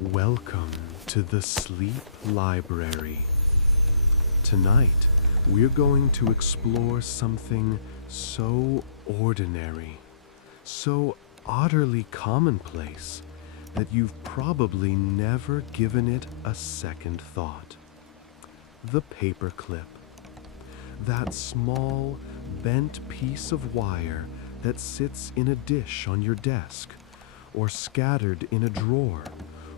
Welcome to the Sleep Library. Tonight, we're going to explore something so ordinary, so utterly commonplace, that you've probably never given it a second thought. The paperclip. That small, bent piece of wire that sits in a dish on your desk, or scattered in a drawer,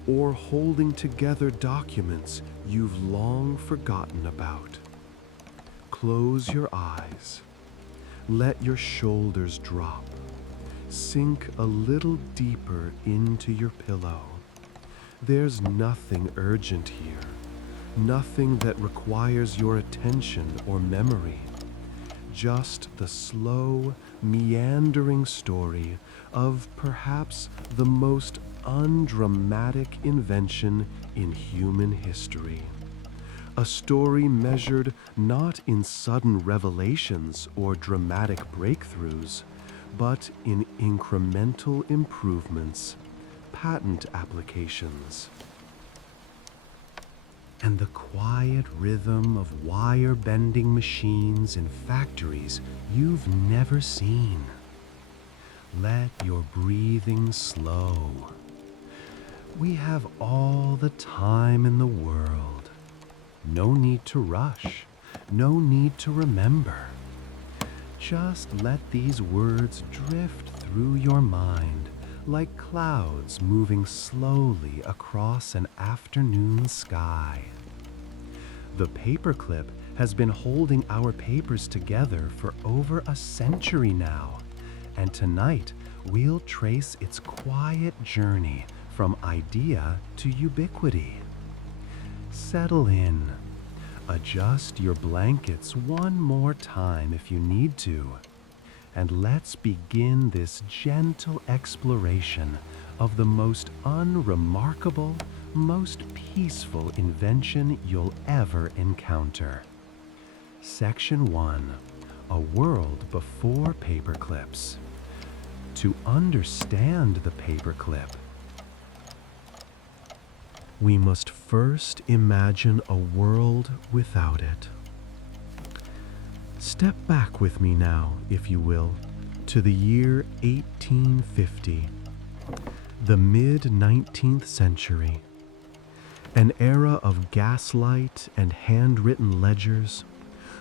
or holding together documents you've long forgotten about. Close your eyes. Let your shoulders drop. Sink a little deeper into your pillow. There's nothing urgent here, nothing that requires your attention or memory. Just the slow, meandering story of perhaps the most undramatic invention in human history. A story measured not in sudden revelations or dramatic breakthroughs, but in incremental improvements, patent applications, and the quiet rhythm of wire-bending machines in factories you've never seen. Let your breathing slow. We have all the time in the world. No need to rush, no need to remember. Just let these words drift through your mind like clouds moving slowly across an afternoon sky. The paperclip has been holding our papers together for over a century now, and tonight we'll trace its quiet journey from idea to ubiquity. Settle in. Adjust your blankets one more time if you need to. And let's begin this gentle exploration of the most unremarkable, most peaceful invention you'll ever encounter. Section 1. A world before paperclips. To understand the paperclip, we must first imagine a world without it. Step back with me now, if you will, to the year 1850, the mid-19th century, an era of gaslight and handwritten ledgers,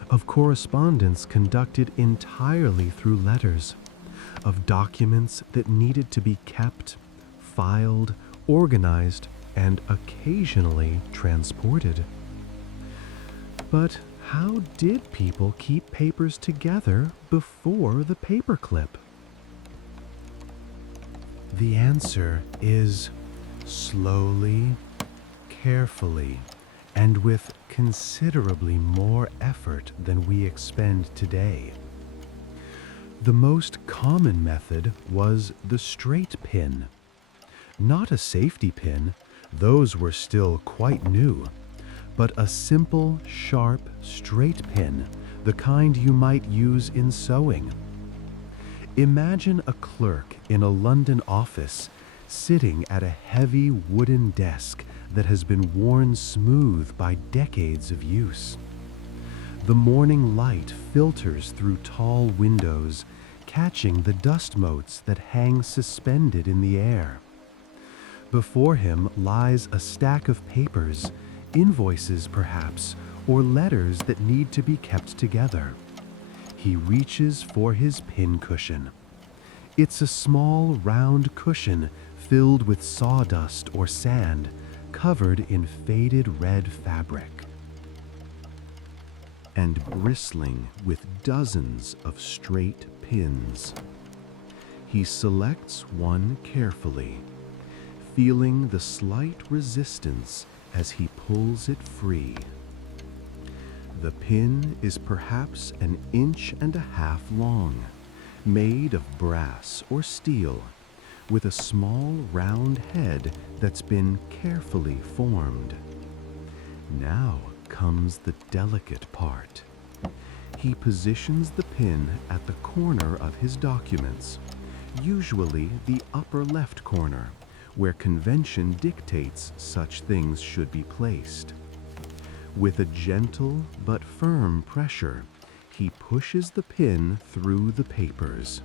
of correspondence conducted entirely through letters, of documents that needed to be kept, filed, organized, and occasionally transported. But how did people keep papers together before the paperclip? The answer is slowly, carefully, and with considerably more effort than we expend today. The most common method was the straight pin. Not a safety pin, those were still quite new, but a simple, sharp, straight pin, the kind you might use in sewing. Imagine a clerk in a London office sitting at a heavy wooden desk that has been worn smooth by decades of use. The morning light filters through tall windows, catching the dust motes that hang suspended in the air. Before him lies a stack of papers, invoices perhaps, or letters that need to be kept together. He reaches for his pincushion. It's a small round cushion filled with sawdust or sand, covered in faded red fabric, and bristling with dozens of straight pins. He selects one carefully, feeling the slight resistance as he pulls it free. The pin is perhaps 1.5 inches long, made of brass or steel, with a small round head that's been carefully formed. Now comes the delicate part. He positions the pin at the corner of his documents, usually the upper left corner, where convention dictates such things should be placed. With a gentle but firm pressure, he pushes the pin through the papers.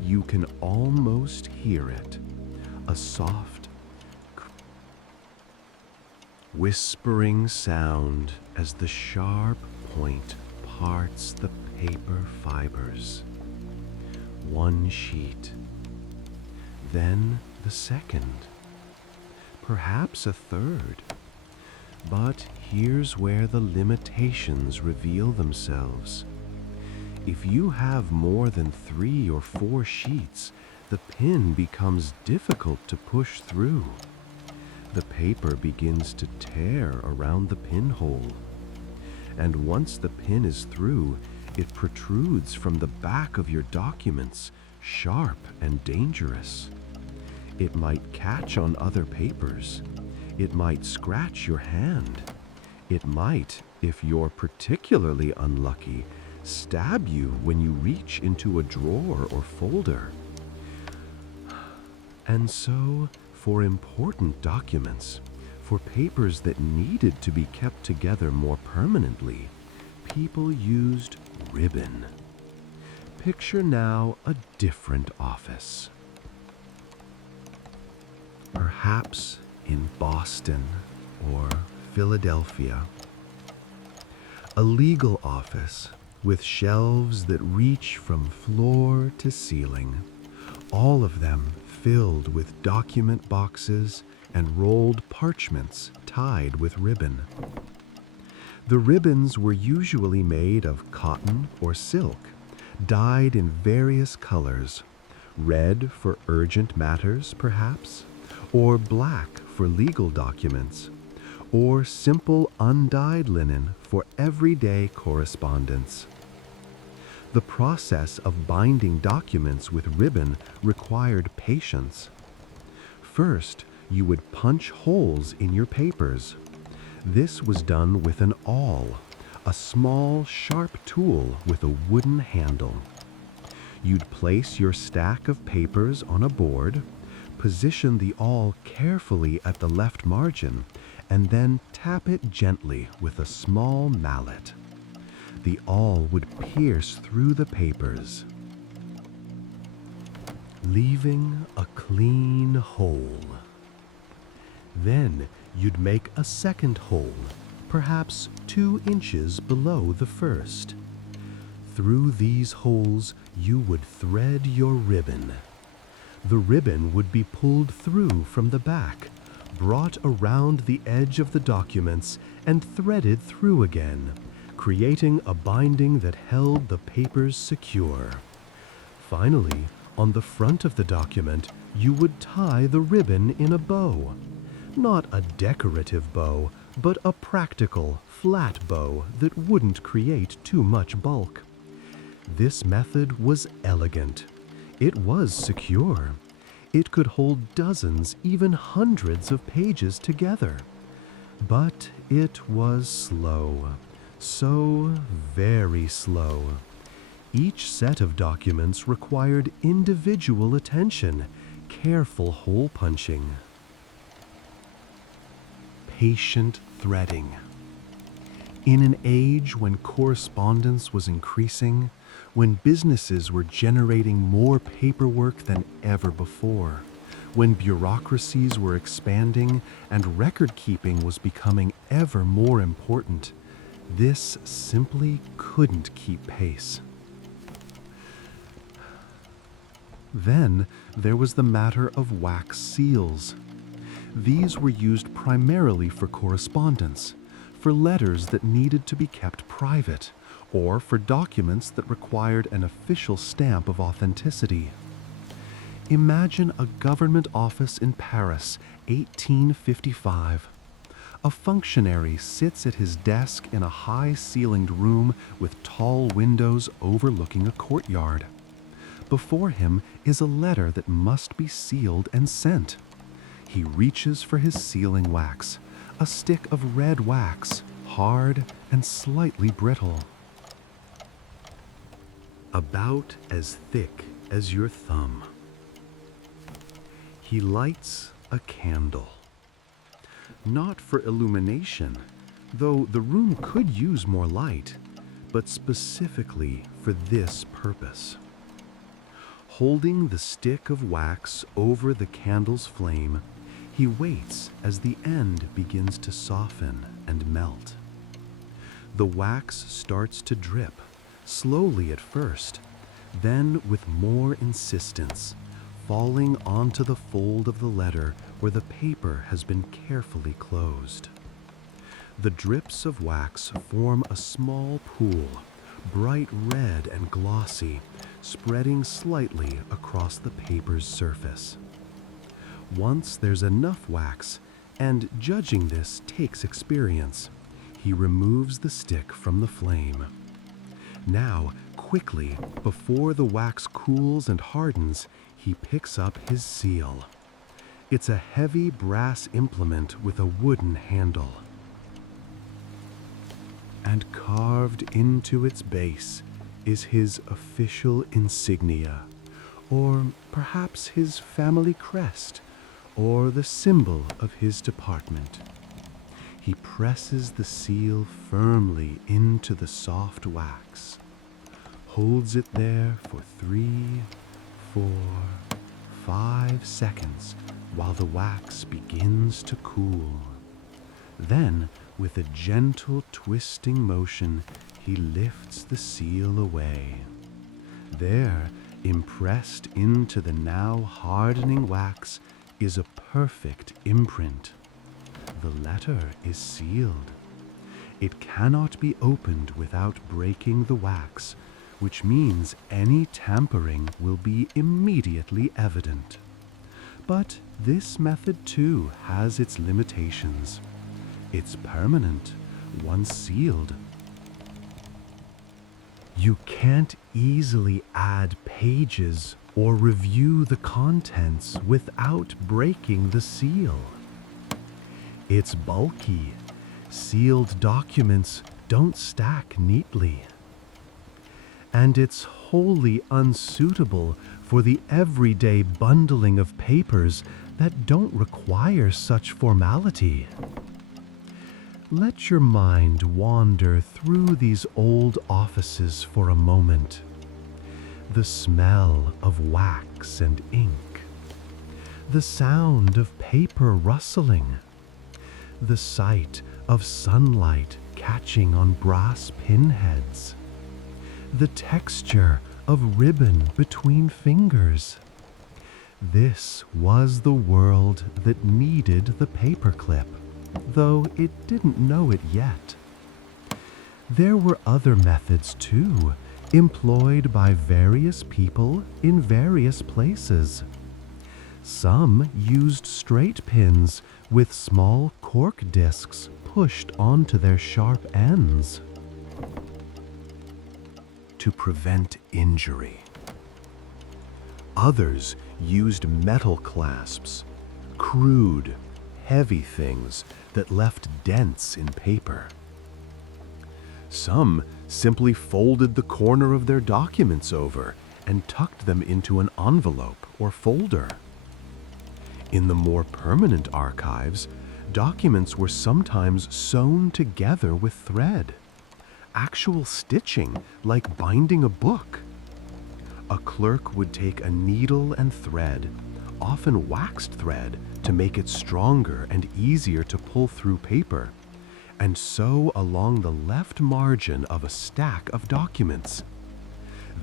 You can almost hear it, a soft, whispering sound as the sharp point parts the paper fibers. One sheet, then the second, perhaps a third. But here's where the limitations reveal themselves. If you have more than 3 or 4 sheets, the pin becomes difficult to push through. The paper begins to tear around the pinhole. And once the pin is through, it protrudes from the back of your documents, sharp and dangerous. It might catch on other papers. It might scratch your hand. It might, if you're particularly unlucky, stab you when you reach into a drawer or folder. And so, for important documents, for papers that needed to be kept together more permanently, people used ribbon. Picture now a different office. Perhaps in Boston or Philadelphia. A legal office with shelves that reach from floor to ceiling, all of them filled with document boxes and rolled parchments tied with ribbon. The ribbons were usually made of cotton or silk, dyed in various colors, red for urgent matters, perhaps, or black for legal documents, or simple undyed linen for everyday correspondence. The process of binding documents with ribbon required patience. First, you would punch holes in your papers. This was done with an awl, a small, sharp tool with a wooden handle. You'd place your stack of papers on a board, position the awl carefully at the left margin, and then tap it gently with a small mallet. The awl would pierce through the papers, leaving a clean hole. Then you'd make a second hole, perhaps 2 inches below the first. Through these holes, you would thread your ribbon. The ribbon would be pulled through from the back, brought around the edge of the documents, and threaded through again, creating a binding that held the papers secure. Finally, on the front of the document, you would tie the ribbon in a bow. Not a decorative bow, but a practical, flat bow that wouldn't create too much bulk. This method was elegant. It was secure. It could hold dozens, even hundreds of pages together. But it was slow. So very slow. Each set of documents required individual attention, careful hole punching, patient threading. In an age when correspondence was increasing, when businesses were generating more paperwork than ever before, when bureaucracies were expanding and record-keeping was becoming ever more important, this simply couldn't keep pace. Then there was the matter of wax seals. These were used primarily for correspondence, for letters that needed to be kept private, or for documents that required an official stamp of authenticity. Imagine a government office in Paris, 1855. A functionary sits at his desk in a high-ceilinged room with tall windows overlooking a courtyard. Before him is a letter that must be sealed and sent. He reaches for his sealing wax, a stick of red wax, hard and slightly brittle, about as thick as your thumb. he lights a candle. Not for illumination, though the room could use more light, but specifically for this purpose. Holding the stick of wax over the candle's flame, he waits as the end begins to soften and melt. The wax starts to drip, slowly at first, then with more insistence, falling onto the fold of the letter where the paper has been carefully closed. The drips of wax form a small pool, bright red and glossy, spreading slightly across the paper's surface. Once there's enough wax, and judging this takes experience, he removes the stick from the flame. Now, quickly, before the wax cools and hardens, he picks up his seal. It's a heavy brass implement with a wooden handle. And carved into its base is his official insignia, or perhaps his family crest, or the symbol of his department. He presses the seal firmly into the soft wax, holds it there for 3, 4, 5 seconds while the wax begins to cool. Then, with a gentle twisting motion, he lifts the seal away. There, impressed into the now hardening wax, is a perfect imprint. The letter is sealed. It cannot be opened without breaking the wax, which means any tampering will be immediately evident. But this method too has its limitations. It's permanent once sealed. You can't easily add pages or review the contents without breaking the seal. It's bulky. Sealed documents don't stack neatly. And it's wholly unsuitable for the everyday bundling of papers that don't require such formality. Let your mind wander through these old offices for a moment. The smell of wax and ink, the sound of paper rustling, the sight of sunlight catching on brass pinheads, the texture of ribbon between fingers. This was the world that needed the paperclip, though it didn't know it yet. There were other methods too, employed by various people in various places. Some used straight pins with small cork discs pushed onto their sharp ends to prevent injury. Others used metal clasps, crude, heavy things that left dents in paper. Some simply folded the corner of their documents over and tucked them into an envelope or folder. In the more permanent archives, documents were sometimes sewn together with thread. Actual stitching, like binding a book. A clerk would take a needle and thread, often waxed thread, to make it stronger and easier to pull through paper, and sew along the left margin of a stack of documents.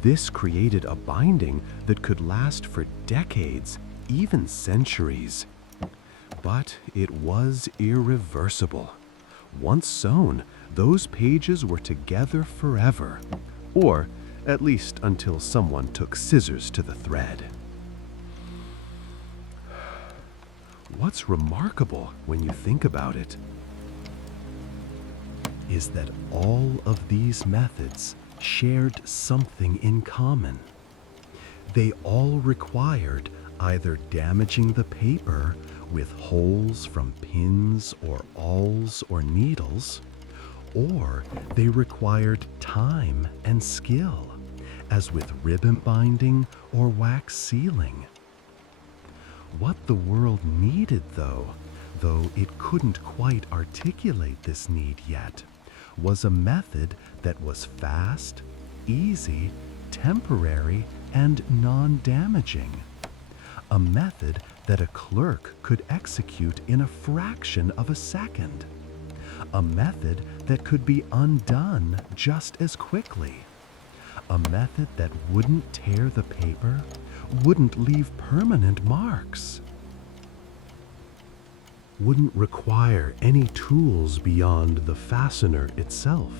This created a binding that could last for decades, even centuries. But it was irreversible. Once sewn, those pages were together forever, or at least until someone took scissors to the thread. What's remarkable when you think about it is that all of these methods shared something in common. They all required either damaging the paper with holes from pins or awls or needles, or they required time and skill, as with ribbon binding or wax sealing. What the world needed, though it couldn't quite articulate this need yet, was a method that was fast, easy, temporary, and non-damaging. A method that a clerk could execute in a fraction of a second. A method that could be undone just as quickly. A method that wouldn't tear the paper, wouldn't leave permanent marks. Wouldn't require any tools beyond the fastener itself.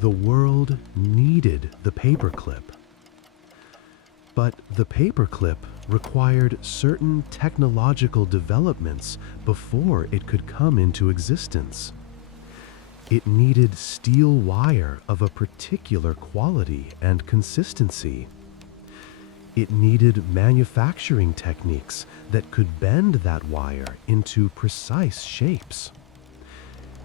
The world needed the paperclip. But the paperclip required certain technological developments before it could come into existence. It needed steel wire of a particular quality and consistency. It needed manufacturing techniques that could bend that wire into precise shapes.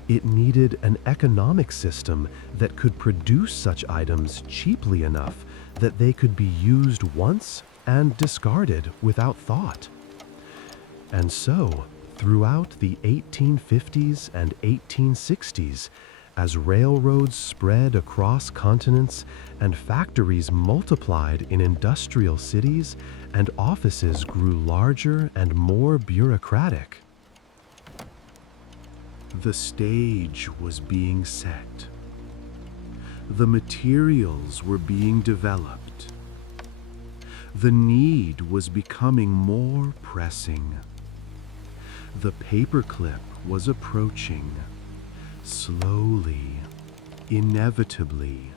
It needed an economic system that could produce such items cheaply enough that they could be used once and discarded without thought. And so, throughout the 1850s and 1860s, as railroads spread across continents and factories multiplied in industrial cities and offices grew larger and more bureaucratic, the stage was being set. The materials were being developed. The need was becoming more pressing. The paperclip was approaching, slowly, inevitably,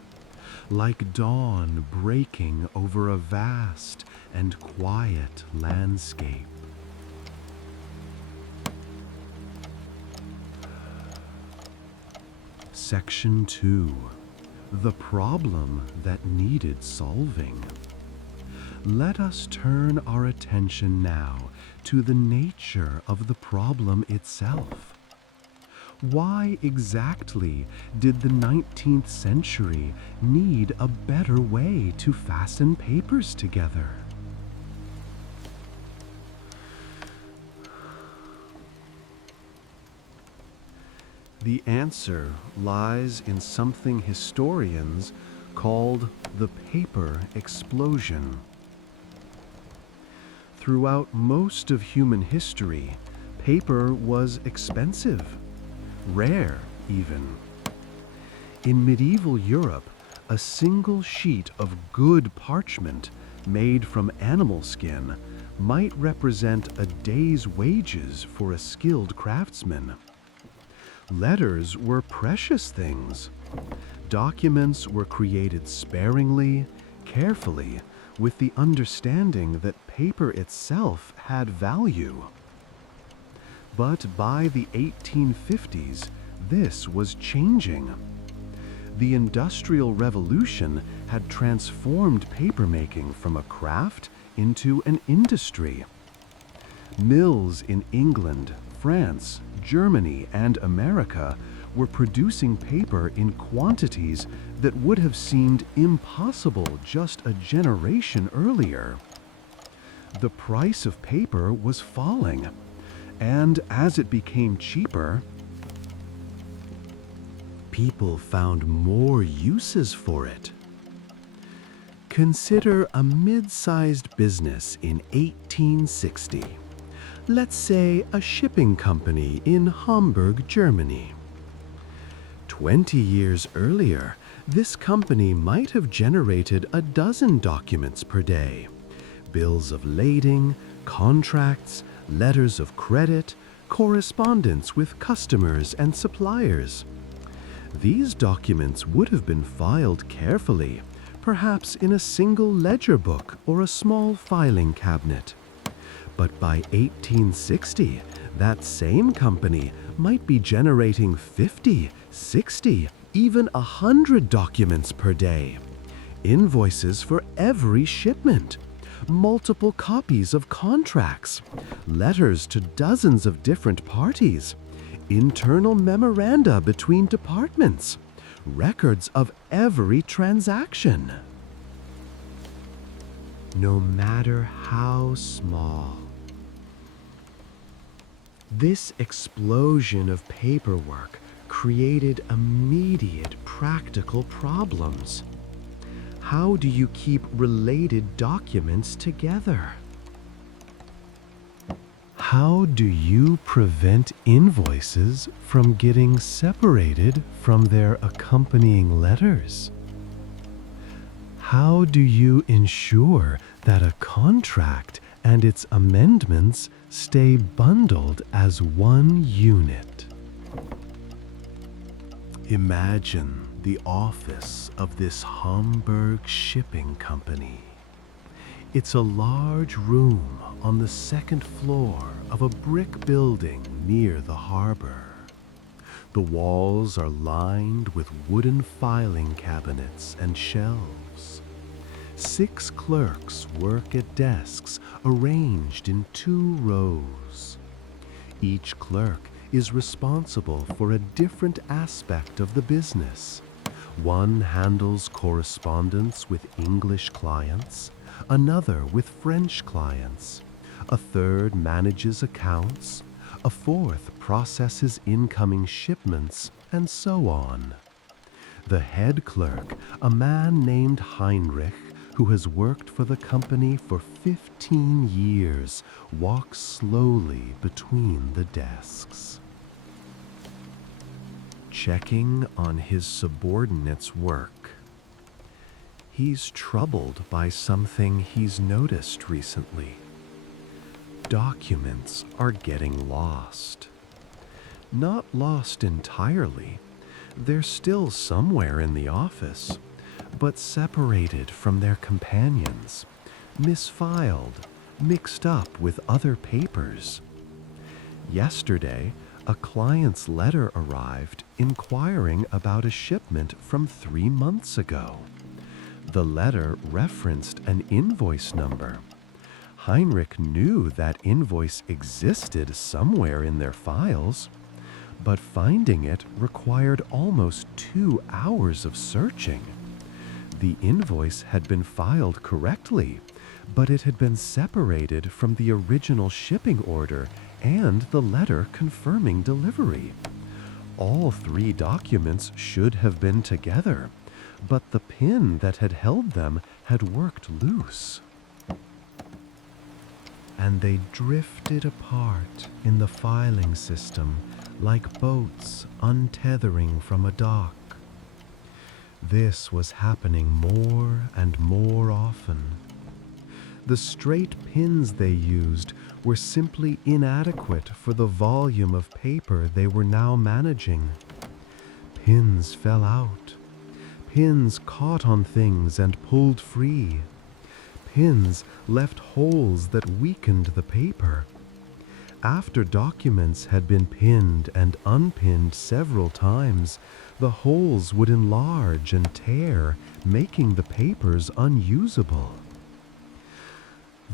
like dawn breaking over a vast and quiet landscape. Section 2. The problem that needed solving. Let us turn our attention now to the nature of the problem itself. Why exactly did the 19th century need a better way to fasten papers together? The answer lies in something historians called the paper explosion. Throughout most of human history, paper was expensive, rare even. In medieval Europe, a single sheet of good parchment made from animal skin might represent a day's wages for a skilled craftsman. Letters were precious things. Documents were created sparingly, carefully, with the understanding that paper itself had value. But by the 1850s, this was changing. The Industrial Revolution had transformed papermaking from a craft into an industry. Mills in England, France, Germany, and America were producing paper in quantities that would have seemed impossible just a generation earlier. The price of paper was falling, and as it became cheaper, people found more uses for it. Consider a mid-sized business in 1860. Let's say a shipping company in Hamburg, Germany. 20 years earlier, this company might have generated a dozen documents per day. Bills of lading, contracts, letters of credit, correspondence with customers and suppliers. These documents would have been filed carefully, perhaps in a single ledger book or a small filing cabinet. But by 1860, that same company might be generating 50, 60, even 100 documents per day. Invoices for every shipment, multiple copies of contracts, letters to dozens of different parties, internal memoranda between departments, records of every transaction. no matter how small. This explosion of paperwork created immediate practical problems. How do you keep related documents together? How do you prevent invoices from getting separated from their accompanying letters? How do you ensure that a contract and its amendments stay bundled as one unit? Imagine the office of this Hamburg shipping company. It's a large room on the second floor of a brick building near the harbor. The walls are lined with wooden filing cabinets and shelves. 6 clerks work at desks arranged in 2 rows. Each clerk is responsible for a different aspect of the business. One handles correspondence with English clients, another with French clients, a third manages accounts, a fourth processes incoming shipments, and so on. The head clerk, a man named Heinrich, who has worked for the company for 15 years, walks slowly between the desks. Checking on his subordinates' work. He's troubled by something he's noticed recently. Documents are getting lost. Not lost entirely. They're still somewhere in the office, but separated from their companions, misfiled, mixed up with other papers. Yesterday, a client's letter arrived inquiring about a shipment from 3 months ago. The letter referenced an invoice number. Heinrich knew that invoice existed somewhere in their files, but finding it required almost 2 hours of searching. The invoice had been filed correctly, but it had been separated from the original shipping order and the letter confirming delivery. All 3 documents should have been together, but the pin that had held them had worked loose. And they drifted apart in the filing system like boats untethering from a dock. This was happening more and more often. The straight pins they used were simply inadequate for the volume of paper they were now managing. Pins fell out. Pins caught on things and pulled free. Pins left holes that weakened the paper. After documents had been pinned and unpinned several times, the holes would enlarge and tear, making the papers unusable.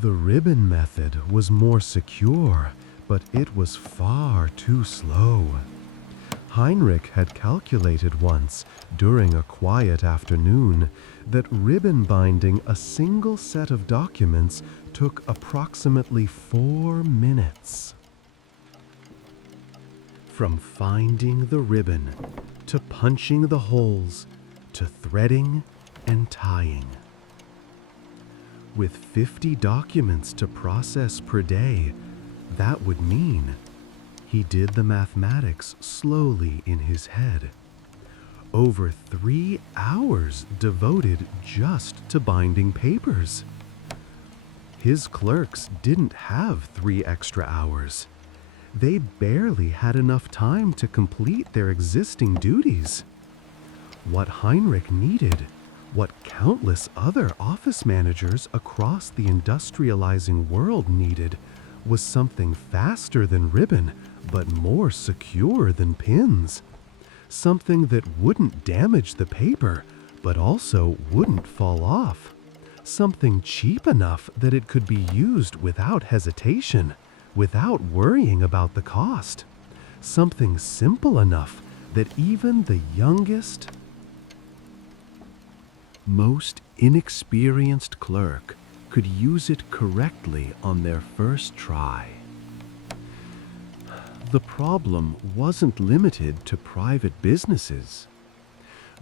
The ribbon method was more secure, but it was far too slow. Heinrich had calculated once, during a quiet afternoon, that ribbon binding a single set of documents took approximately 4 minutes. From finding the ribbon, to punching the holes, to threading and tying. With 50 documents to process per day, that would mean he did the mathematics slowly in his head. Over 3 hours devoted just to binding papers. His clerks didn't have 3 extra hours. They barely had enough time to complete their existing duties. What Heinrich needed, what countless other office managers across the industrializing world needed, was something faster than ribbon, but more secure than pins. Something that wouldn't damage the paper, but also wouldn't fall off. Something cheap enough that it could be used without hesitation, without worrying about the cost. Something simple enough that even the youngest, most inexperienced clerk could use it correctly on their first try. The problem wasn't limited to private businesses.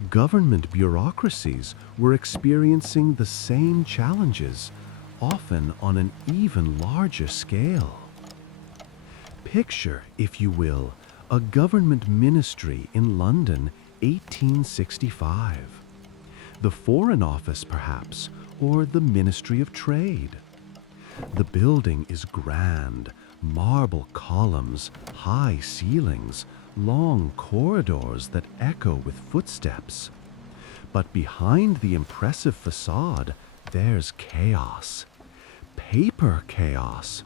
Government bureaucracies were experiencing the same challenges, often on an even larger scale. Picture, if you will, a government ministry in London, 1865. The Foreign Office, perhaps, or the Ministry of Trade. The building is grand, marble columns, high ceilings, long corridors that echo with footsteps. But behind the impressive facade, there's chaos. Paper chaos.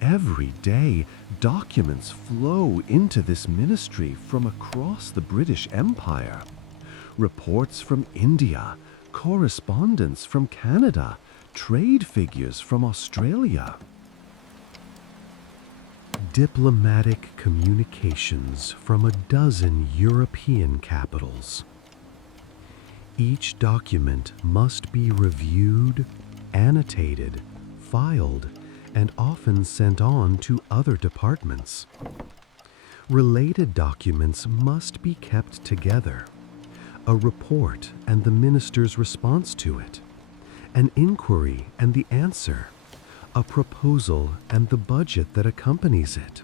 Every day, documents flow into this ministry from across the British Empire. Reports from India, correspondence from Canada, trade figures from Australia. Diplomatic communications from a dozen European capitals. Each document must be reviewed, annotated, filed, and often sent on to other departments. Related documents must be kept together. A report and the minister's response to it. An inquiry and the answer. A proposal and the budget that accompanies it.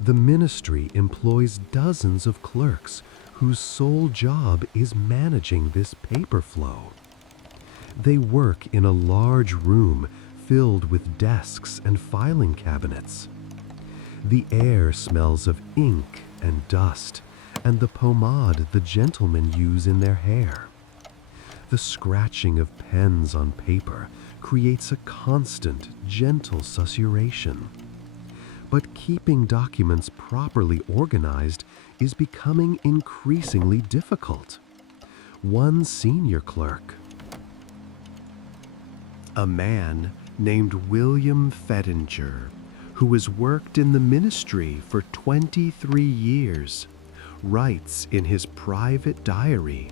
The ministry employs dozens of clerks whose sole job is managing this paper flow. They work in a large room filled with desks and filing cabinets. The air smells of ink and dust, and the pomade the gentlemen use in their hair. The scratching of pens on paper creates a constant, gentle susurration. But keeping documents properly organized is becoming increasingly difficult. One senior clerk, a man named William Fettinger, who has worked in the ministry for 23 years, writes in his private diary,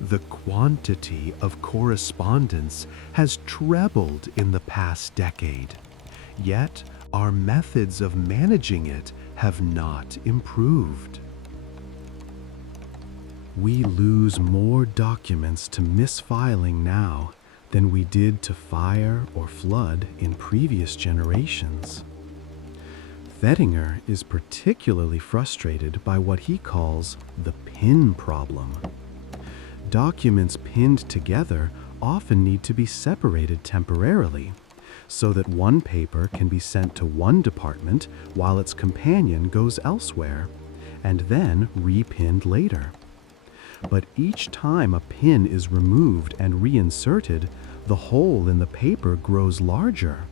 "The quantity of correspondence has trebled in the past decade, yet our methods of managing it have not improved. We lose more documents to misfiling now than we did to fire or flood in previous generations." Fettinger is particularly frustrated by what he calls the pin problem. Documents pinned together often need to be separated temporarily, so that one paper can be sent to one department while its companion goes elsewhere, and then repinned later. But each time a pin is removed and reinserted, the hole in the paper grows larger.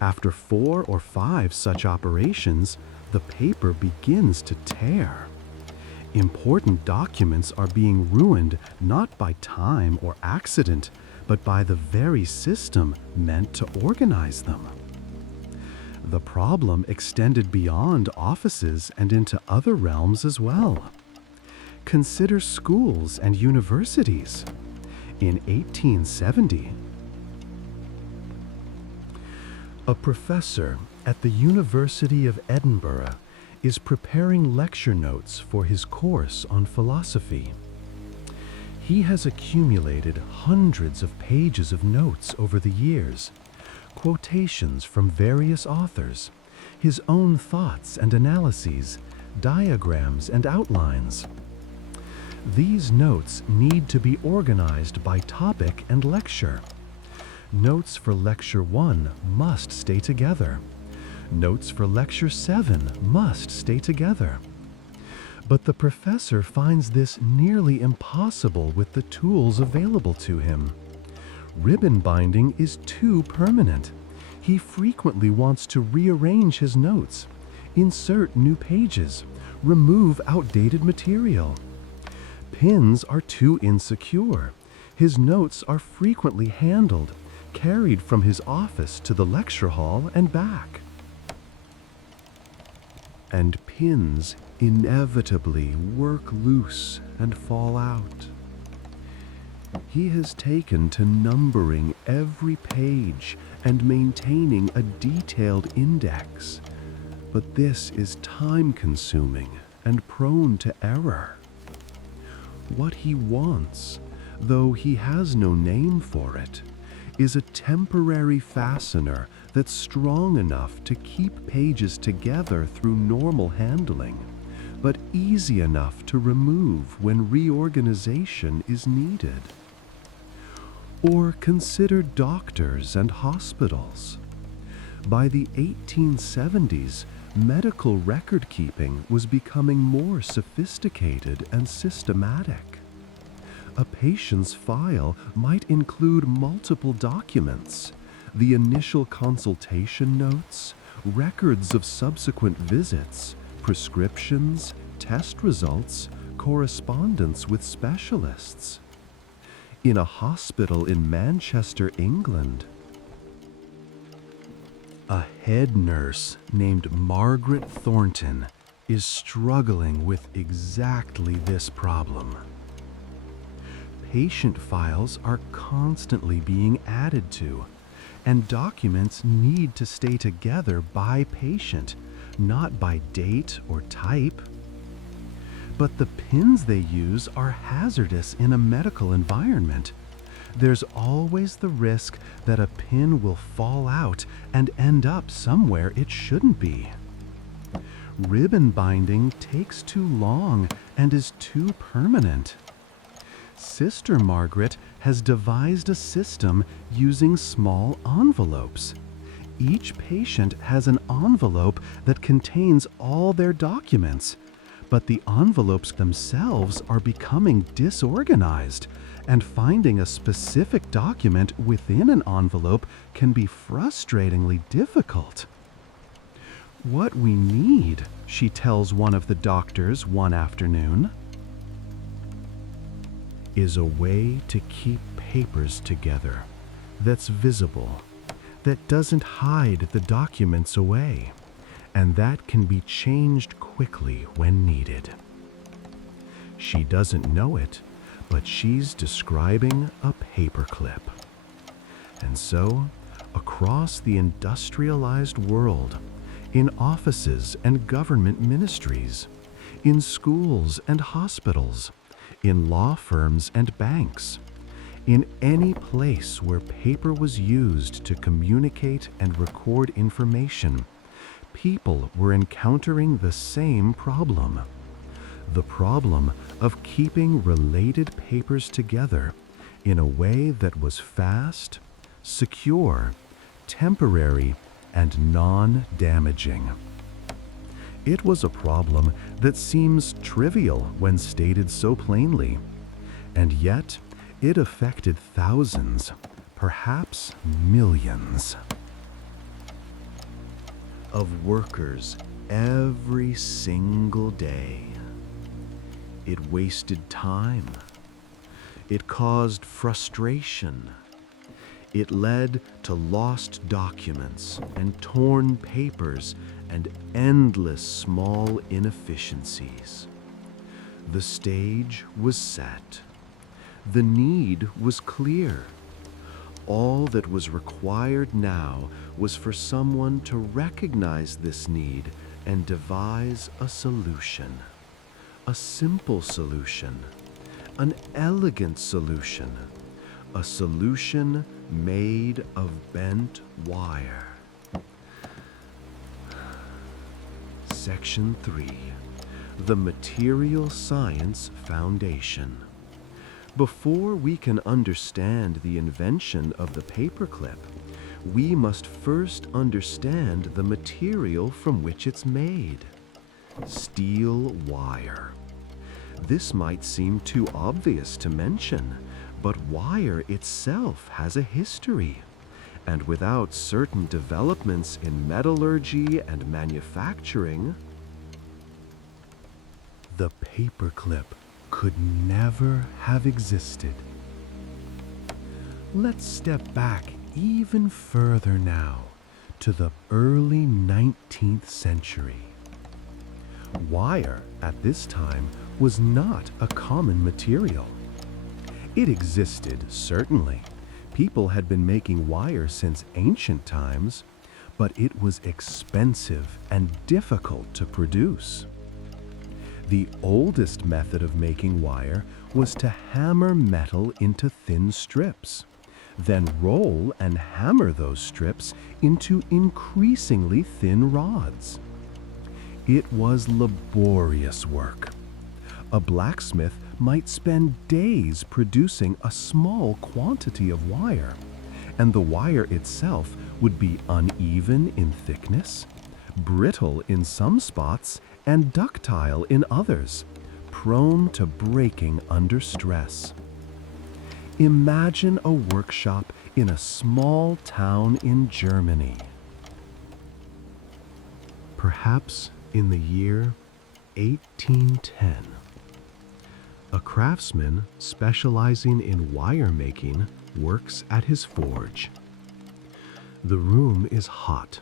After 4 or 5 such operations, the paper begins to tear. Important documents are being ruined not by time or accident, but by the very system meant to organize them. The problem extended beyond offices and into other realms as well. Consider schools and universities. In 1870, a professor at the University of Edinburgh is preparing lecture notes for his course on philosophy. He has accumulated hundreds of pages of notes over the years, quotations from various authors, his own thoughts and analyses, diagrams and outlines. These notes need to be organized by topic and lecture. Notes for Lecture 1 must stay together. Notes for Lecture 7 must stay together. But the professor finds this nearly impossible with the tools available to him. Ribbon binding is too permanent. He frequently wants to rearrange his notes, insert new pages, remove outdated material. Pins are too insecure. His notes are frequently handled, carried from his office to the lecture hall and back. And pins inevitably work loose and fall out. He has taken to numbering every page and maintaining a detailed index. But this is time-consuming and prone to error. What he wants, though he has no name for it, is a temporary fastener that's strong enough to keep pages together through normal handling, but easy enough to remove when reorganization is needed. Or consider doctors and hospitals. By the 1870s, medical record-keeping was becoming more sophisticated and systematic. A patient's file might include multiple documents: the initial consultation notes, records of subsequent visits, prescriptions, test results, correspondence with specialists. In a hospital in Manchester, England, a head nurse named Margaret Thornton is struggling with exactly this problem. Patient files are constantly being added to, and documents need to stay together by patient, not by date or type. But the pins they use are hazardous in a medical environment. There's always the risk that a pin will fall out and end up somewhere it shouldn't be. Ribbon binding takes too long and is too permanent. Sister Margaret has devised a system using small envelopes. Each patient has an envelope that contains all their documents, but the envelopes themselves are becoming disorganized, and finding a specific document within an envelope can be frustratingly difficult. "What we need," she tells one of the doctors one afternoon, "is a way to keep papers together that's visible, that doesn't hide the documents away, and that can be changed quickly when needed." She doesn't know it, but she's describing a paperclip. And so, across the industrialized world, in offices and government ministries, in schools and hospitals, in law firms and banks, in any place where paper was used to communicate and record information, people were encountering the same problem. The problem of keeping related papers together in a way that was fast, secure, temporary, and non-damaging. It was a problem that seems trivial when stated so plainly, and yet it affected thousands, perhaps millions, of workers every single day. It wasted time. It caused frustration. It led to lost documents and torn papers and endless small inefficiencies. The stage was set. The need was clear. All that was required now was for someone to recognize this need and devise a solution. A simple solution, an elegant solution, a solution made of bent wire. Section 3. The Material Science Foundation. Before we can understand the invention of the paperclip, we must first understand the material from which it's made. Steel wire. This might seem too obvious to mention, but wire itself has a history, and without certain developments in metallurgy and manufacturing, the paperclip could never have existed. Let's step back even further now to the early 19th century. Wire at this time was not a common material. It existed, certainly. People had been making wire since ancient times, but it was expensive and difficult to produce. The oldest method of making wire was to hammer metal into thin strips, then roll and hammer those strips into increasingly thin rods. It was laborious work. A blacksmith might spend days producing a small quantity of wire, and the wire itself would be uneven in thickness, brittle in some spots, and ductile in others, prone to breaking under stress. Imagine a workshop in a small town in Germany. Perhaps in the year 1810. A craftsman specializing in wire making works at his forge. The room is hot,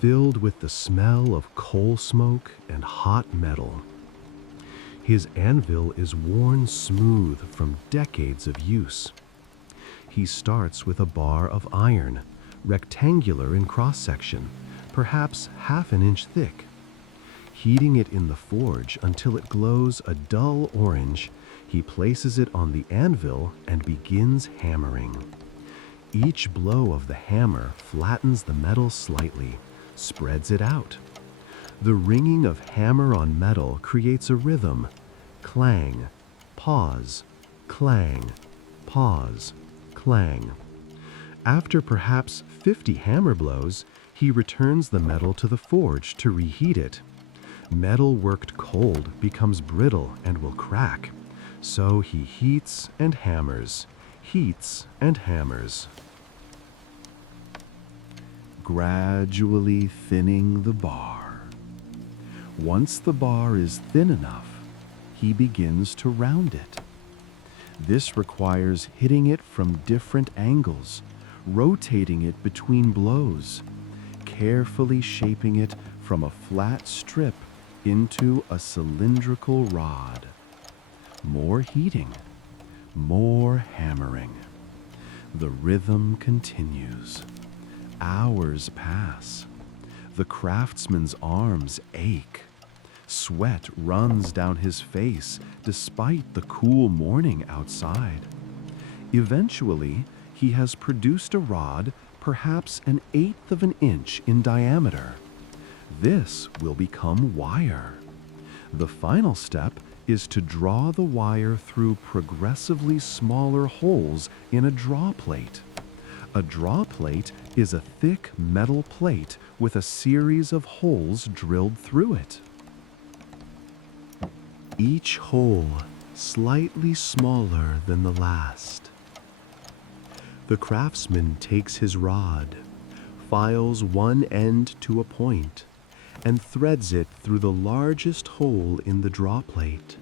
filled with the smell of coal smoke and hot metal. His anvil is worn smooth from decades of use. He starts with a bar of iron, rectangular in cross-section, perhaps half an inch thick. Heating it in the forge until it glows a dull orange, he places it on the anvil and begins hammering. Each blow of the hammer flattens the metal slightly, spreads it out. The ringing of hammer on metal creates a rhythm: clang, pause, clang, pause, clang. After perhaps 50 hammer blows, he returns the metal to the forge to reheat it. Metal worked cold becomes brittle and will crack, so he heats and hammers, heats and hammers. Gradually thinning the bar. Once the bar is thin enough, he begins to round it. This requires hitting it from different angles, rotating it between blows, carefully shaping it from a flat strip into a cylindrical rod. More heating, more hammering. The rhythm continues. Hours pass. The craftsman's arms ache. Sweat runs down his face despite the cool morning outside. Eventually, he has produced a rod perhaps 1/8 of an inch in diameter. This will become wire. The final step is to draw the wire through progressively smaller holes in a draw plate. A draw plate is a thick metal plate with a series of holes drilled through it. Each hole slightly smaller than the last. The craftsman takes his rod, files one end to a point, and threads it through the largest hole in the draw plate.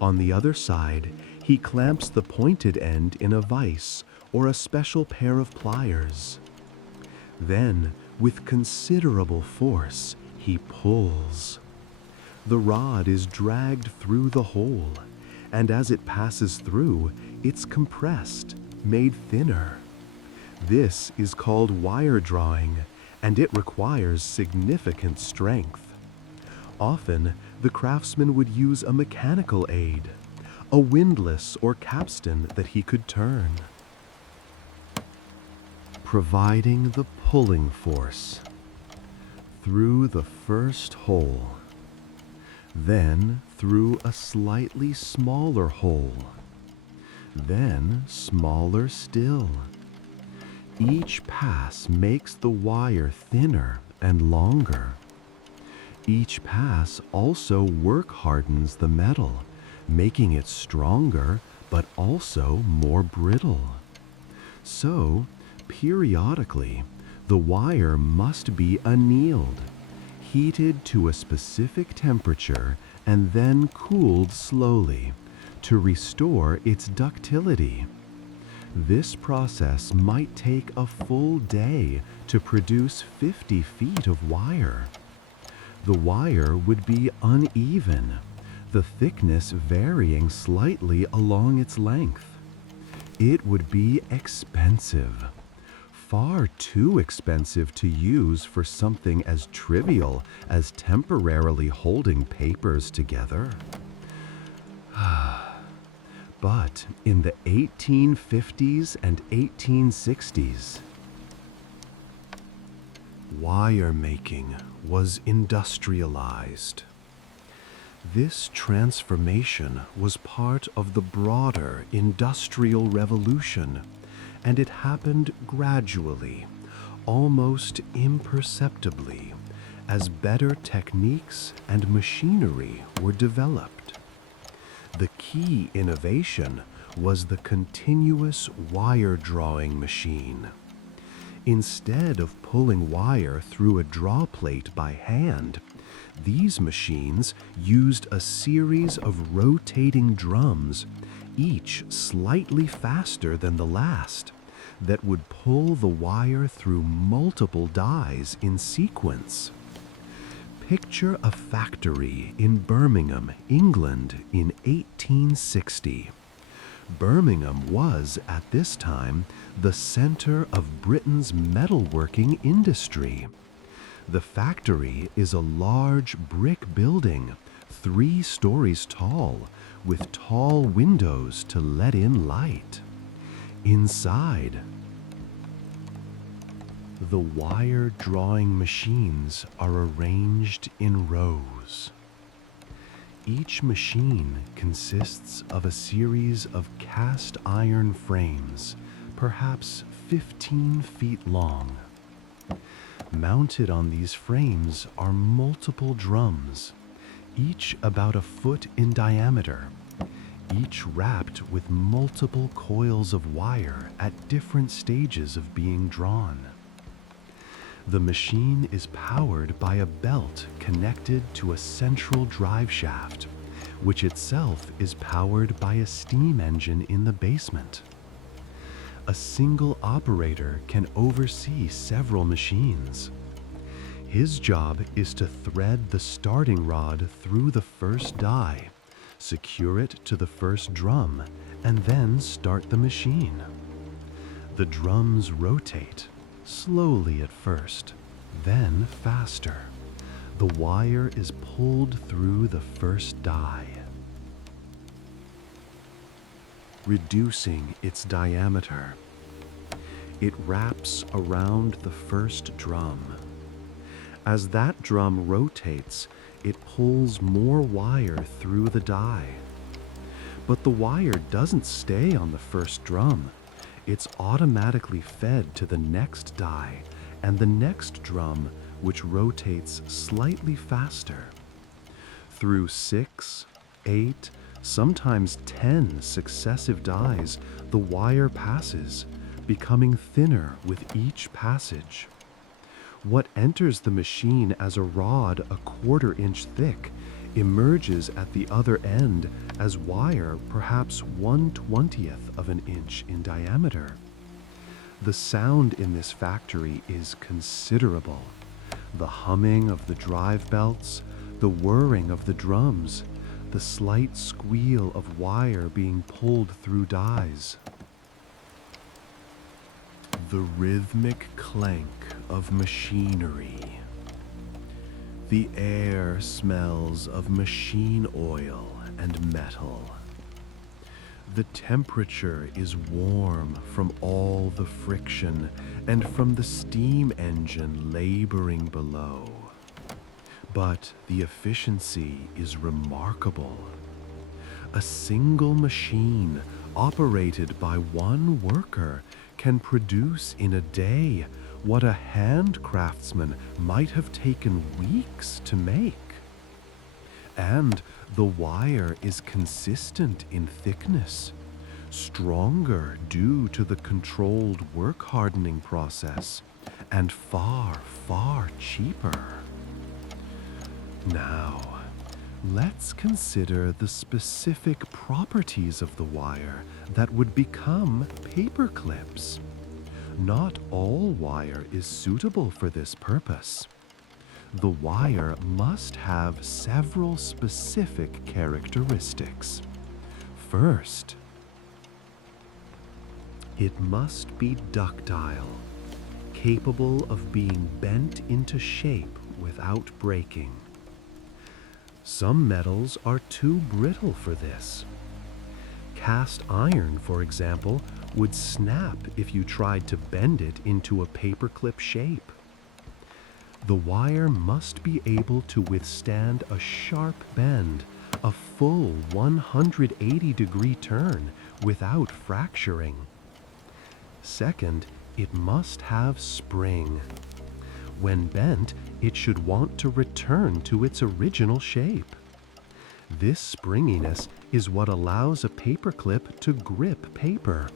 On the other side, he clamps the pointed end in a vise or a special pair of pliers. Then, with considerable force, he pulls. The rod is dragged through the hole, and as it passes through, it's compressed, made thinner. This is called wire drawing, and it requires significant strength. Often, the craftsman would use a mechanical aid, a windlass or capstan that he could turn. Providing the pulling force through the first hole, then through a slightly smaller hole, then smaller still. Each pass makes the wire thinner and longer. Each pass also work hardens the metal, making it stronger but also more brittle. So, periodically, the wire must be annealed, heated to a specific temperature and then cooled slowly to restore its ductility. This process might take a full day to produce 50 feet of wire. The wire would be uneven. the thickness varying slightly along its length. It would be expensive, far too expensive to use for something as trivial as temporarily holding papers together. But in the 1850s and 1860s, wire making was industrialized. This transformation was part of the broader Industrial Revolution, and it happened gradually, almost imperceptibly, as better techniques and machinery were developed. The key innovation was the continuous wire drawing machine. Instead of pulling wire through a draw plate by hand, these machines used a series of rotating drums, each slightly faster than the last, that would pull the wire through multiple dies in sequence. Picture a factory in Birmingham, England in 1860. Birmingham was, at this time, the center of Britain's metalworking industry. The factory is a large brick building, 3 stories tall, with tall windows to let in light. Inside, the wire drawing machines are arranged in rows. Each machine consists of a series of cast iron frames, perhaps 15 feet long. Mounted on these frames are multiple drums, each about a foot in diameter, each wrapped with multiple coils of wire at different stages of being drawn. The machine is powered by a belt connected to a central drive shaft, which itself is powered by a steam engine in the basement. A single operator can oversee several machines. His job is to thread the starting rod through the first die, secure it to the first drum, and then start the machine. The drums rotate, slowly at first, then faster. The wire is pulled through the first die, reducing its diameter. It wraps around the first drum. As that drum rotates, it pulls more wire through the die. But the wire doesn't stay on the first drum. It's automatically fed to the next die and the next drum, which rotates slightly faster. Through 6, 8, sometimes 10 successive dies, the wire passes, becoming thinner with each passage. What enters the machine as a rod a 1/4 inch thick emerges at the other end as wire perhaps 1/20th of an inch in diameter. The sound in this factory is considerable. The humming of the drive belts, the whirring of the drums, the slight squeal of wire being pulled through dies. The rhythmic clank of machinery. The air smells of machine oil and metal. The temperature is warm from all the friction and from the steam engine laboring below. But the efficiency is remarkable. A single machine operated by one worker can produce in a day what a hand craftsman might have taken weeks to make. And the wire is consistent in thickness, stronger due to the controlled work hardening process, and far, far cheaper. Now, let's consider the specific properties of the wire that would become paper clips. Not all wire is suitable for this purpose. the wire must have several specific characteristics. First, it must be ductile, capable of being bent into shape without breaking. Some metals are too brittle for this. Cast iron, for example, would snap if you tried to bend it into a paperclip shape. The wire must be able to withstand a sharp bend, a full 180-degree turn without fracturing. Second, it must have spring. When bent, it should want to return to its original shape. This springiness is what allows a paperclip to grip paper.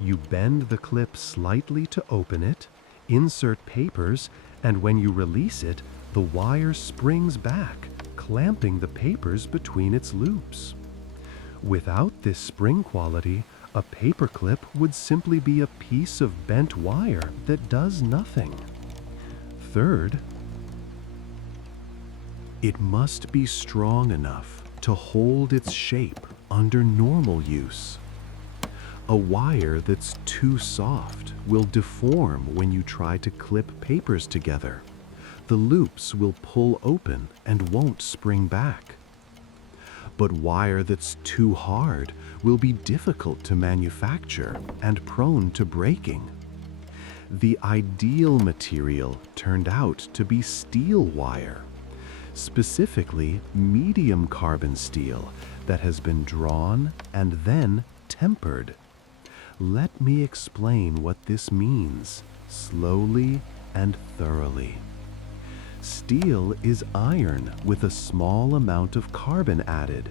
You bend the clip slightly to open it, insert papers, and when you release it, the wire springs back, clamping the papers between its loops. Without this spring quality, a paperclip would simply be a piece of bent wire that does nothing. Third, it must be strong enough to hold its shape under normal use. A wire that's too soft will deform when you try to clip papers together. The loops will pull open and won't spring back. But wire that's too hard will be difficult to manufacture and prone to breaking. The ideal material turned out to be steel wire, specifically medium carbon steel that has been drawn and then tempered. Let me explain what this means, slowly and thoroughly. Steel is iron with a small amount of carbon added,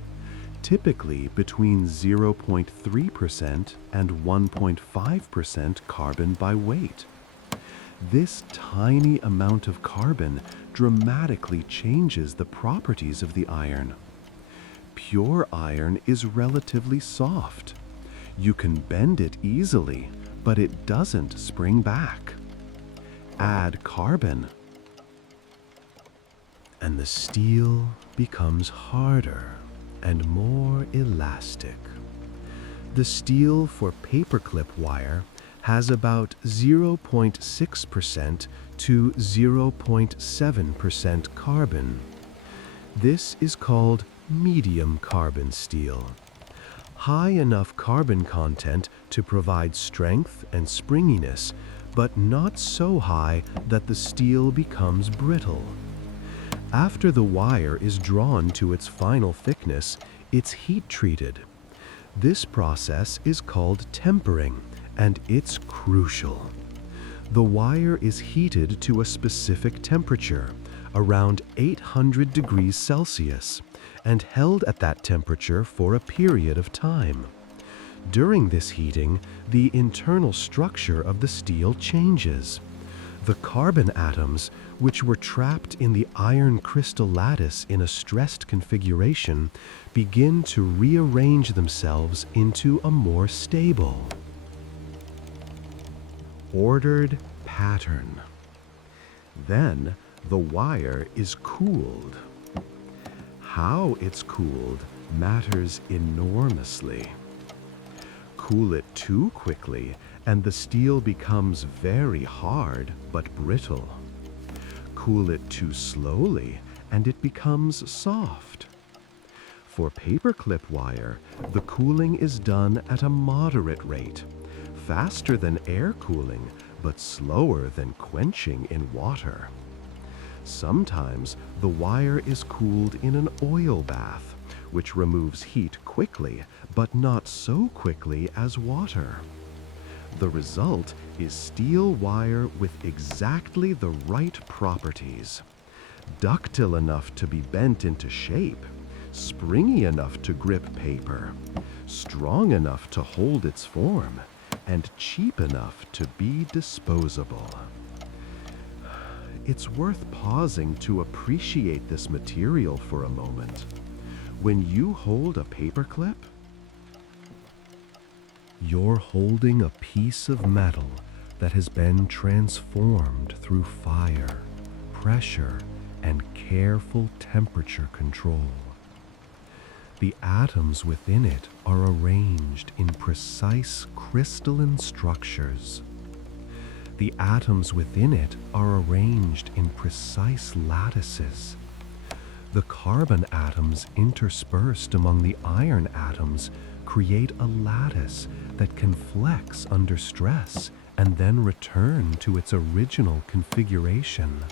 typically between 0.3% and 1.5% carbon by weight. This tiny amount of carbon dramatically changes the properties of the iron. Pure iron is relatively soft. You can bend it easily, but it doesn't spring back. Add carbon, and the steel becomes harder and more elastic. The steel for paperclip wire has about 0.6% to 0.7% carbon. This is called medium carbon steel. High enough carbon content to provide strength and springiness, but not so high that the steel becomes brittle. After the wire is drawn to its final thickness, it's heat treated. This process is called tempering, and it's crucial. The wire is heated to a specific temperature, around 800 degrees Celsius, and held at that temperature for a period of time. During this heating, the internal structure of the steel changes. The carbon atoms, which were trapped in the iron crystal lattice in a stressed configuration, begin to rearrange themselves into a more stable, ordered pattern. Then the wire is cooled. How it's cooled matters enormously. Cool it too quickly, and the steel becomes very hard but brittle. Cool it too slowly, and it becomes soft. For paperclip wire, the cooling is done at a moderate rate, faster than air cooling, but slower than quenching in water. Sometimes the wire is cooled in an oil bath, which removes heat quickly, but not so quickly as water. The result is steel wire with exactly the right properties. Ductile enough to be bent into shape, springy enough to grip paper, strong enough to hold its form, and cheap enough to be disposable. It's worth pausing to appreciate this material for a moment. When you hold a paperclip, you're holding a piece of metal that has been transformed through fire, pressure, and careful temperature control. The atoms within it are arranged in precise crystalline structures. The atoms within it are arranged in precise lattices. The carbon atoms interspersed among the iron atoms create a lattice that can flex under stress and then return to its original configuration.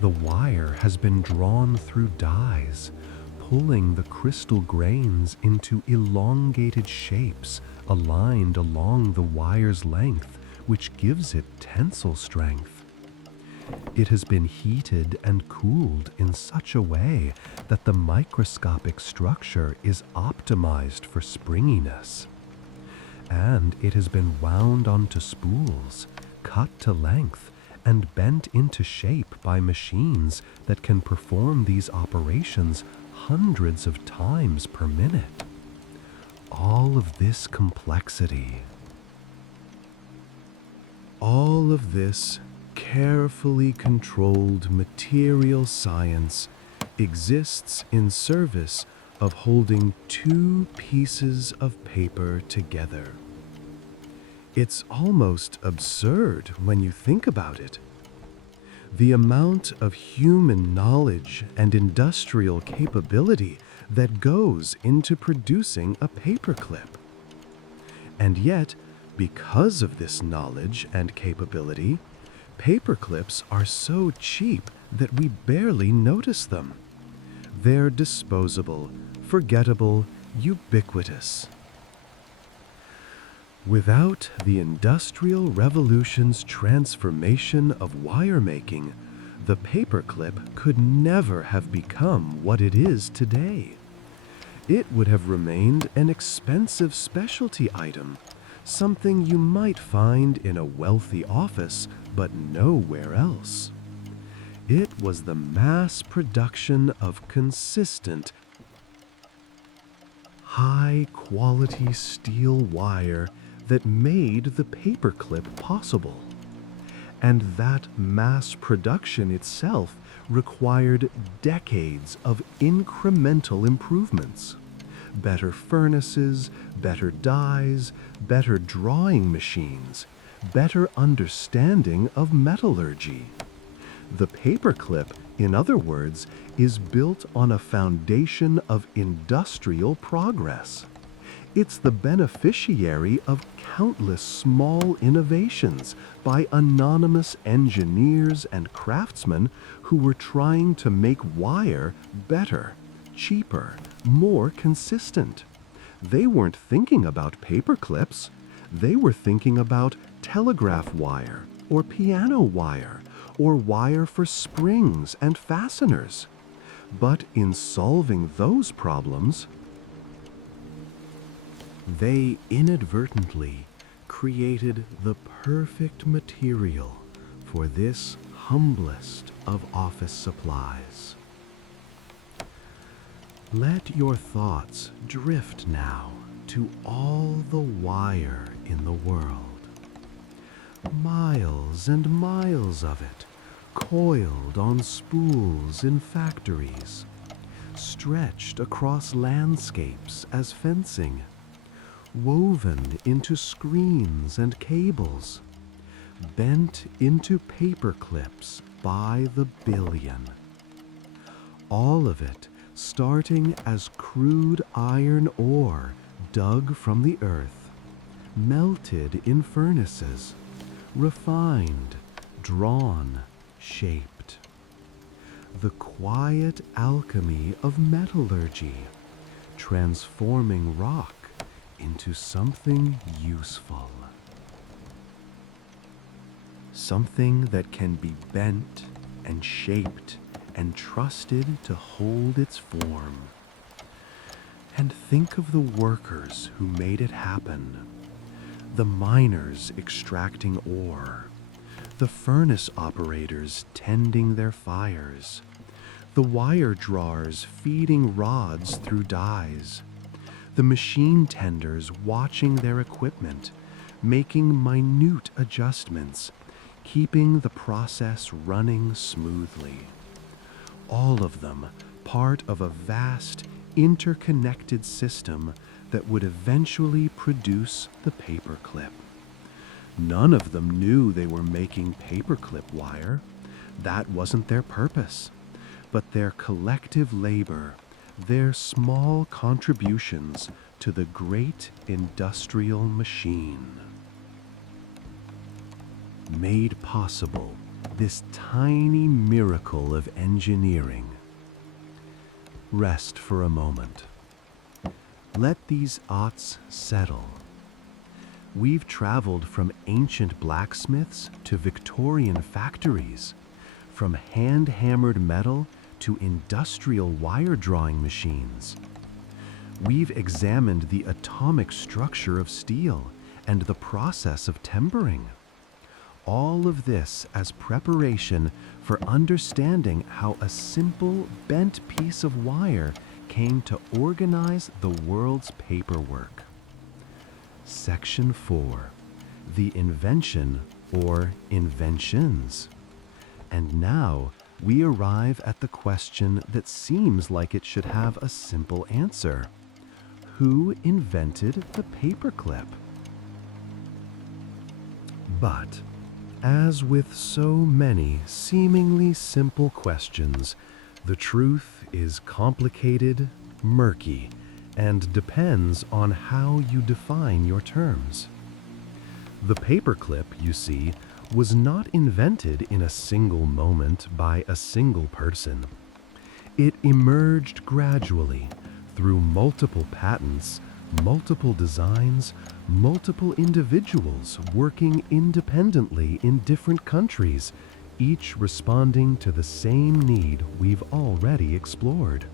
The wire has been drawn through dies, pulling the crystal grains into elongated shapes aligned along the wire's length, which gives it tensile strength. It has been heated and cooled in such a way that the microscopic structure is optimized for springiness. And it has been wound onto spools, cut to length, and bent into shape by machines that can perform these operations hundreds of times per minute. All of this complexity, all of this carefully controlled material science exists in service of holding two pieces of paper together. It's almost absurd when you think about it. The amount of human knowledge and industrial capability that goes into producing a paperclip. And yet, because of this knowledge and capability, paperclips are so cheap that we barely notice them. They're disposable, forgettable, ubiquitous. Without the Industrial Revolution's transformation of wire making, the paperclip could never have become what it is today. It would have remained an expensive specialty item, something you might find in a wealthy office but nowhere else. It was the mass production of consistent, high-quality steel wire that made the paperclip possible. And that mass production itself required decades of incremental improvements. Better furnaces, better dies, better drawing machines, better understanding of metallurgy. The paperclip, in other words, is built on a foundation of industrial progress. It's the beneficiary of countless small innovations by anonymous engineers and craftsmen who were trying to make wire better, cheaper, more consistent. They weren't thinking about paperclips. They were thinking about telegraph wire, or piano wire, or wire for springs and fasteners. But in solving those problems, they inadvertently created the perfect material for this humblest of office supplies. Let your thoughts drift now to all the wire in the world. Miles and miles of it, coiled on spools in factories, stretched across landscapes as fencing, woven into screens and cables, bent into paper clips by the billion. All of it starting as crude iron ore dug from the earth, melted in furnaces, refined, drawn, shaped. The quiet alchemy of metallurgy, transforming rock into something useful. Something that can be bent and shaped and trusted to hold its form. And think of the workers who made it happen. The miners extracting ore, the furnace operators tending their fires, the wire drawers feeding rods through dies, the machine tenders watching their equipment, making minute adjustments, keeping the process running smoothly. all of them part of a vast, interconnected system that would eventually produce the paperclip. None of them knew they were making paperclip wire. That wasn't their purpose. But their collective labor, their small contributions to the great industrial machine, made possible this tiny miracle of engineering. Rest for a moment. Let these aughts settle. We've traveled from ancient blacksmiths to Victorian factories, from hand-hammered metal to industrial wire-drawing machines. We've examined the atomic structure of steel and the process of timbering. All of this as preparation for understanding how a simple bent piece of wire came to organize the world's paperwork. Section 4. The invention or inventions. And now we arrive at the question that seems like it should have a simple answer. Who invented the paperclip? But, as with so many seemingly simple questions, the truth is complicated, murky, and depends on how you define your terms. The paperclip, you see, was not invented in a single moment by a single person. It emerged gradually through multiple patents, multiple designs, multiple individuals working independently in different countries, each responding to the same need we've already explored.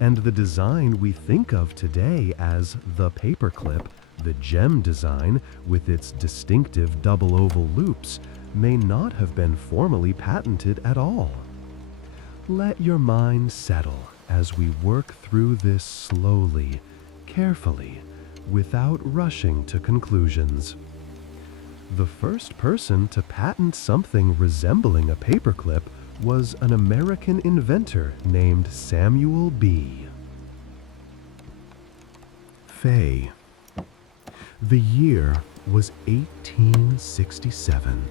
And the design we think of today as the paperclip, the gem design with its distinctive double oval loops, may not have been formally patented at all. Let your mind settle as we work through this slowly, carefully, without rushing to conclusions. The first person to patent something resembling a paperclip was an American inventor named Samuel B. Fay. The year was 1867.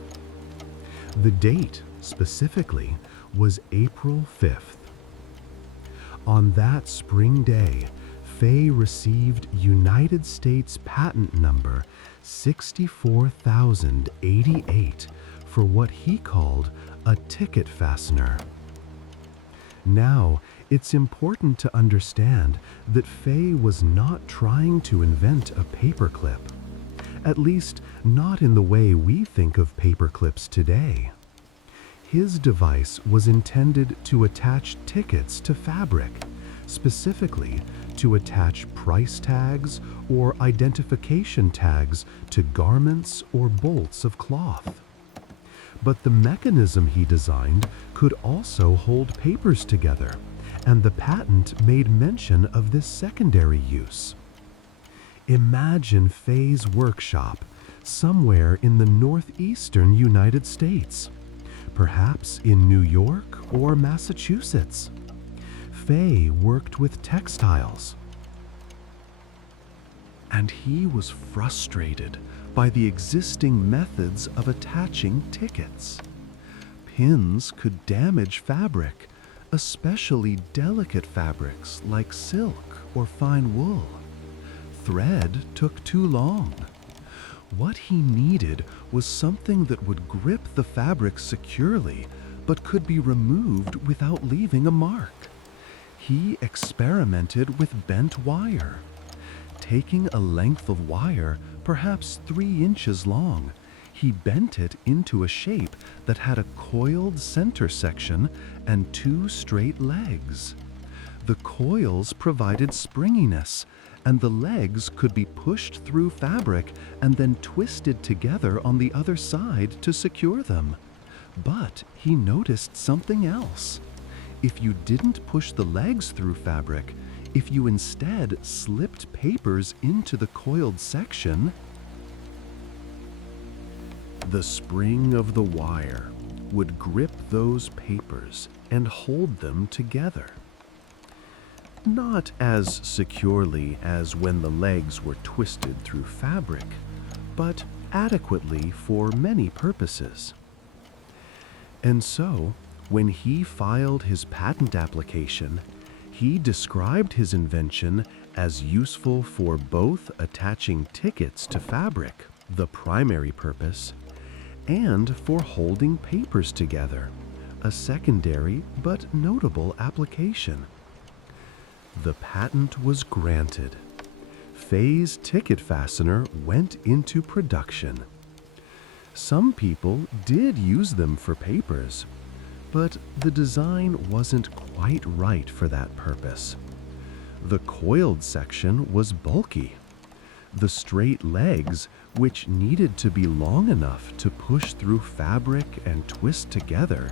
The date, specifically, was April 5th. On that spring day, Fay received United States patent number 64,088 for what he called a ticket fastener. Now, it's important to understand that Fay was not trying to invent a paperclip, at least not in the way we think of paperclips today. His device was intended to attach tickets to fabric, specifically to attach price tags or identification tags to garments or bolts of cloth. But the mechanism he designed could also hold papers together, and the patent made mention of this secondary use. Imagine Fay's workshop somewhere in the northeastern United States, perhaps in New York or Massachusetts. Fay worked with textiles, and he was frustrated by the existing methods of attaching tickets. Pins could damage fabric, especially delicate fabrics like silk or fine wool. Thread took too long. What he needed was something that would grip the fabric securely, but could be removed without leaving a mark. He experimented with bent wire. Taking a length of wire, perhaps 3 inches long, he bent it into a shape that had a coiled center section and 2 straight legs. The coils provided springiness, and the legs could be pushed through fabric and then twisted together on the other side to secure them. But he noticed something else. If you didn't push the legs through fabric, if you instead slipped papers into the coiled section, the spring of the wire would grip those papers and hold them together. Not as securely as when the legs were twisted through fabric, but adequately for many purposes. And so, when he filed his patent application, he described his invention as useful for both attaching tickets to fabric, the primary purpose, and for holding papers together, a secondary but notable application. The patent was granted. Fay's ticket fastener went into production. Some people did use them for papers, but the design wasn't quite right for that purpose. The coiled section was bulky. The straight legs, which needed to be long enough to push through fabric and twist together,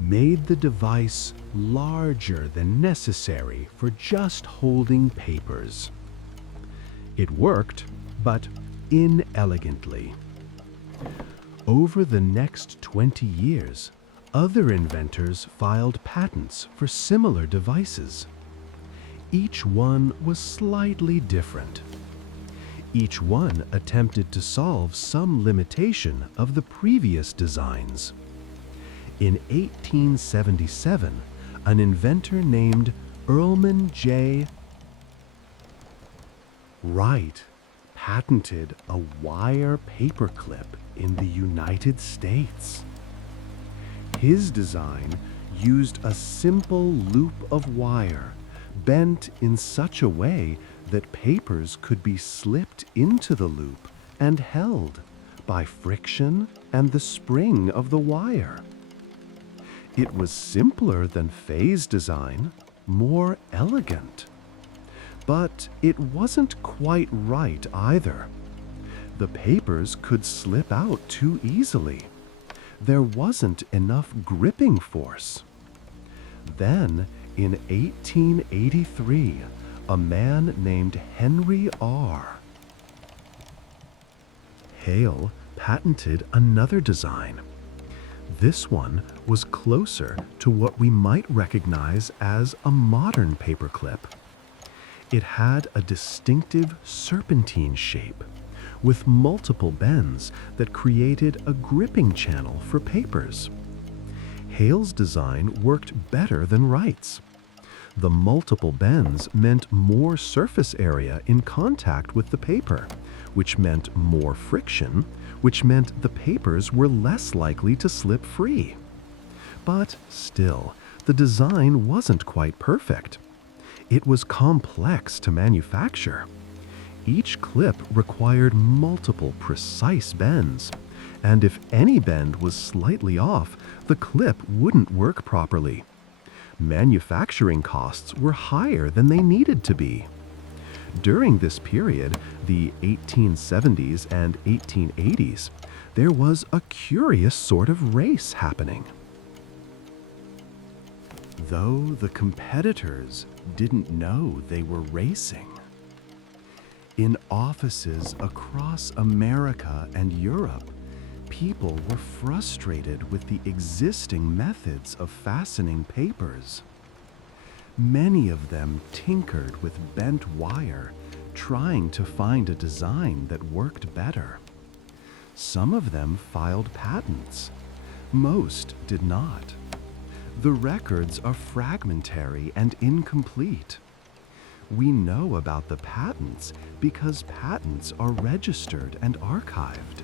made the device larger than necessary for just holding papers. It worked, but inelegantly. Over the next 20 years, other inventors filed patents for similar devices. Each one was slightly different. Each one attempted to solve some limitation of the previous designs. In 1877, an inventor named Earlman J. Wright patented a wire paperclip in the United States. His design used a simple loop of wire bent in such a way that papers could be slipped into the loop and held by friction and the spring of the wire. It was simpler than Fay's design, more elegant. But it wasn't quite right either. The papers could slip out too easily. There wasn't enough gripping force. Then, in 1883, a man named Henry R. Hale patented another design. This one was closer to what we might recognize as a modern paperclip. It had a distinctive serpentine shape, with multiple bends that created a gripping channel for papers. Hale's design worked better than Wright's. The multiple bends meant more surface area in contact with the paper, which meant more friction, which meant the papers were less likely to slip free. But still, the design wasn't quite perfect. It was complex to manufacture. Each clip required multiple precise bends, and if any bend was slightly off, the clip wouldn't work properly. Manufacturing costs were higher than they needed to be. During this period, the 1870s and 1880s, there was a curious sort of race happening. Though the competitors didn't know they were racing. In offices across America and Europe, people were frustrated with the existing methods of fastening papers. Many of them tinkered with bent wire, trying to find a design that worked better. Some of them filed patents. Most did not. The records are fragmentary and incomplete. We know about the patents because patents are registered and archived.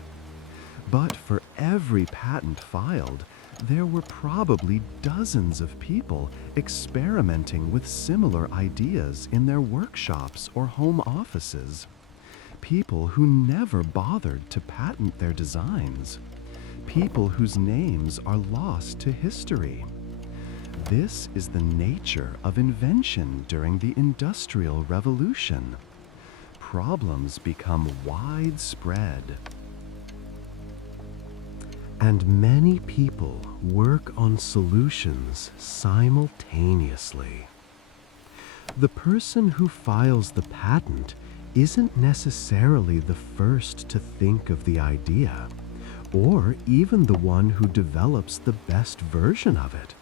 But for every patent filed, there were probably dozens of people experimenting with similar ideas in their workshops or home offices. People who never bothered to patent their designs. People whose names are lost to history. This is the nature of invention during the Industrial Revolution. Problems become widespread. And many people work on solutions simultaneously. The person who files the patent isn't necessarily the first to think of the idea, or even the one who develops the best version of it.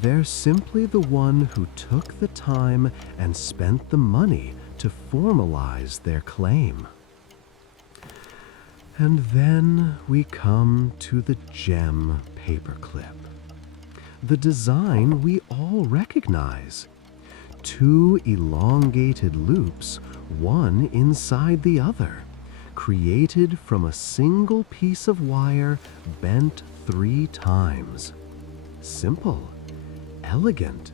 They're simply the one who took the time and spent the money to formalize their claim. And then we come to the gem paperclip. The design we all recognize. Two elongated loops, one inside the other, created from a single piece of wire bent 3 times. Simple, elegant,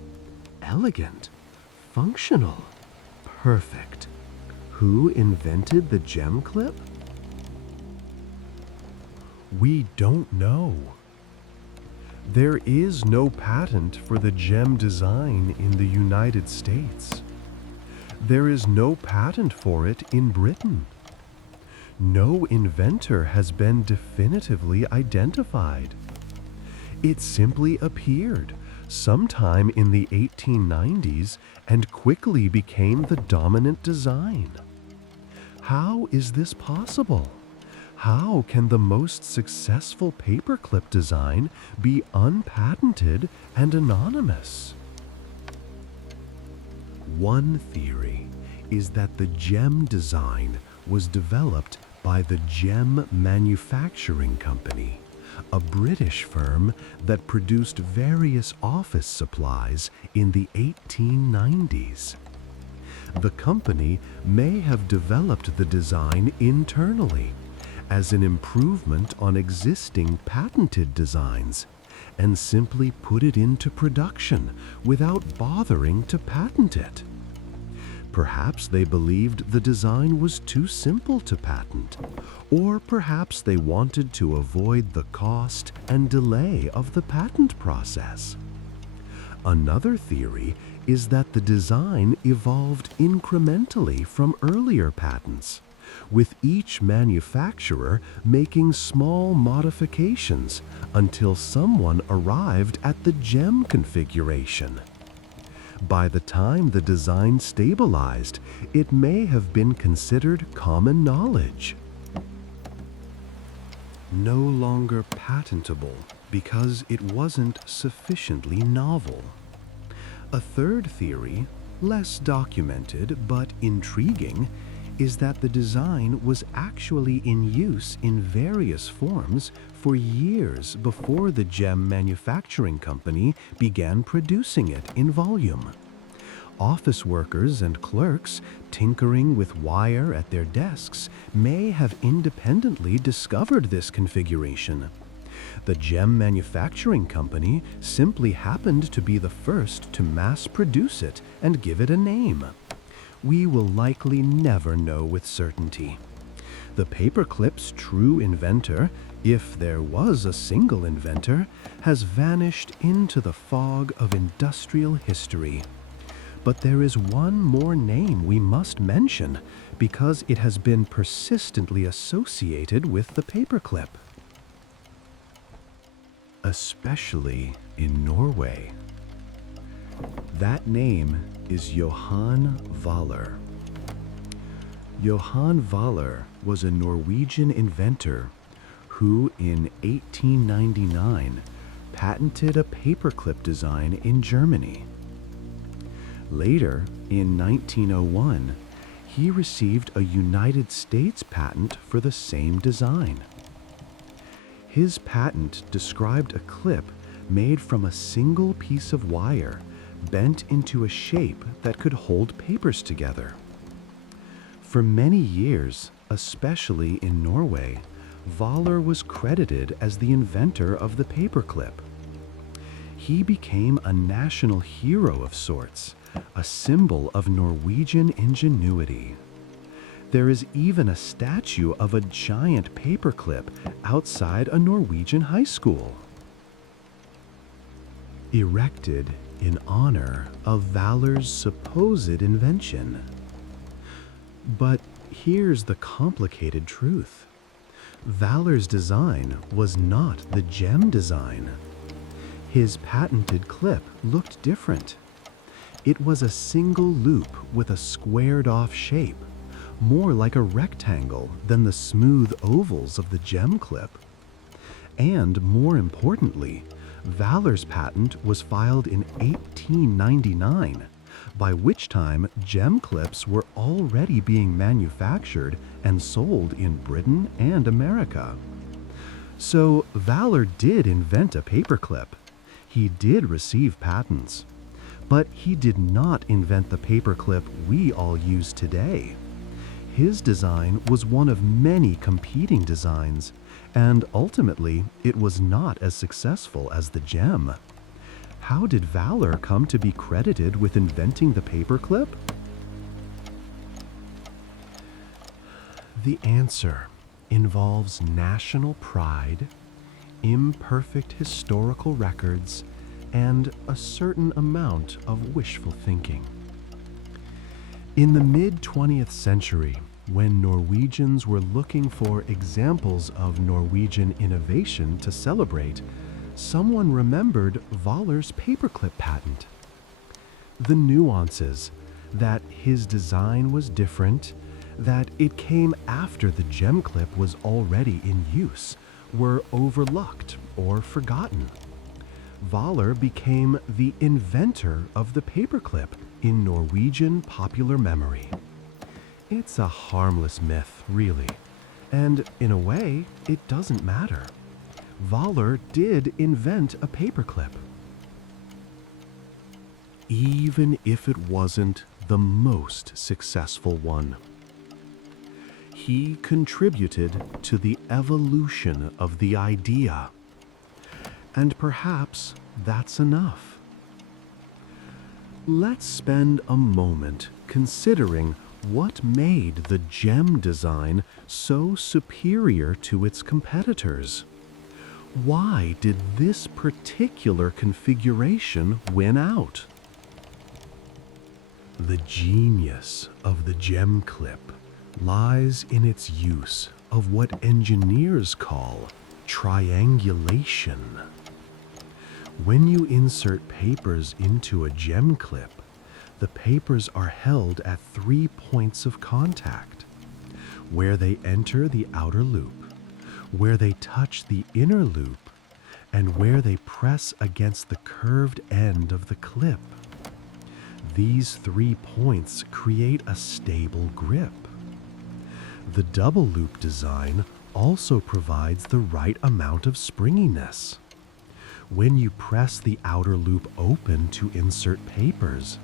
functional, perfect. Who invented the gem clip? We don't know. There is no patent for the gem design in the United States. There is no patent for it in Britain. No inventor has been definitively identified. It simply appeared sometime in the 1890s and quickly became the dominant design. How is this possible? How can the most successful paperclip design be unpatented and anonymous? One theory is that the gem design was developed by the Gem Manufacturing Company, a British firm that produced various office supplies in the 1890s. The company may have developed the design internally as an improvement on existing patented designs and simply put it into production without bothering to patent it. Perhaps they believed the design was too simple to patent, or perhaps they wanted to avoid the cost and delay of the patent process. Another theory is that the design evolved incrementally from earlier patents, with each manufacturer making small modifications until someone arrived at the gem configuration. By the time the design stabilized, it may have been considered common knowledge. No longer patentable because it wasn't sufficiently novel. A third theory, less documented but intriguing, is that the design was actually in use in various forms for years before the Gem Manufacturing Company began producing it in volume. Office workers and clerks tinkering with wire at their desks may have independently discovered this configuration. The Gem Manufacturing Company simply happened to be the first to mass produce it and give it a name. We will likely never know with certainty. The paperclip's true inventor, if there was a single inventor, has vanished into the fog of industrial history. But there is one more name we must mention because it has been persistently associated with the paperclip. Especially in Norway. That name is Johan Valler. Johan Valler was a Norwegian inventor who, in 1899, patented a paperclip design in Germany. Later, in 1901, he received a United States patent for the same design. His patent described a clip made from a single piece of wire bent into a shape that could hold papers together. For many years, especially in Norway, Valler was credited as the inventor of the paperclip. He became a national hero of sorts, a symbol of Norwegian ingenuity. There is even a statue of a giant paperclip outside a Norwegian high school, erected in honor of Valler's supposed invention. But here's the complicated truth. Valler's design was not the gem design. His patented clip looked different. It was a single loop with a squared-off shape, more like a rectangle than the smooth ovals of the gem clip. And more importantly, Valor's patent was filed in 1899, by which time gem clips were already being manufactured and sold in Britain and America. So Valor did invent a paperclip. He did receive patents. But he did not invent the paperclip we all use today. His design was one of many competing designs, and ultimately it was not as successful as the gem. How did Valor come to be credited with inventing the paperclip? The answer involves national pride, imperfect historical records, and a certain amount of wishful thinking. In the mid-20th century, when Norwegians were looking for examples of Norwegian innovation to celebrate, someone remembered Valor's paperclip patent. The nuances, that his design was different, that it came after the gem clip was already in use, were overlooked or forgotten. Valor became the inventor of the paperclip in Norwegian popular memory. It's a harmless myth, really, and in a way, it doesn't matter. Valor did invent a paperclip. Even if it wasn't the most successful one. He contributed to the evolution of the idea. And perhaps that's enough. Let's spend a moment considering what made the gem design so superior to its competitors. Why did this particular configuration win out? The genius of the gem clip lies in its use of what engineers call triangulation. When you insert papers into a gem clip, the papers are held at 3 points of contact, where they enter the outer loop, where they touch the inner loop, and where they press against the curved end of the clip. These 3 points create a stable grip. The double loop design also provides the right amount of springiness. When you press the outer loop open to insert papers,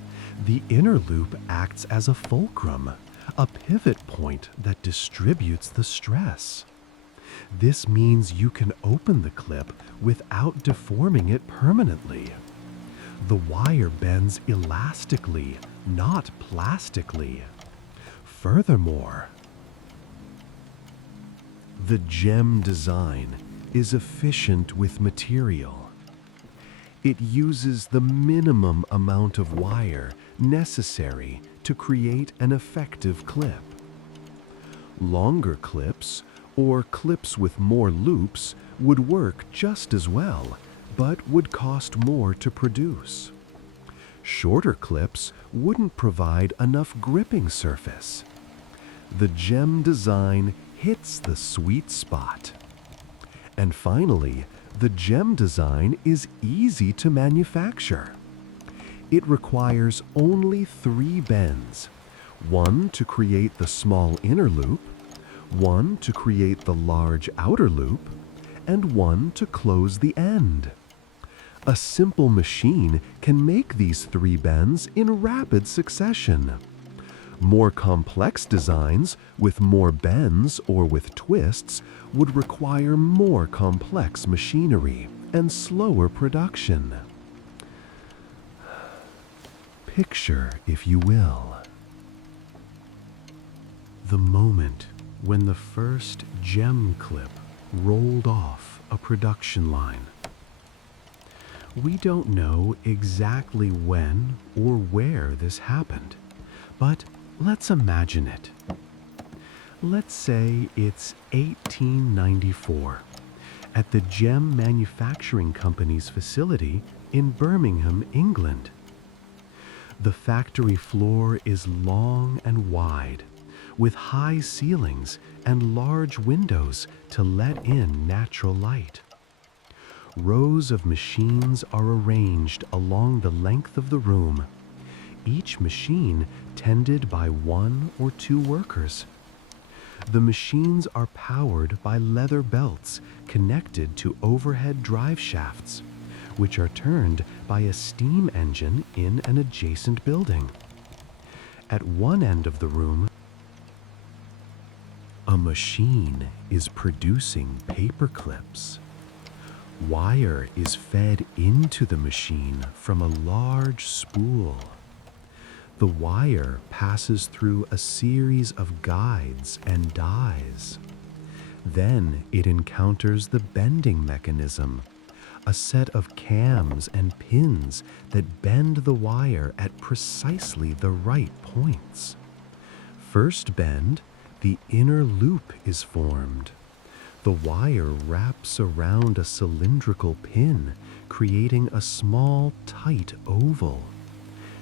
the inner loop acts as a fulcrum, a pivot point that distributes the stress. This means you can open the clip without deforming it permanently. The wire bends elastically, not plastically. Furthermore, the gem design is efficient with material. It uses the minimum amount of wire necessary to create an effective clip. Longer clips, or clips with more loops, would work just as well, but would cost more to produce. Shorter clips wouldn't provide enough gripping surface. The gem design hits the sweet spot. And finally, the gem design is easy to manufacture. It requires only 3 bends, 1 to create the small inner loop, 1 to create the large outer loop, and 1 to close the end. A simple machine can make these 3 bends in rapid succession. More complex designs with more bends or with twists would require more complex machinery and slower production. Picture, if you will, the moment when the first gem clip rolled off a production line. We don't know exactly when or where this happened, but let's imagine it. Let's say it's 1894 at the Gem Manufacturing Company's facility in Birmingham, England. The factory floor is long and wide, with high ceilings and large windows to let in natural light. Rows of machines are arranged along the length of the room, each machine tended by one or two workers. The machines are powered by leather belts connected to overhead drive shafts, which are turned by a steam engine in an adjacent building. At one end of the room, a machine is producing paper clips. Wire is fed into the machine from a large spool. The wire passes through a series of guides and dies. Then it encounters the bending mechanism, a set of cams and pins that bend the wire at precisely the right points. First bend, the inner loop is formed. The wire wraps around a cylindrical pin, creating a small, tight oval.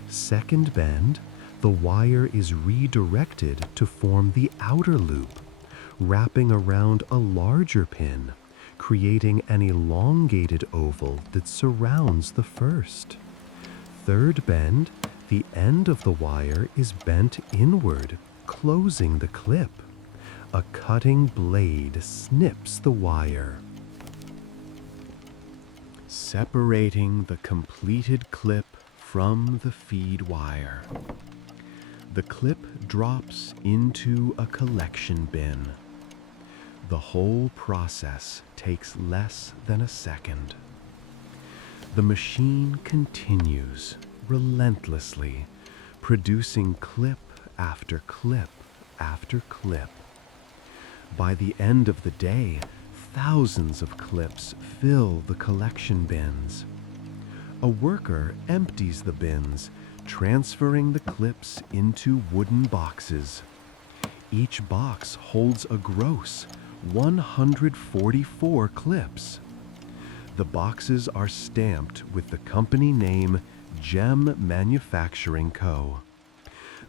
Second bend, the wire is redirected to form the outer loop, wrapping around a larger pin, creating an elongated oval that surrounds the first. Third bend, the end of the wire is bent inward, closing the clip. A cutting blade snips the wire, separating the completed clip from the feed wire. The clip drops into a collection bin. The whole process takes less than a second. The machine continues relentlessly, producing clip after clip after clip. By the end of the day, thousands of clips fill the collection bins. A worker empties the bins, transferring the clips into wooden boxes. Each box holds a gross 144 clips. The boxes are stamped with the company name Gem Manufacturing Co.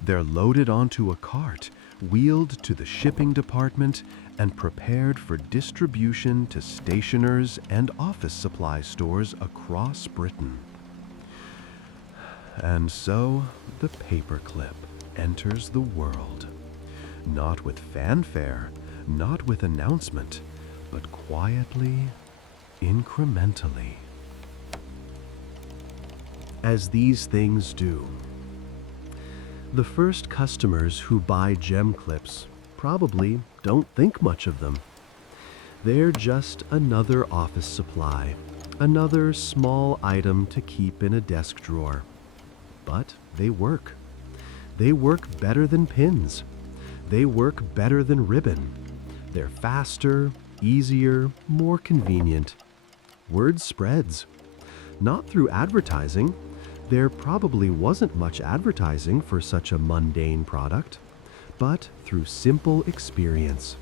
They're loaded onto a cart, wheeled to the shipping department, and prepared for distribution to stationers and office supply stores across Britain. And so the paperclip enters the world, not with fanfare, not with announcement, but quietly, incrementally. As these things do. The first customers who buy gem clips probably don't think much of them. They're just another office supply, another small item to keep in a desk drawer. But they work. They work better than pins. They work better than ribbon. They're faster, easier, more convenient. Word spreads. Not through advertising. There probably wasn't much advertising for such a mundane product, but through simple experience.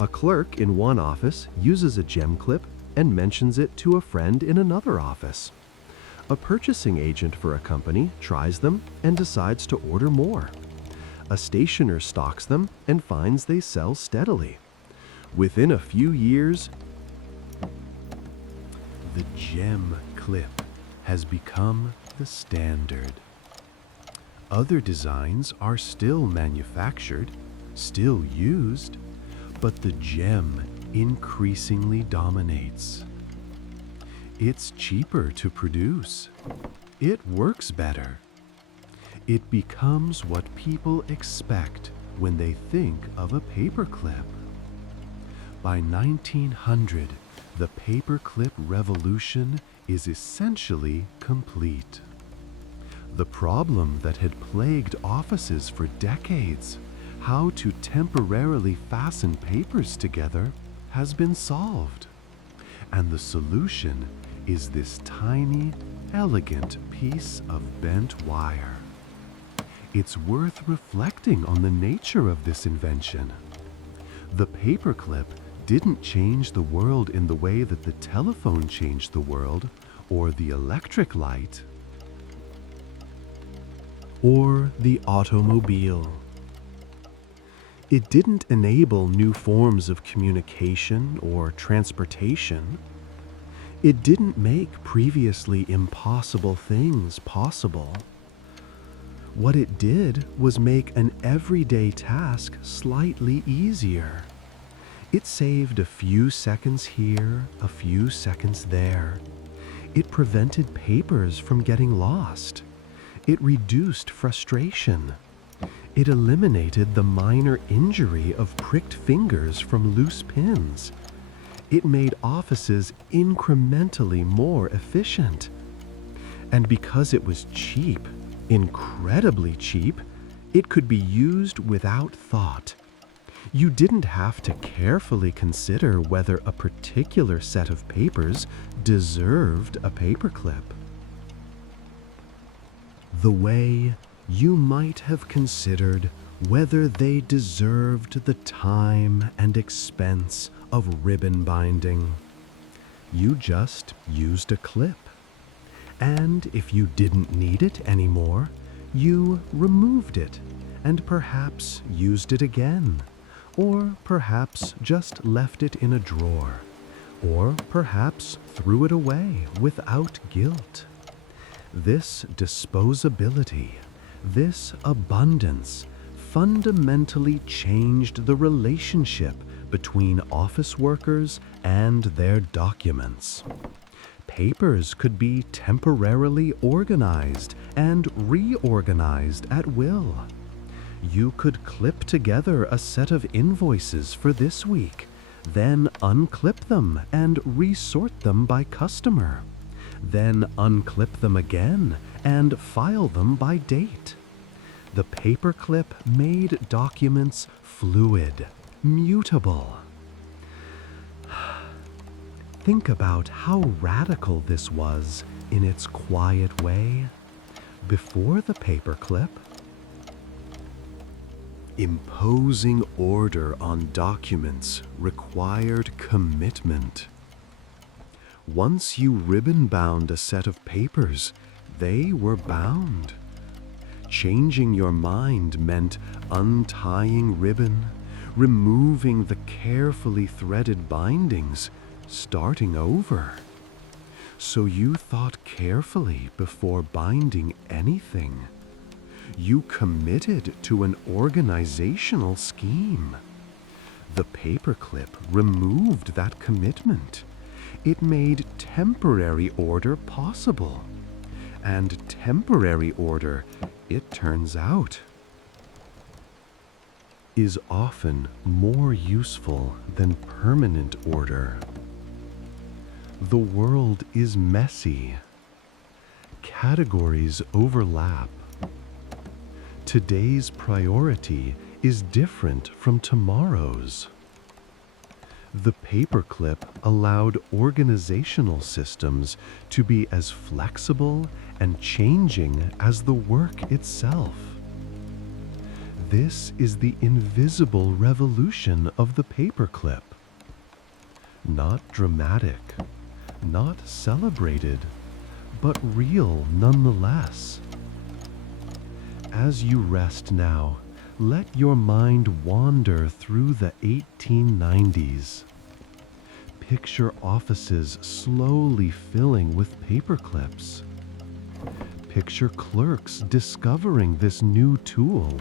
A clerk in one office uses a gem clip and mentions it to a friend in another office. A purchasing agent for a company tries them and decides to order more. A stationer stocks them and finds they sell steadily. Within a few years, the gem clip has become the standard. Other designs are still manufactured, still used, but the gem increasingly dominates. It's cheaper to produce. It works better. It becomes what people expect when they think of a paperclip. By 1900, the paperclip revolution is essentially complete. The problem that had plagued offices for decades, how to temporarily fasten papers together, has been solved. And the solution is this tiny, elegant piece of bent wire. It's worth reflecting on the nature of this invention. The paperclip didn't change the world in the way that the telephone changed the world, or the electric light, or the automobile. It didn't enable new forms of communication or transportation. It didn't make previously impossible things possible. What it did was make an everyday task slightly easier. It saved a few seconds here, a few seconds there. It prevented papers from getting lost. It reduced frustration. It eliminated the minor injury of pricked fingers from loose pins. It made offices incrementally more efficient. And because it was cheap, incredibly cheap, it could be used without thought. You didn't have to carefully consider whether a particular set of papers deserved a paperclip. The way you might have considered whether they deserved the time and expense of ribbon binding. You just used a clip. And if you didn't need it anymore, you removed it and perhaps used it again, or perhaps just left it in a drawer, or perhaps threw it away without guilt. This disposability, this abundance, fundamentally changed the relationship between office workers and their documents. Papers could be temporarily organized and reorganized at will. You could clip together a set of invoices for this week, then unclip them and resort them by customer, then unclip them again and file them by date. The paperclip made documents fluid, mutable. Think about how radical this was in its quiet way. Before the paperclip, imposing order on documents required commitment. Once you ribbon-bound a set of papers, they were bound. Changing your mind meant untying ribbon, removing the carefully threaded bindings, starting over. So you thought carefully before binding anything. You committed to an organizational scheme. The paperclip removed that commitment. It made temporary order possible. And temporary order, it turns out, is often more useful than permanent order. The world is messy. Categories overlap. Today's priority is different from tomorrow's. The paperclip allowed organizational systems to be as flexible and changing as the work itself. This is the invisible revolution of the paperclip. Not dramatic, not celebrated, but real nonetheless. As you rest now, let your mind wander through the 1890s. Picture offices slowly filling with paperclips. Picture clerks discovering this new tool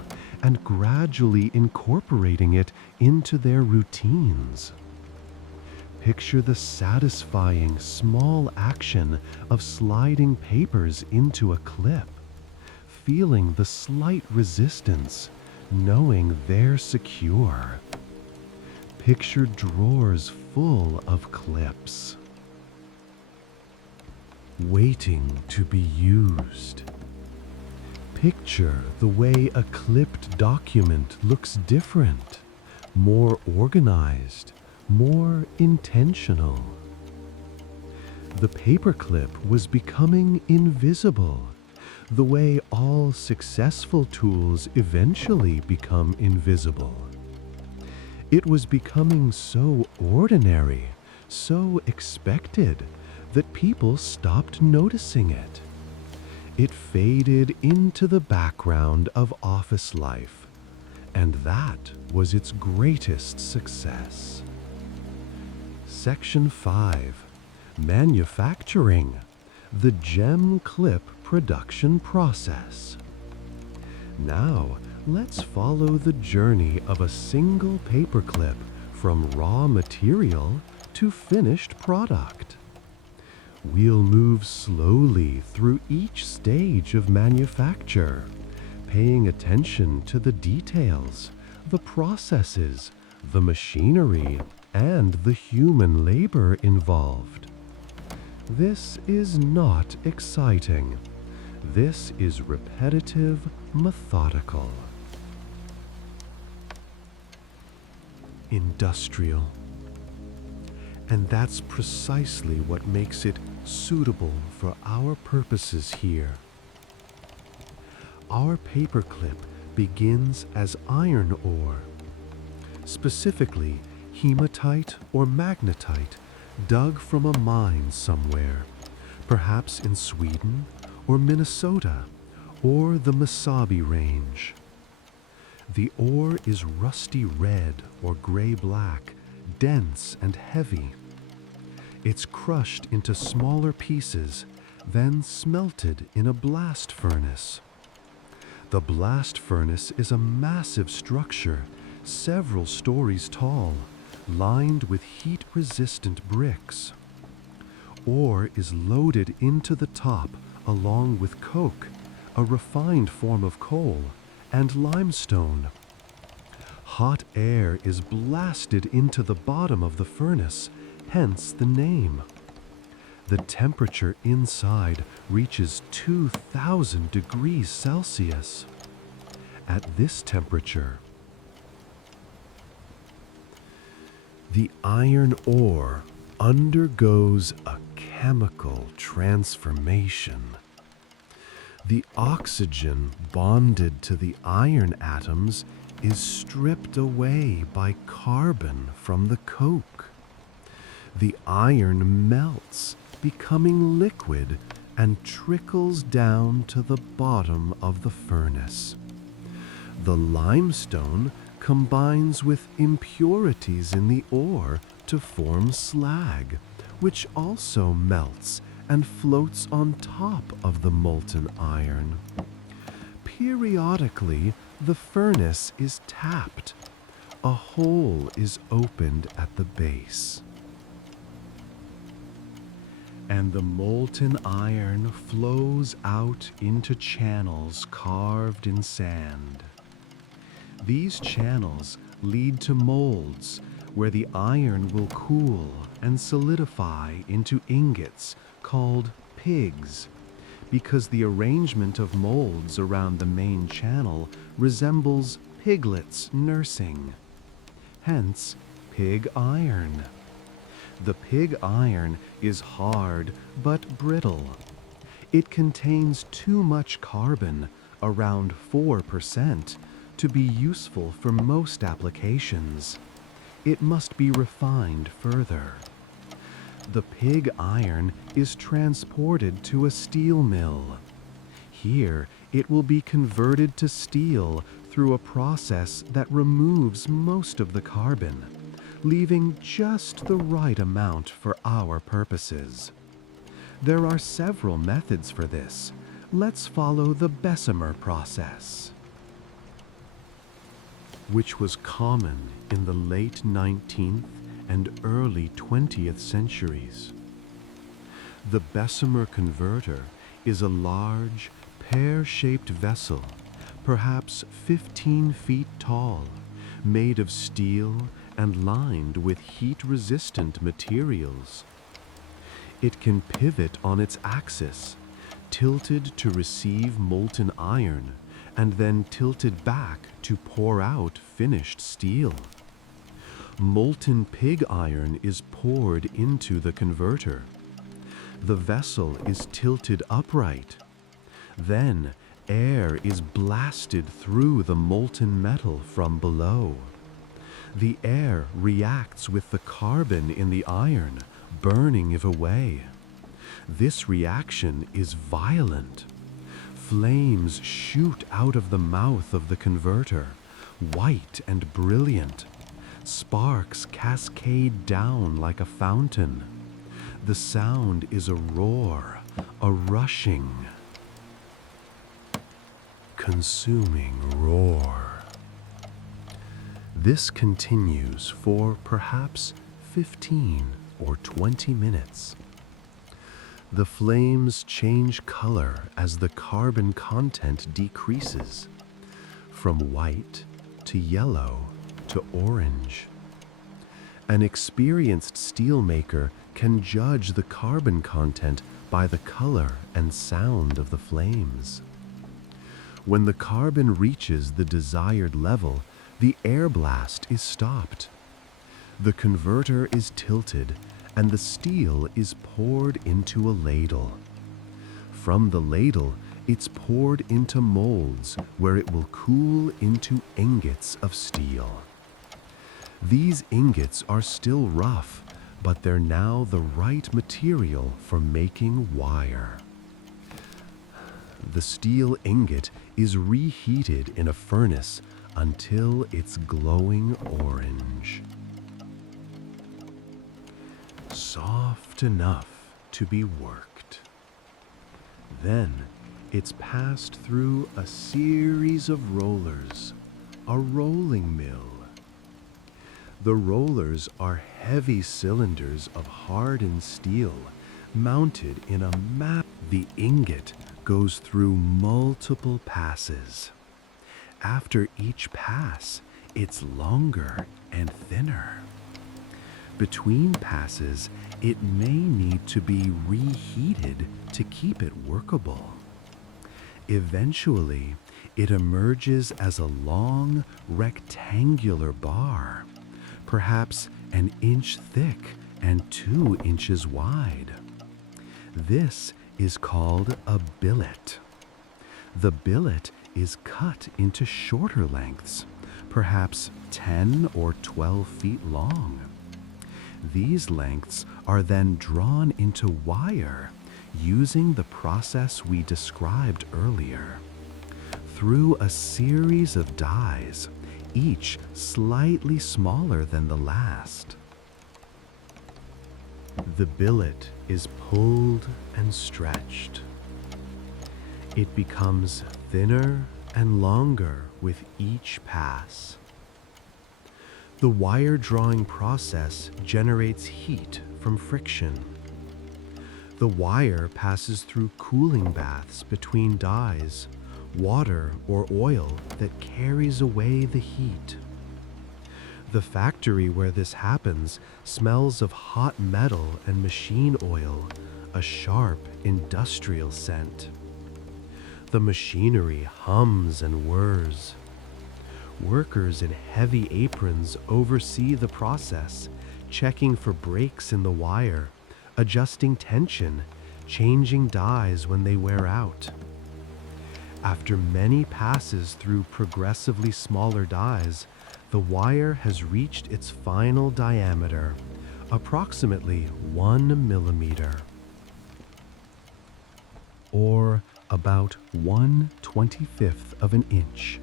and gradually incorporating it into their routines. Picture the satisfying small action of sliding papers into a clip, feeling the slight resistance, knowing they're secure. Picture drawers full of clips, waiting to be used. Picture the way a clipped document looks different, more organized, more intentional. The paperclip was becoming invisible, the way all successful tools eventually become invisible. It was becoming so ordinary, so expected, that people stopped noticing it. It faded into the background of office life, and that was its greatest success. Section 5. Manufacturing, the gem clip production process. Now, let's follow the journey of a single paperclip from raw material to finished product. We'll move slowly through each stage of manufacture, paying attention to the details, the processes, the machinery, and the human labor involved. This is not exciting. This is repetitive, methodical. Industrial. And that's precisely what makes it suitable for our purposes here. Our paperclip begins as iron ore, specifically hematite or magnetite dug from a mine somewhere, perhaps in Sweden or Minnesota or the Mesabi Range. The ore is rusty red or gray-black, dense and heavy. It's crushed into smaller pieces, then smelted in a blast furnace. The blast furnace is a massive structure, several stories tall, lined with heat-resistant bricks. Ore is loaded into the top along with coke, a refined form of coal, and limestone. Hot air is blasted into the bottom of the furnace, hence the name. The temperature inside reaches 2,000 degrees Celsius. At this temperature, the iron ore undergoes a chemical transformation. The oxygen bonded to the iron atoms is stripped away by carbon from the coke. The iron melts, becoming liquid, and trickles down to the bottom of the furnace. The limestone combines with impurities in the ore to form slag, which also melts and floats on top of the molten iron. Periodically, the furnace is tapped. A hole is opened at the base, and the molten iron flows out into channels carved in sand. These channels lead to molds where the iron will cool and solidify into ingots called pigs, because the arrangement of molds around the main channel resembles piglets nursing. Hence, pig iron. The pig iron is hard but brittle. It contains too much carbon, around 4%, to be useful for most applications. It must be refined further. The pig iron is transported to a steel mill. Here, it will be converted to steel through a process that removes most of the carbon, leaving just the right amount for our purposes. There are several methods for this. Let's follow the Bessemer process, which was common in the late 19th and early 20th centuries. The Bessemer converter is a large, pear-shaped vessel, perhaps 15 feet tall, made of steel and lined with heat-resistant materials. It can pivot on its axis, tilted to receive molten iron, and then tilted back to pour out finished steel. Molten pig iron is poured into the converter. The vessel is tilted upright. Then, air is blasted through the molten metal from below. The air reacts with the carbon in the iron, burning it away. This reaction is violent. Flames shoot out of the mouth of the converter, white and brilliant. Sparks cascade down like a fountain. The sound is a roar, a rushing, consuming roar. This continues for perhaps 15 or 20 minutes. The flames change color as the carbon content decreases, from white to yellow to orange. An experienced steelmaker can judge the carbon content by the color and sound of the flames. When the carbon reaches the desired level, the air blast is stopped. The converter is tilted and the steel is poured into a ladle. From the ladle, it's poured into molds where it will cool into ingots of steel. These ingots are still rough, but they're now the right material for making wire. The steel ingot is reheated in a furnace until it's glowing orange. Soft enough to be worked. Then it's passed through a series of rollers, a rolling mill. The rollers are heavy cylinders of hardened steel mounted in a map. The ingot goes through multiple passes. After each pass, it's longer and thinner. Between passes, it may need to be reheated to keep it workable. Eventually, it emerges as a long, rectangular bar, perhaps an inch thick and 2 inches wide. This is called a billet. The billet is cut into shorter lengths, perhaps 10 or 12 feet long. These lengths are then drawn into wire using the process we described earlier. Through a series of dies, each slightly smaller than the last. The billet is pulled and stretched. It becomes thinner and longer with each pass. The wire drawing process generates heat from friction. The wire passes through cooling baths between dies, water or oil that carries away the heat. The factory where this happens smells of hot metal and machine oil, a sharp industrial scent. The machinery hums and whirs. Workers in heavy aprons oversee the process, checking for breaks in the wire, adjusting tension, changing dies when they wear out. After many passes through progressively smaller dies, the wire has reached its final diameter, approximately 1 millimeter, or about 1/25 of an inch.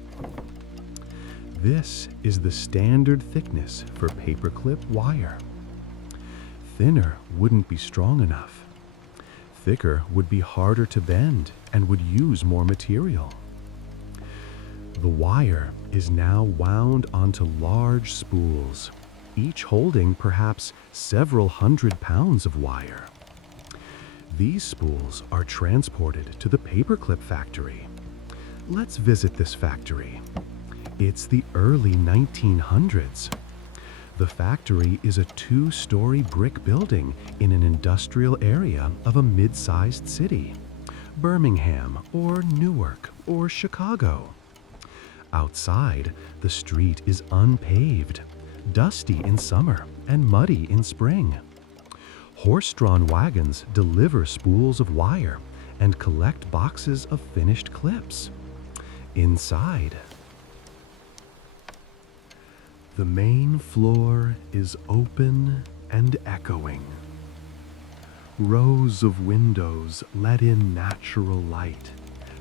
This is the standard thickness for paperclip wire. Thinner wouldn't be strong enough. Thicker would be harder to bend and would use more material. The wire is now wound onto large spools, each holding perhaps several hundred pounds of wire. These spools are transported to the paperclip factory. Let's visit this factory. It's the early 1900s. The factory is a 2-story brick building in an industrial area of a mid-sized city, Birmingham or Newark or Chicago. Outside, the street is unpaved, dusty in summer and muddy in spring. Horse-drawn wagons deliver spools of wire and collect boxes of finished clips. Inside, the main floor is open and echoing. Rows of windows let in natural light,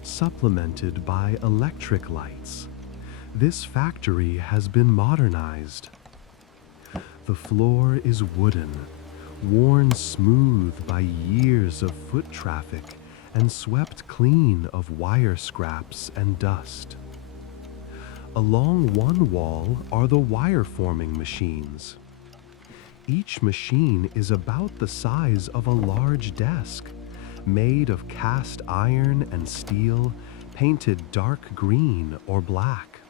supplemented by electric lights. This factory has been modernized. The floor is wooden, worn smooth by years of foot traffic and swept clean of wire scraps and dust. Along one wall are the wire forming machines. Each machine is about the size of a large desk, made of cast iron and steel, painted dark green or black.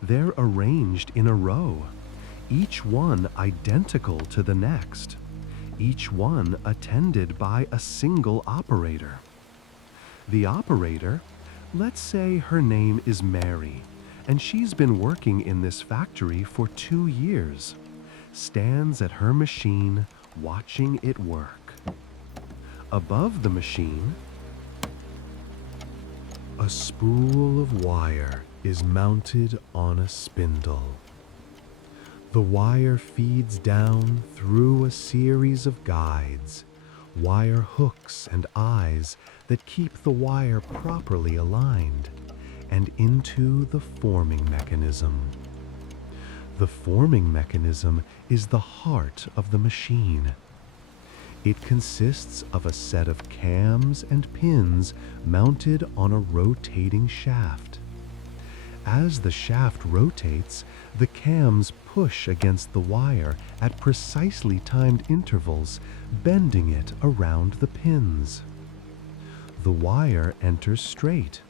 They're arranged in a row, each one identical to the next, each one attended by a single operator. The operator, let's say her name is Mary, and she's been working in this factory for 2 years, stands at her machine watching it work. Above the machine, a spool of wire is mounted on a spindle. The wire feeds down through a series of guides, wire hooks and eyes that keep the wire properly aligned, and into the forming mechanism. The forming mechanism is the heart of the machine. It consists of a set of cams and pins mounted on a rotating shaft. As the shaft rotates, the cams push against the wire at precisely timed intervals, bending it around the pins. The wire enters straight.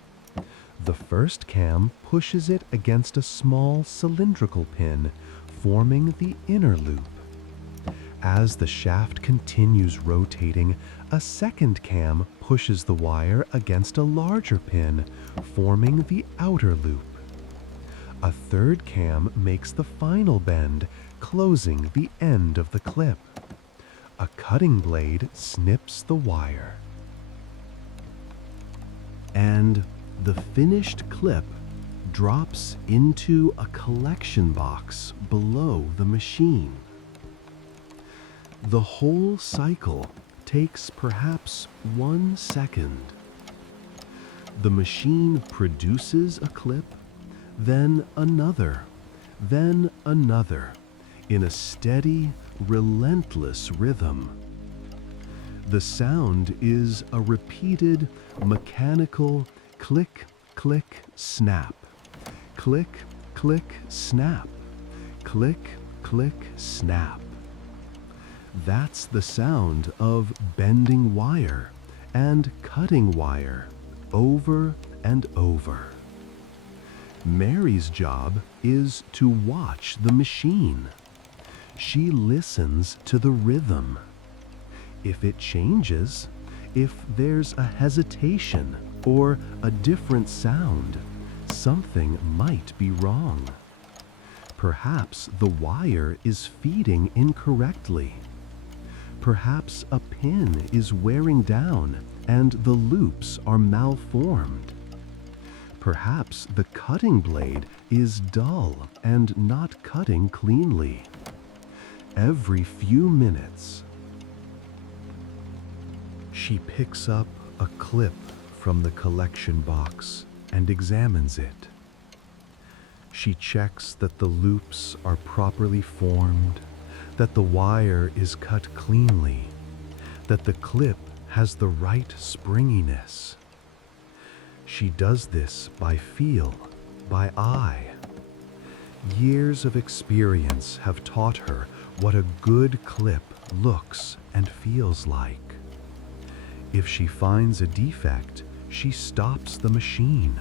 The first cam pushes it against a small cylindrical pin, forming the inner loop. As the shaft continues rotating, a second cam pushes the wire against a larger pin, forming the outer loop. A third cam makes the final bend, closing the end of the clip. A cutting blade snips the wire. And the finished clip drops into a collection box below the machine. The whole cycle takes perhaps 1 second. The machine produces a clip, then another, in a steady, relentless rhythm. The sound is a repeated, mechanical click, click, snap, click, click, snap, click, click, snap. That's the sound of bending wire and cutting wire over and over. Mary's job is to watch the machine. She listens to the rhythm. If it changes, if there's a hesitation or a different sound, something might be wrong. Perhaps the wire is feeding incorrectly. Perhaps a pin is wearing down and the loops are malformed. Perhaps the cutting blade is dull and not cutting cleanly. Every few minutes, she picks up a clip from the collection box and examines it. She checks that the loops are properly formed, that the wire is cut cleanly, that the clip has the right springiness. She does this by feel, by eye. Years of experience have taught her what a good clip looks and feels like. If she finds a defect, she stops the machine.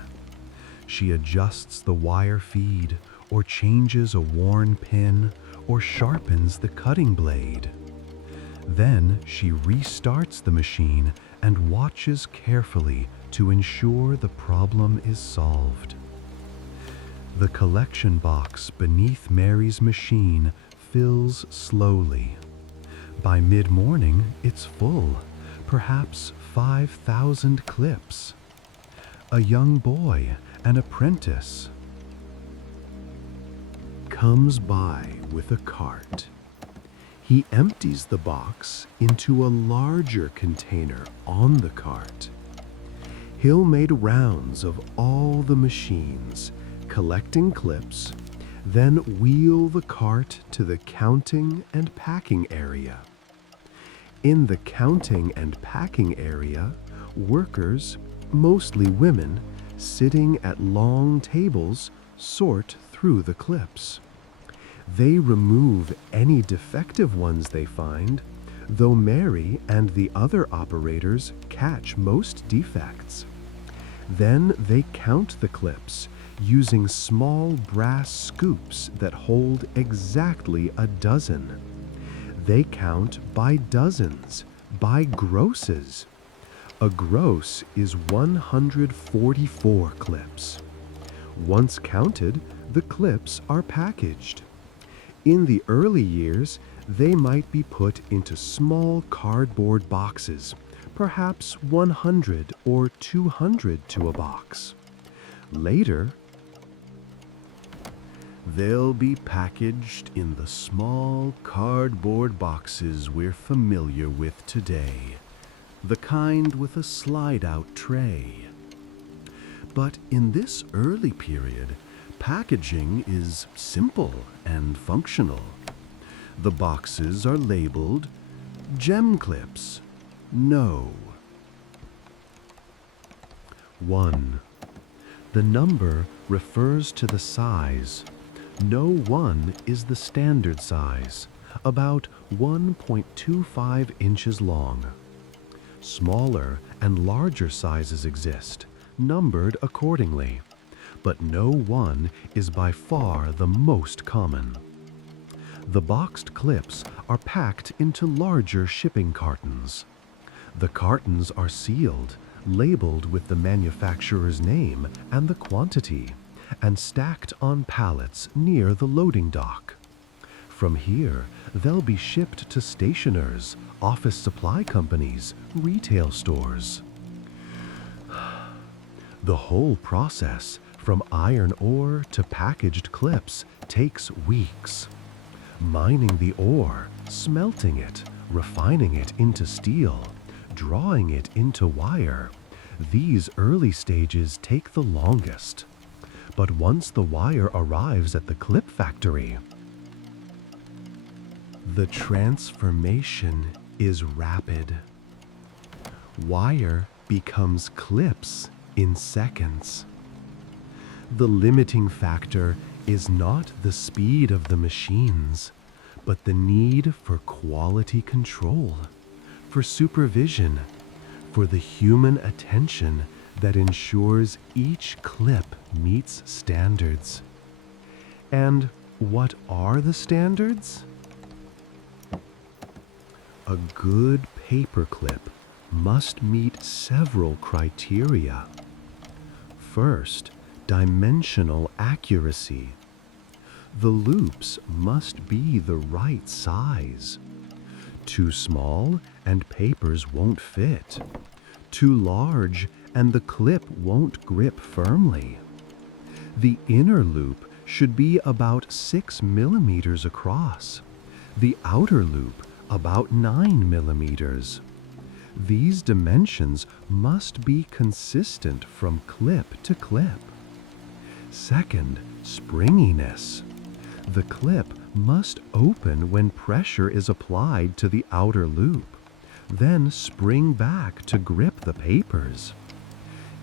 She adjusts the wire feed, or changes a worn pin, or sharpens the cutting blade. Then she restarts the machine and watches carefully to ensure the problem is solved. The collection box beneath Mary's machine fills slowly. By mid-morning, it's full, perhaps 5,000 clips. A young boy, an apprentice, comes by with a cart. He empties the box into a larger container on the cart. He'll make rounds of all the machines, collecting clips, then wheel the cart to the counting and packing area. In the counting and packing area, workers, mostly women, sitting at long tables, sort through the clips. They remove any defective ones they find, though Mary and the other operators catch most defects. Then they count the clips using small brass scoops that hold exactly a dozen. They count by dozens, by grosses. A gross is 144 clips. Once counted, the clips are packaged. In the early years, they might be put into small cardboard boxes, perhaps 100 or 200 to a box. Later, they'll be packaged in the small cardboard boxes we're familiar with today, the kind with a slide-out tray. But in this early period, packaging is simple and functional. The boxes are labeled gem clips, no. 1. The number refers to the size. No 1 is the standard size, about 1.25 inches long. Smaller and larger sizes exist, numbered accordingly, but no 1 is by far the most common. The boxed clips are packed into larger shipping cartons. The cartons are sealed, labeled with the manufacturer's name and the quantity, and stacked on pallets near the loading dock. From here, they'll be shipped to stationers, office supply companies, retail stores. The whole process, from iron ore to packaged clips, takes weeks. Mining the ore, smelting it, refining it into steel, drawing it into wire. These early stages take the longest. But once the wire arrives at the clip factory, the transformation is rapid. Wire becomes clips in seconds. The limiting factor is not the speed of the machines, but the need for quality control, for supervision, for the human attention that ensures each clip meets standards. And what are the standards? A good paperclip must meet several criteria. First, dimensional accuracy. The loops must be the right size. Too small and papers won't fit. Too large and the clip won't grip firmly. The inner loop should be about 6 millimeters across. The outer loop about 9 millimeters. These dimensions must be consistent from clip to clip. Second, springiness. The clip must open when pressure is applied to the outer loop, then spring back to grip the papers.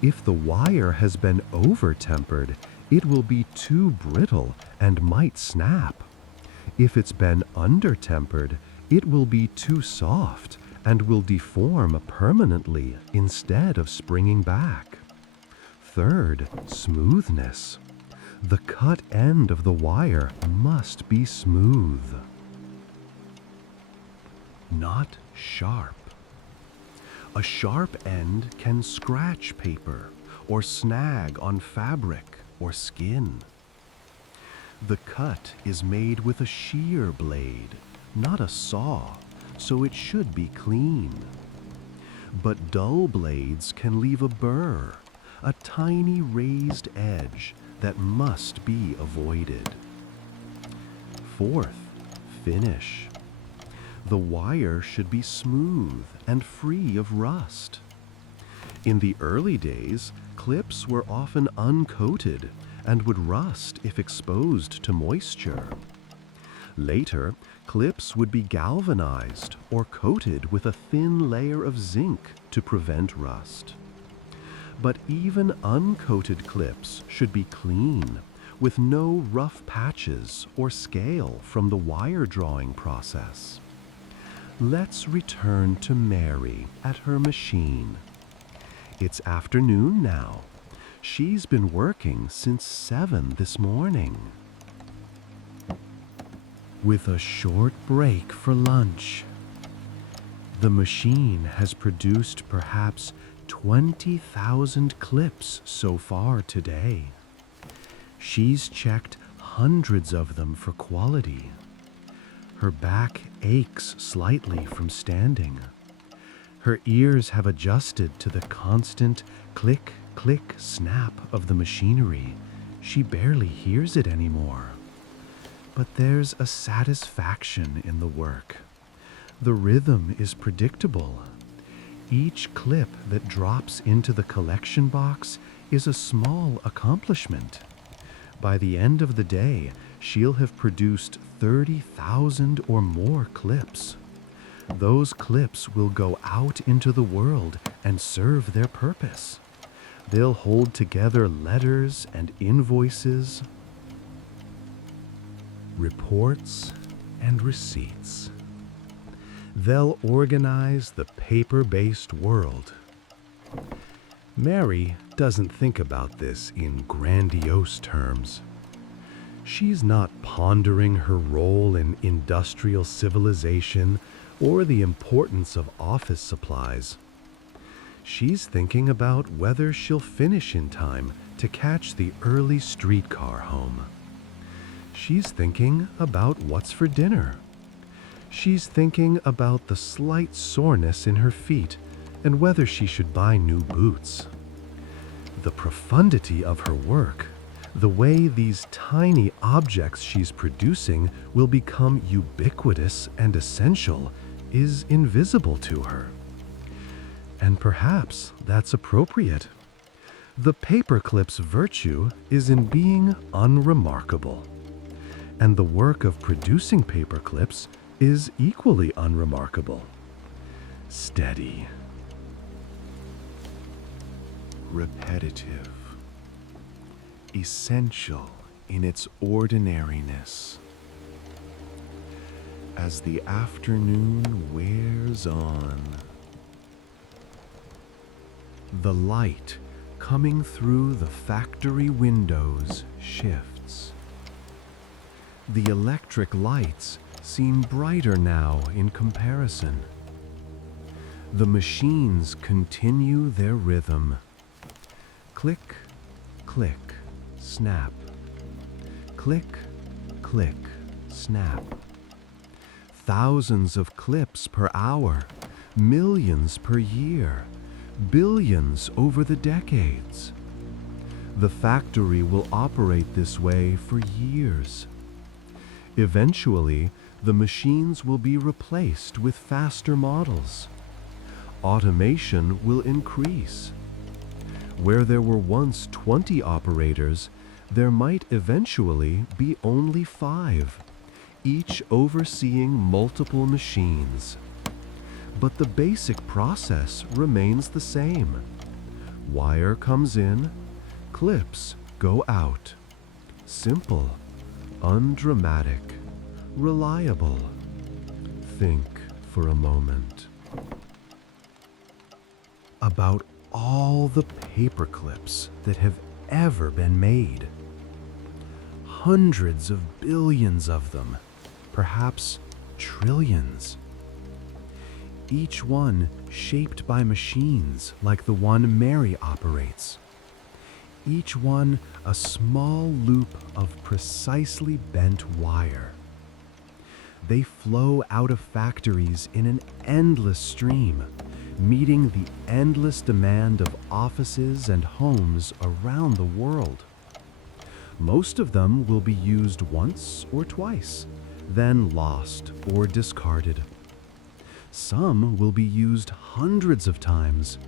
If the wire has been over-tempered, it will be too brittle and might snap. If it's been under-tempered, it will be too soft and will deform permanently instead of springing back. Third, smoothness. The cut end of the wire must be smooth, not sharp. A sharp end can scratch paper or snag on fabric or skin. The cut is made with a shear blade, not a saw, so it should be clean. But dull blades can leave a burr, a tiny raised edge that must be avoided. Fourth, finish. The wire should be smooth and free of rust. In the early days, clips were often uncoated and would rust if exposed to moisture. Later, clips would be galvanized or coated with a thin layer of zinc to prevent rust. But even uncoated clips should be clean, with no rough patches or scale from the wire drawing process. Let's return to Mary at her machine. It's afternoon now. She's been working since 7 this morning. With a short break for lunch, the machine has produced perhaps 20,000 clips so far today. She's checked hundreds of them for quality. Her back aches slightly from standing. Her ears have adjusted to the constant click, click, snap of the machinery. She barely hears it anymore. But there's a satisfaction in the work. The rhythm is predictable. Each clip that drops into the collection box is a small accomplishment. By the end of the day, she'll have produced 30,000 or more clips. Those clips will go out into the world and serve their purpose. They'll hold together letters and invoices, reports and receipts. They'll organize the paper-based world. Mary doesn't think about this in grandiose terms. She's not pondering her role in industrial civilization or the importance of office supplies. She's thinking about whether she'll finish in time to catch the early streetcar home. She's thinking about what's for dinner. She's thinking about the slight soreness in her feet and whether she should buy new boots. The profundity of her work, the way these tiny objects she's producing will become ubiquitous and essential, is invisible to her. And perhaps that's appropriate. The paperclip's virtue is in being unremarkable. And the work of producing paperclips is equally unremarkable. Steady. Repetitive. Essential in its ordinariness. As the afternoon wears on, the light coming through the factory windows shifts. The electric lights seem brighter now in comparison. The machines continue their rhythm. Click, click, snap. Click, click, snap. Thousands of clips per hour, millions per year, billions over the decades. The factory will operate this way for years. Eventually, the machines will be replaced with faster models. Automation will increase. Where there were once 20 operators, there might eventually be only 5, each overseeing multiple machines. But the basic process remains the same. Wire comes in, clips go out. Simple, undramatic, reliable. Think for a moment about all the paper clips that have ever been made. Hundreds of billions of them, perhaps trillions. Each one shaped by machines like the one Mary operates. Each one a small loop of precisely bent wire. They flow out of factories in an endless stream, meeting the endless demand of offices and homes around the world. Most of them will be used once or twice, then lost or discarded. Some will be used hundreds of times,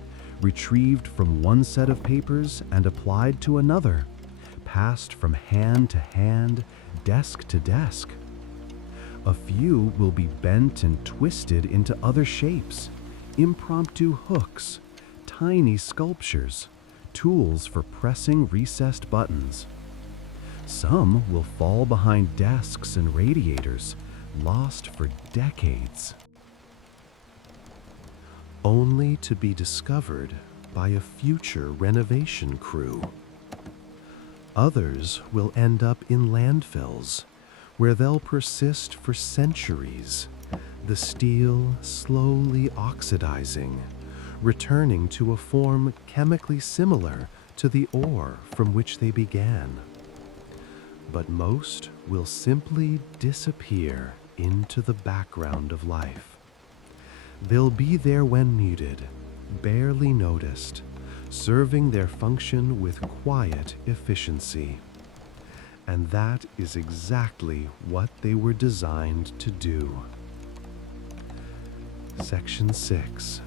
retrieved from one set of papers and applied to another, passed from hand to hand, desk to desk. A few will be bent and twisted into other shapes, impromptu hooks, tiny sculptures, tools for pressing recessed buttons. Some will fall behind desks and radiators, lost for decades, only to be discovered by a future renovation crew. Others will end up in landfills, where they'll persist for centuries, the steel slowly oxidizing, returning to a form chemically similar to the ore from which they began. But most will simply disappear into the background of life. They'll be there when needed, barely noticed, serving their function with quiet efficiency. And that is exactly what they were designed to do. Section 6.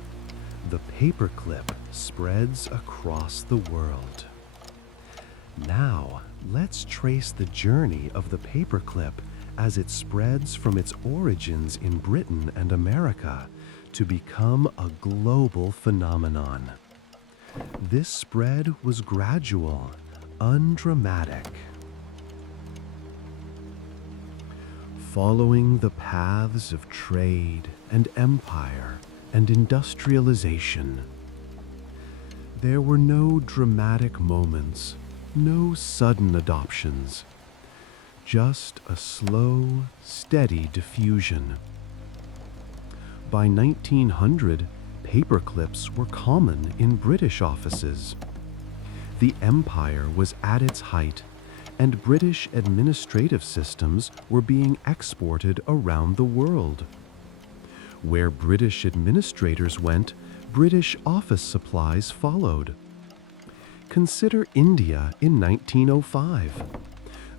The paperclip spreads across the world. Now, let's trace the journey of the paperclip as it spreads from its origins in Britain and America to become a global phenomenon. This spread was gradual, undramatic. Following the paths of trade and empire and industrialization. There were no dramatic moments, no sudden adoptions, just a slow, steady diffusion. By 1900, paperclips were common in British offices. The empire was at its height, and British administrative systems were being exported around the world. Where British administrators went, British office supplies followed. Consider India in 1905.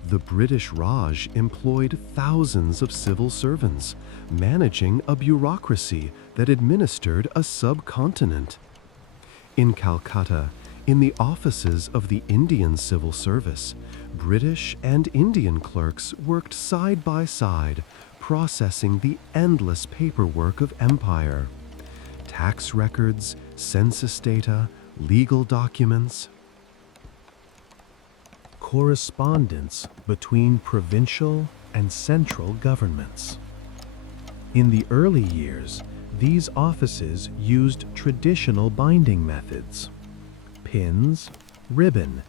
The British Raj employed thousands of civil servants, managing a bureaucracy that administered a subcontinent. In Calcutta, in the offices of the Indian Civil Service, British and Indian clerks worked side by side, processing the endless paperwork of empire. Tax records, census data, legal documents. Correspondence between provincial and central governments. In the early years, these offices used traditional binding methods. Pins, ribbon,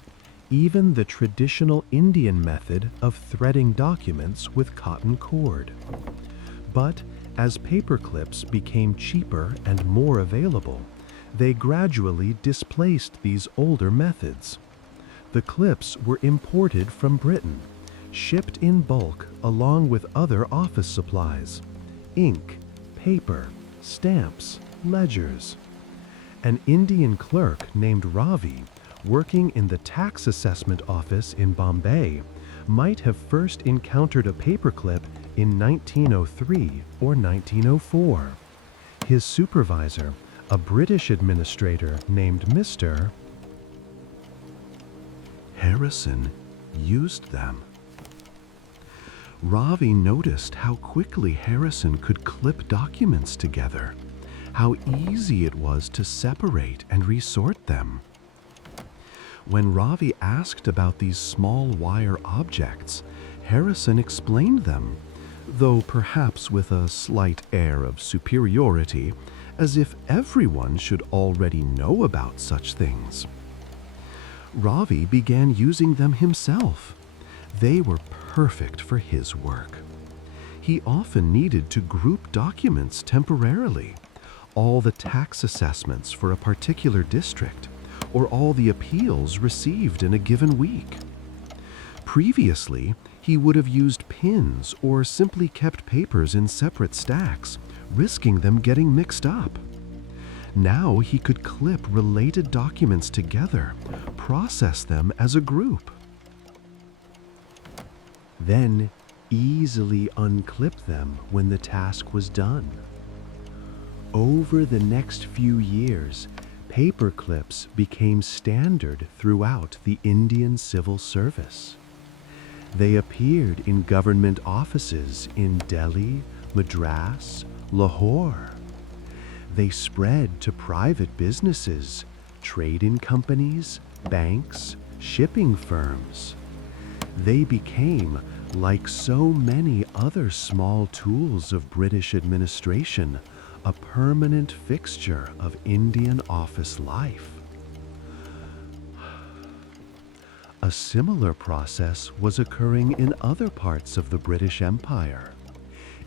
even the traditional Indian method of threading documents with cotton cord. But as paperclips became cheaper and more available, they gradually displaced these older methods. The clips were imported from Britain, shipped in bulk along with other office supplies, ink, paper, stamps, ledgers. An Indian clerk named Ravi, working in the tax assessment office in Bombay, might have first encountered a paperclip in 1903 or 1904. His supervisor, a British administrator named Mr. Harrison, used them. Ravi noticed how quickly Harrison could clip documents together, how easy it was to separate and resort them. When Ravi asked about these small wire objects, Harrison explained them, though perhaps with a slight air of superiority, as if everyone should already know about such things. Ravi began using them himself. They were perfect for his work. He often needed to group documents temporarily, all the tax assessments for a particular district, or all the appeals received in a given week. Previously, he would have used pins or simply kept papers in separate stacks, risking them getting mixed up. Now he could clip related documents together, process them as a group, then easily unclip them when the task was done. Over the next few years, paperclips became standard throughout the Indian civil service. They appeared in government offices in Delhi, Madras, Lahore. They spread to private businesses, trading companies, banks, shipping firms. They became, like so many other small tools of British administration, a permanent fixture of Indian office life. A similar process was occurring in other parts of the British Empire.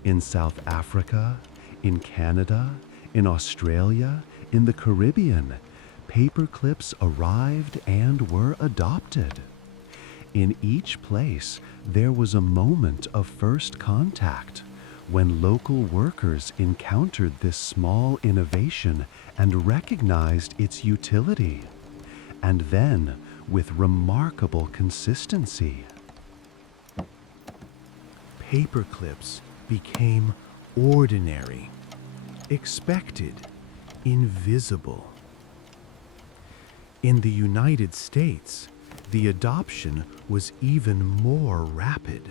In South Africa, in Canada, in Australia, in the Caribbean, paperclips arrived and were adopted. In each place, there was a moment of first contact when local workers encountered this small innovation and recognized its utility. And then, with remarkable consistency, paperclips became ordinary, expected, invisible. In the United States, the adoption was even more rapid.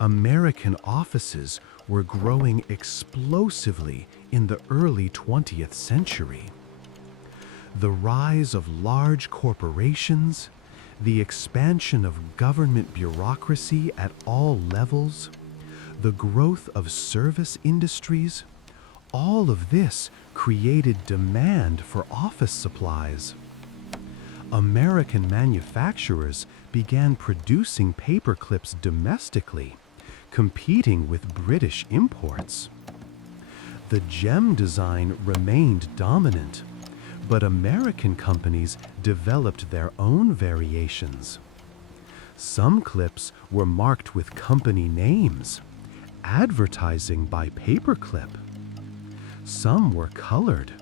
American offices were growing explosively in the early 20th century. The rise of large corporations, the expansion of government bureaucracy at all levels, the growth of service industries, all of this created demand for office supplies. American manufacturers began producing paperclips domestically, competing with British imports. The gem design remained dominant, but American companies developed their own variations. Some clips were marked with company names, advertising by paperclip. Some were colored,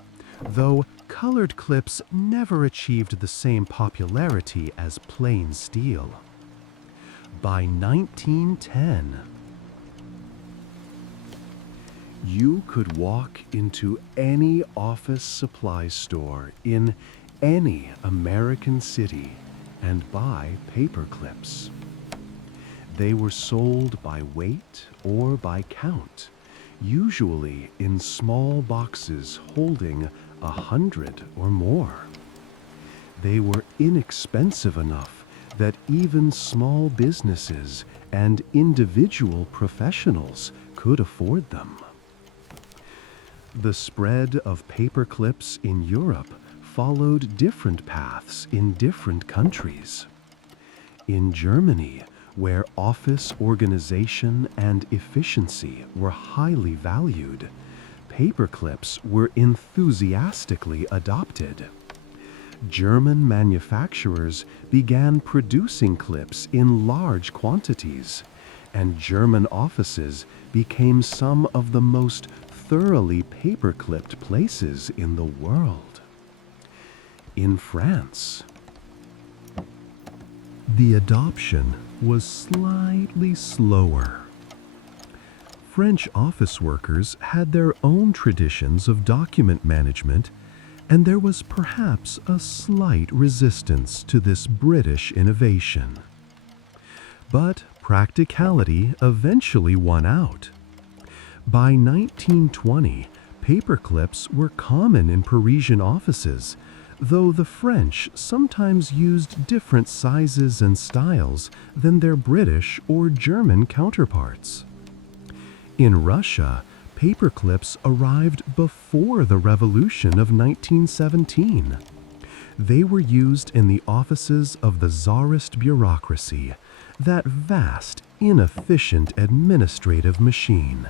though colored clips never achieved the same popularity as plain steel. By 1910, you could walk into any office supply store in any American city and buy paperclips. They were sold by weight or by count, usually in small boxes holding 100 or more. They were inexpensive enough that even small businesses and individual professionals could afford them. The spread of paperclips in Europe followed different paths in different countries. In Germany, where office organization and efficiency were highly valued, paperclips were enthusiastically adopted. German manufacturers began producing clips in large quantities, and German offices became some of the most thoroughly paperclipped places in the world. In France, the adoption was slightly slower. French office workers had their own traditions of document management, and there was perhaps a slight resistance to this British innovation. But practicality eventually won out. By 1920, paperclips were common in Parisian offices, though the French sometimes used different sizes and styles than their British or German counterparts. In Russia, paperclips arrived before the Revolution of 1917. They were used in the offices of the Tsarist bureaucracy, that vast, inefficient administrative machine.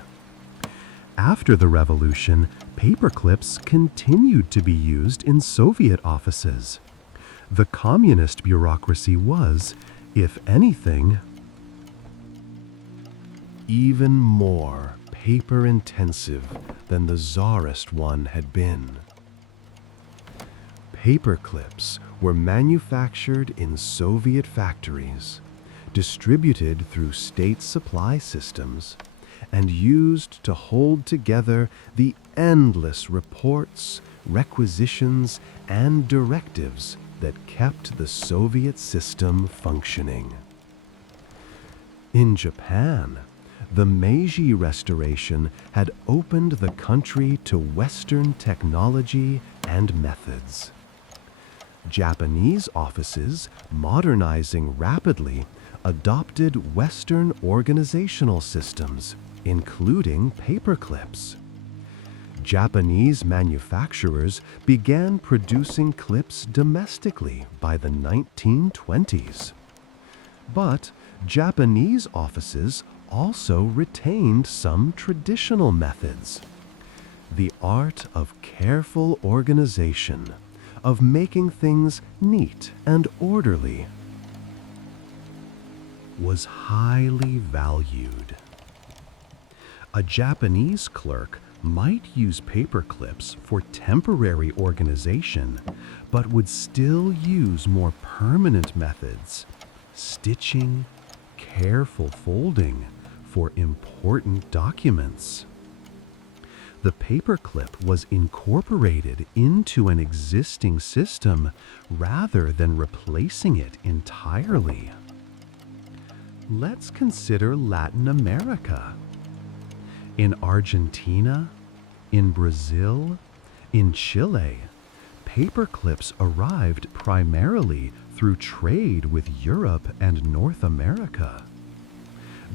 After the revolution, paperclips continued to be used in Soviet offices. The communist bureaucracy was, if anything, even more paper-intensive than the Tsarist one had been. Paperclips were manufactured in Soviet factories, distributed through state supply systems, and used to hold together the endless reports, requisitions, and directives that kept the Soviet system functioning. In Japan, the Meiji Restoration had opened the country to Western technology and methods. Japanese offices, modernizing rapidly, adopted Western organizational systems, including paperclips. Japanese manufacturers began producing clips domestically by the 1920s. But Japanese offices also retained some traditional methods. The art of careful organization, of making things neat and orderly, was highly valued. A Japanese clerk might use paper clips for temporary organization, but would still use more permanent methods, stitching, careful folding for important documents. The paperclip was incorporated into an existing system rather than replacing it entirely. Let's consider Latin America. In Argentina, in Brazil, in Chile, paperclips arrived primarily through trade with Europe and North America.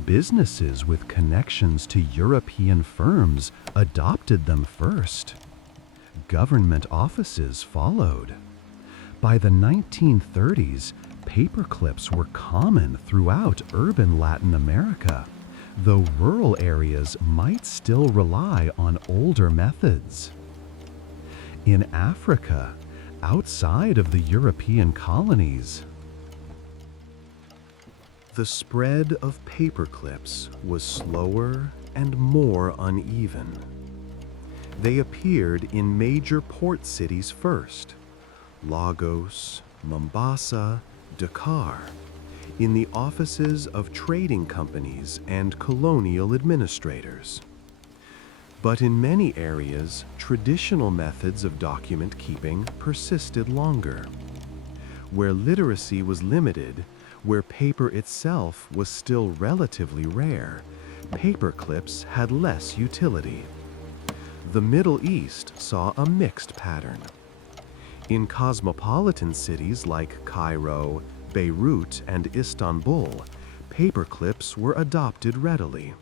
Businesses with connections to European firms adopted them first. Government offices followed. By the 1930s, paperclips were common throughout urban Latin America, though rural areas might still rely on older methods. In Africa, outside of the European colonies, the spread of paperclips was slower and more uneven. They appeared in major port cities first: Lagos, Mombasa, Dakar, in the offices of trading companies and colonial administrators. But in many areas, traditional methods of document keeping persisted longer. Where literacy was limited, where paper itself was still relatively rare, paperclips had less utility. The Middle East saw a mixed pattern. In cosmopolitan cities like Cairo, Beirut, and Istanbul, paperclips were adopted readily.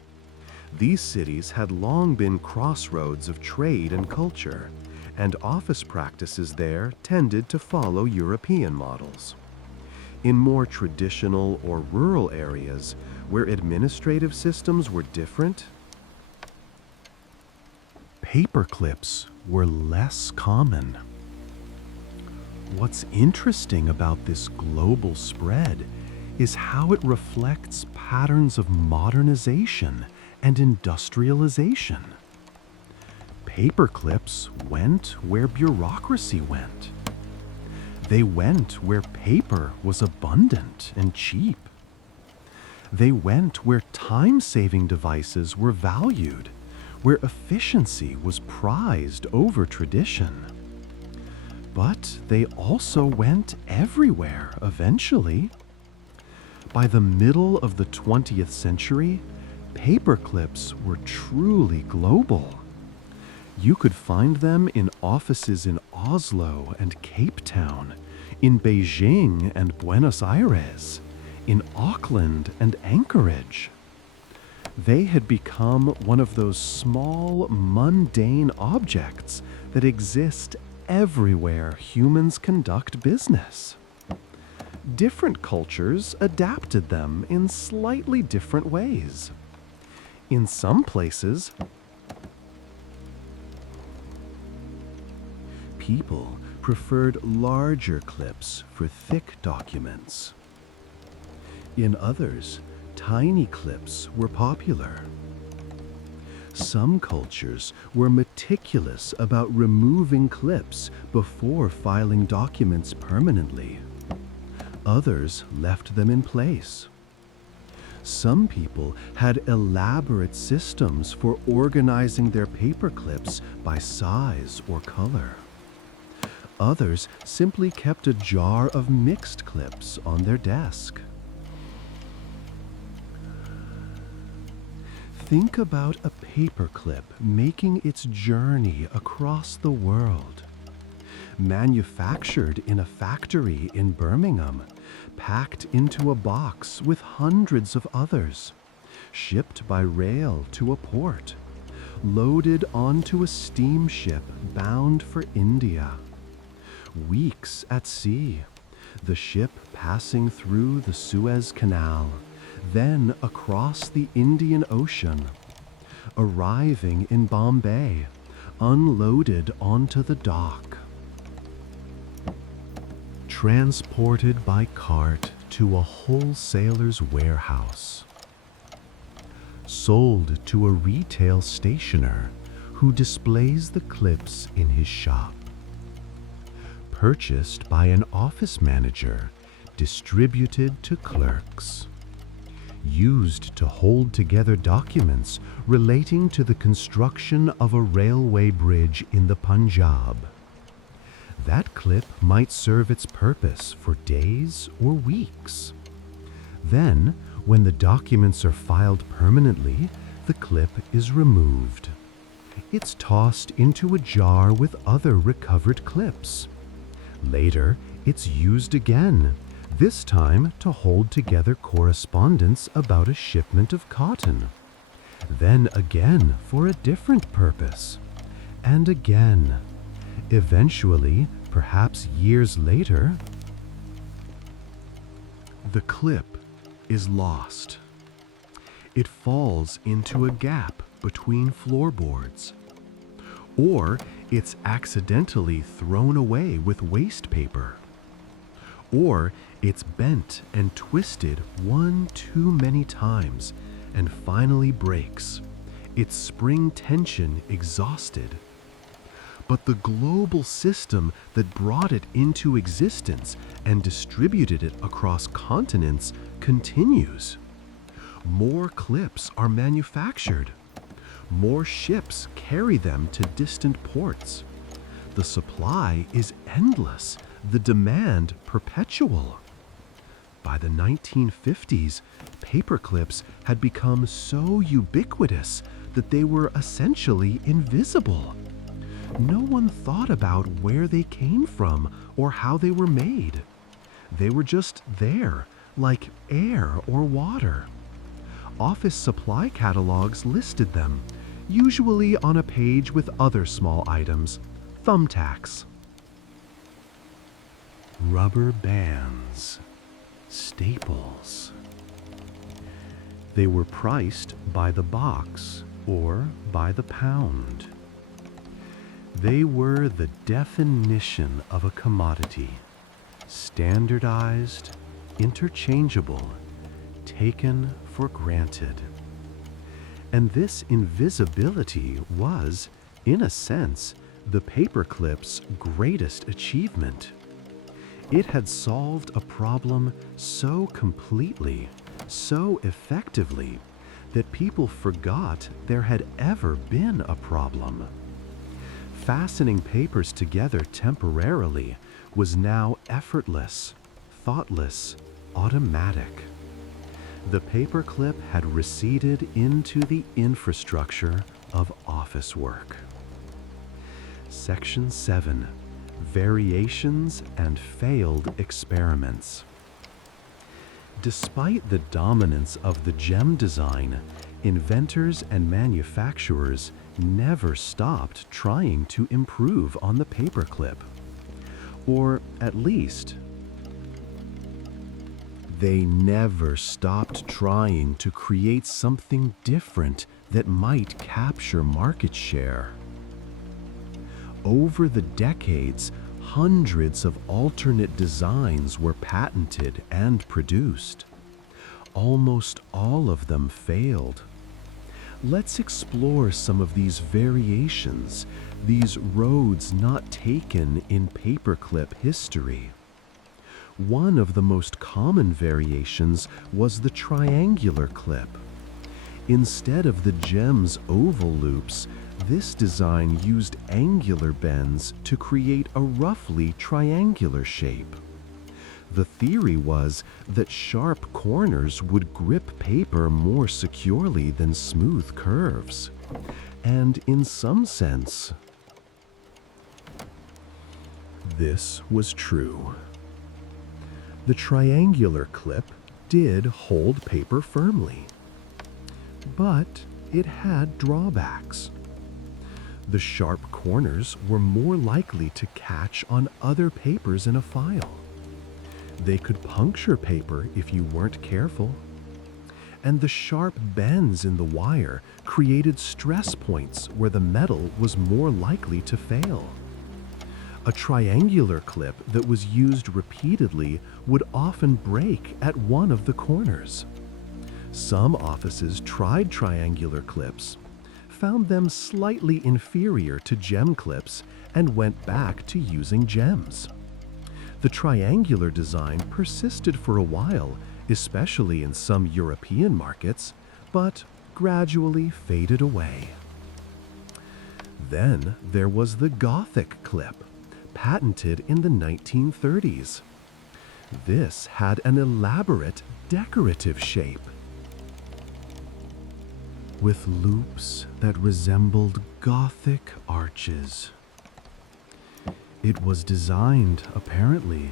These cities had long been crossroads of trade and culture, and office practices there tended to follow European models. In more traditional or rural areas, where administrative systems were different, paperclips were less common. What's interesting about this global spread is how it reflects patterns of modernization and industrialization. Paperclips went where bureaucracy went. They went where paper was abundant and cheap. They went where time-saving devices were valued, where efficiency was prized over tradition. But they also went everywhere eventually. By the middle of the 20th century, paperclips were truly global. You could find them in offices in Oslo and Cape Town, in Beijing and Buenos Aires, in Auckland and Anchorage. They had become one of those small, mundane objects that exist everywhere humans conduct business. Different cultures adapted them in slightly different ways. In some places, people preferred larger clips for thick documents. In others, tiny clips were popular. Some cultures were meticulous about removing clips before filing documents permanently. Others left them in place. Some people had elaborate systems for organizing their paper clips by size or color. Others simply kept a jar of mixed clips on their desk. Think about a paperclip making its journey across the world. Manufactured in a factory in Birmingham, packed into a box with hundreds of others, shipped by rail to a port, loaded onto a steamship bound for India. Weeks at sea, the ship passing through the Suez Canal, then across the Indian Ocean, arriving in Bombay, unloaded onto the dock. Transported by cart to a wholesaler's warehouse. Sold to a retail stationer who displays the clips in his shop. Purchased by an office manager, distributed to clerks. Used to hold together documents relating to the construction of a railway bridge in the Punjab. That clip might serve its purpose for days or weeks. Then, when the documents are filed permanently, the clip is removed. It's tossed into a jar with other recovered clips. Later, it's used again, this time to hold together correspondence about a shipment of cotton. Then again for a different purpose. And again. Eventually, perhaps years later, the clip is lost. It falls into a gap between floorboards. Or it's accidentally thrown away with waste paper. Or it's bent and twisted one too many times and finally breaks, its spring tension exhausted. But the global system that brought it into existence and distributed it across continents continues. More clips are manufactured. More ships carry them to distant ports. The supply is endless, the demand perpetual. By the 1950s, paperclips had become so ubiquitous that they were essentially invisible. No one thought about where they came from or how they were made. They were just there, like air or water. Office supply catalogs listed them, usually on a page with other small items, thumbtacks. Rubber bands, staples. They were priced by the box or by the pound. They were the definition of a commodity, standardized, interchangeable, taken for granted. And this invisibility was, in a sense, the paperclip's greatest achievement. It had solved a problem so completely, so effectively, that people forgot there had ever been a problem. Fastening papers together temporarily was now effortless, thoughtless, automatic. The paperclip had receded into the infrastructure of office work. Section 7. Variations and failed experiments. Despite the dominance of the gem design, inventors and manufacturers never stopped trying to improve on the paperclip. Or at least, they never stopped trying to create something different that might capture market share. Over the decades, hundreds of alternate designs were patented and produced. Almost all of them failed. Let's explore some of these variations, these roads not taken in paperclip history. One of the most common variations was the triangular clip. Instead of the gem's oval loops, this design used angular bends to create a roughly triangular shape. The theory was that sharp corners would grip paper more securely than smooth curves. And in some sense, this was true. The triangular clip did hold paper firmly, but it had drawbacks. The sharp corners were more likely to catch on other papers in a file. They could puncture paper if you weren't careful. And the sharp bends in the wire created stress points where the metal was more likely to fail. A triangular clip that was used repeatedly would often break at one of the corners. Some offices tried triangular clips, found them slightly inferior to gem clips, and went back to using gems. The triangular design persisted for a while, especially in some European markets, but gradually faded away. Then there was the Gothic clip, patented in the 1930s. This had an elaborate decorative shape, with loops that resembled Gothic arches. It was designed, apparently,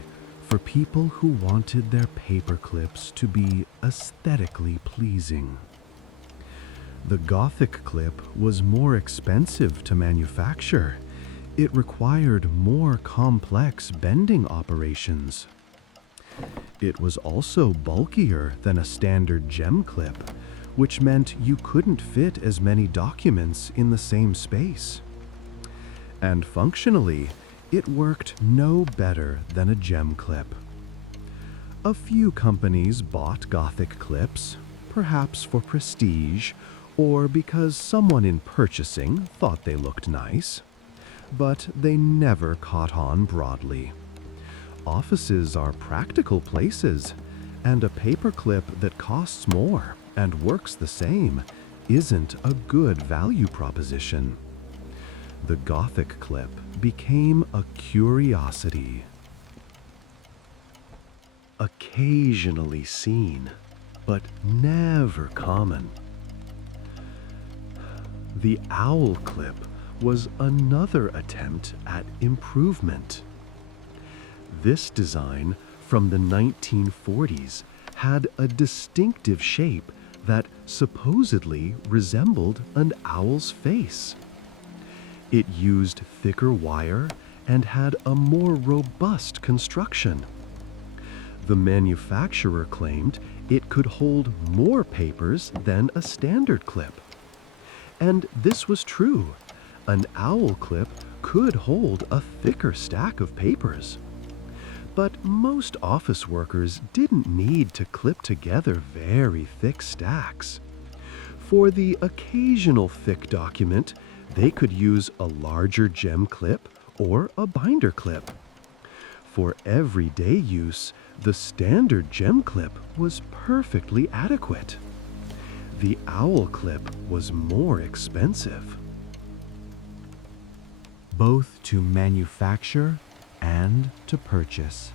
for people who wanted their paper clips to be aesthetically pleasing. The Gothic clip was more expensive to manufacture. It required more complex bending operations. It was also bulkier than a standard gem clip, which meant you couldn't fit as many documents in the same space. And functionally, it worked no better than a gem clip. A few companies bought Gothic clips, perhaps for prestige or because someone in purchasing thought they looked nice, but they never caught on broadly. Offices are practical places, and a paperclip that costs more and works the same isn't a good value proposition. The Gothic clip became a curiosity. Occasionally seen, but never common. The owl clip was another attempt at improvement. This design from the 1940s had a distinctive shape that supposedly resembled an owl's face. It used thicker wire and had a more robust construction. The manufacturer claimed it could hold more papers than a standard clip. And this was true. An owl clip could hold a thicker stack of papers. But most office workers didn't need to clip together very thick stacks. For the occasional thick document, they could use a larger gem clip or a binder clip. For everyday use, the standard gem clip was perfectly adequate. The owl clip was more expensive, both to manufacture and to purchase.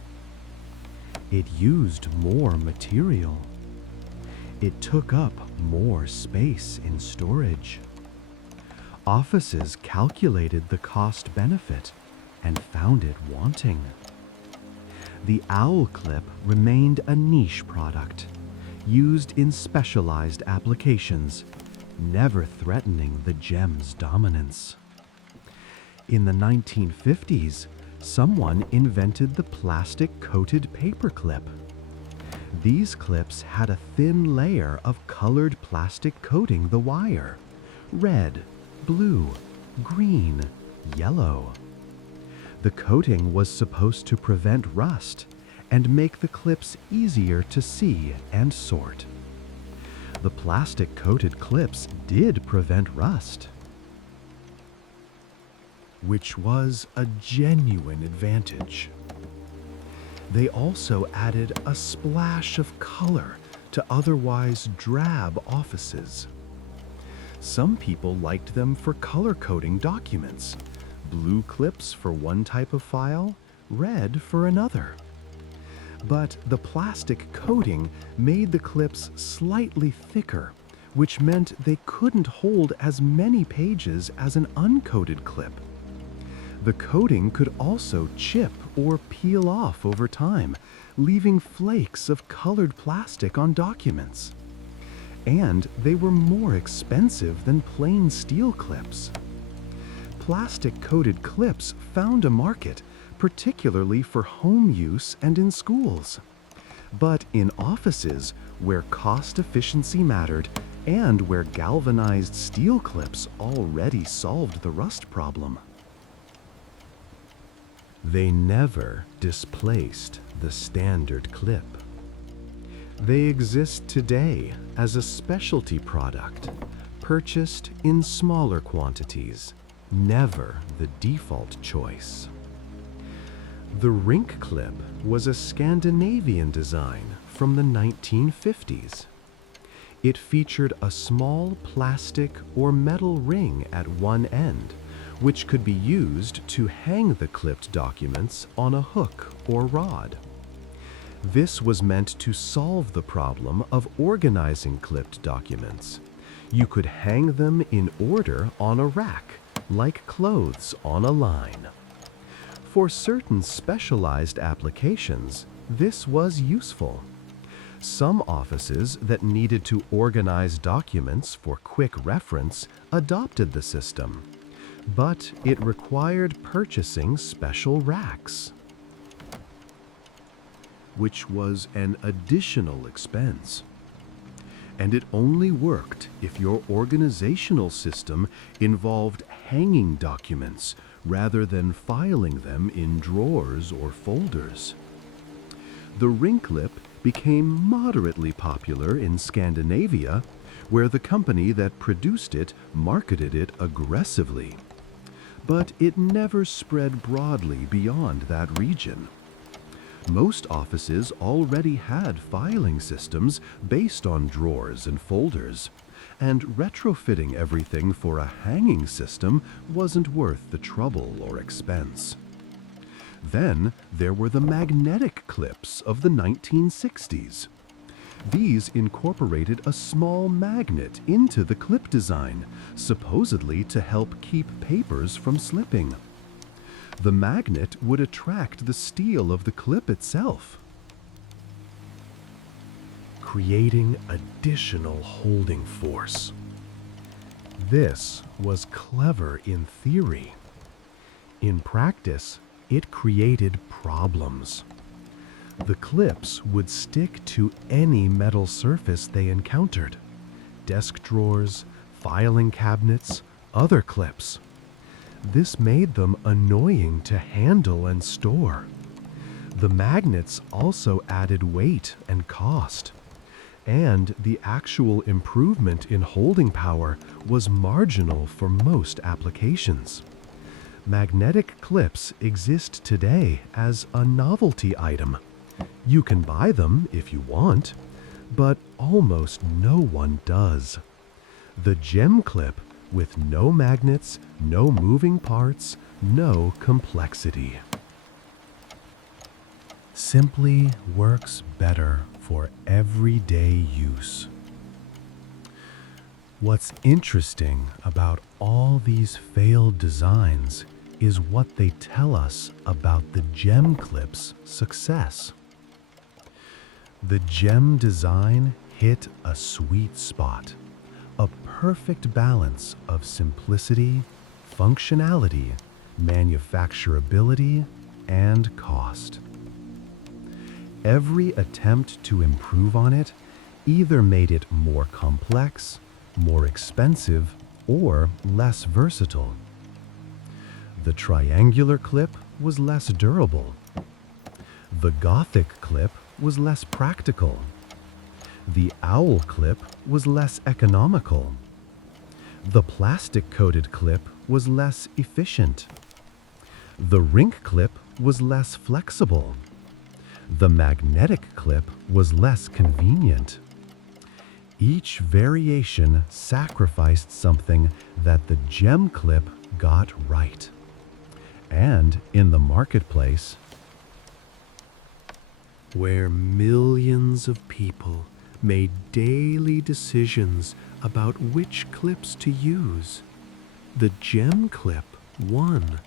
It used more material. It took up more space in storage. Offices calculated the cost-benefit and found it wanting. The owl clip remained a niche product, used in specialized applications, never threatening the gem's dominance. In the 1950s, someone invented the plastic-coated paperclip. These clips had a thin layer of colored plastic coating the wire: red, blue, green, yellow. The coating was supposed to prevent rust and make the clips easier to see and sort. The plastic-coated clips did prevent rust, which was a genuine advantage. They also added a splash of color to otherwise drab offices. Some people liked them for color-coding documents: blue clips for one type of file, red for another. But the plastic coating made the clips slightly thicker, which meant they couldn't hold as many pages as an uncoated clip. The coating could also chip or peel off over time, leaving flakes of colored plastic on documents. And they were more expensive than plain steel clips. Plastic-coated clips found a market, particularly for home use and in schools. But in offices, where cost efficiency mattered and where galvanized steel clips already solved the rust problem, they never displaced the standard clip. They exist today as a specialty product, purchased in smaller quantities, never the default choice. The rink clip was a Scandinavian design from the 1950s. It featured a small plastic or metal ring at one end, which could be used to hang the clipped documents on a hook or rod. This was meant to solve the problem of organizing clipped documents. You could hang them in order on a rack, like clothes on a line. For certain specialized applications, this was useful. Some offices that needed to organize documents for quick reference adopted the system, but it required purchasing special racks, which was an additional expense. And it only worked if your organizational system involved hanging documents rather than filing them in drawers or folders. The ring clip became moderately popular in Scandinavia, where the company that produced it marketed it aggressively. But it never spread broadly beyond that region. Most offices already had filing systems based on drawers and folders, and retrofitting everything for a hanging system wasn't worth the trouble or expense. Then there were the magnetic clips of the 1960s. These incorporated a small magnet into the clip design, supposedly to help keep papers from slipping. The magnet would attract the steel of the clip itself, creating additional holding force. This was clever in theory. In practice, it created problems. The clips would stick to any metal surface they encountered: desk drawers, filing cabinets, other clips. This made them annoying to handle and store. The magnets also added weight and cost, and the actual improvement in holding power was marginal for most applications. Magnetic clips exist today as a novelty item. You can buy them if you want, but almost no one does. The gem clip, with no magnets, no moving parts, no complexity, simply works better for everyday use. What's interesting about all these failed designs is what they tell us about the gem clip's success. The gem design hit a sweet spot, a perfect balance of simplicity, functionality, manufacturability, and cost. Every attempt to improve on it either made it more complex, more expensive, or less versatile. The triangular clip was less durable. The Gothic clip was less practical. The owl clip was less economical. The plastic-coated clip was less efficient. The rink clip was less flexible. The magnetic clip was less convenient. Each variation sacrificed something that the gem clip got right. And in the marketplace, where millions of people made daily decisions about which clips to use, the gem clip won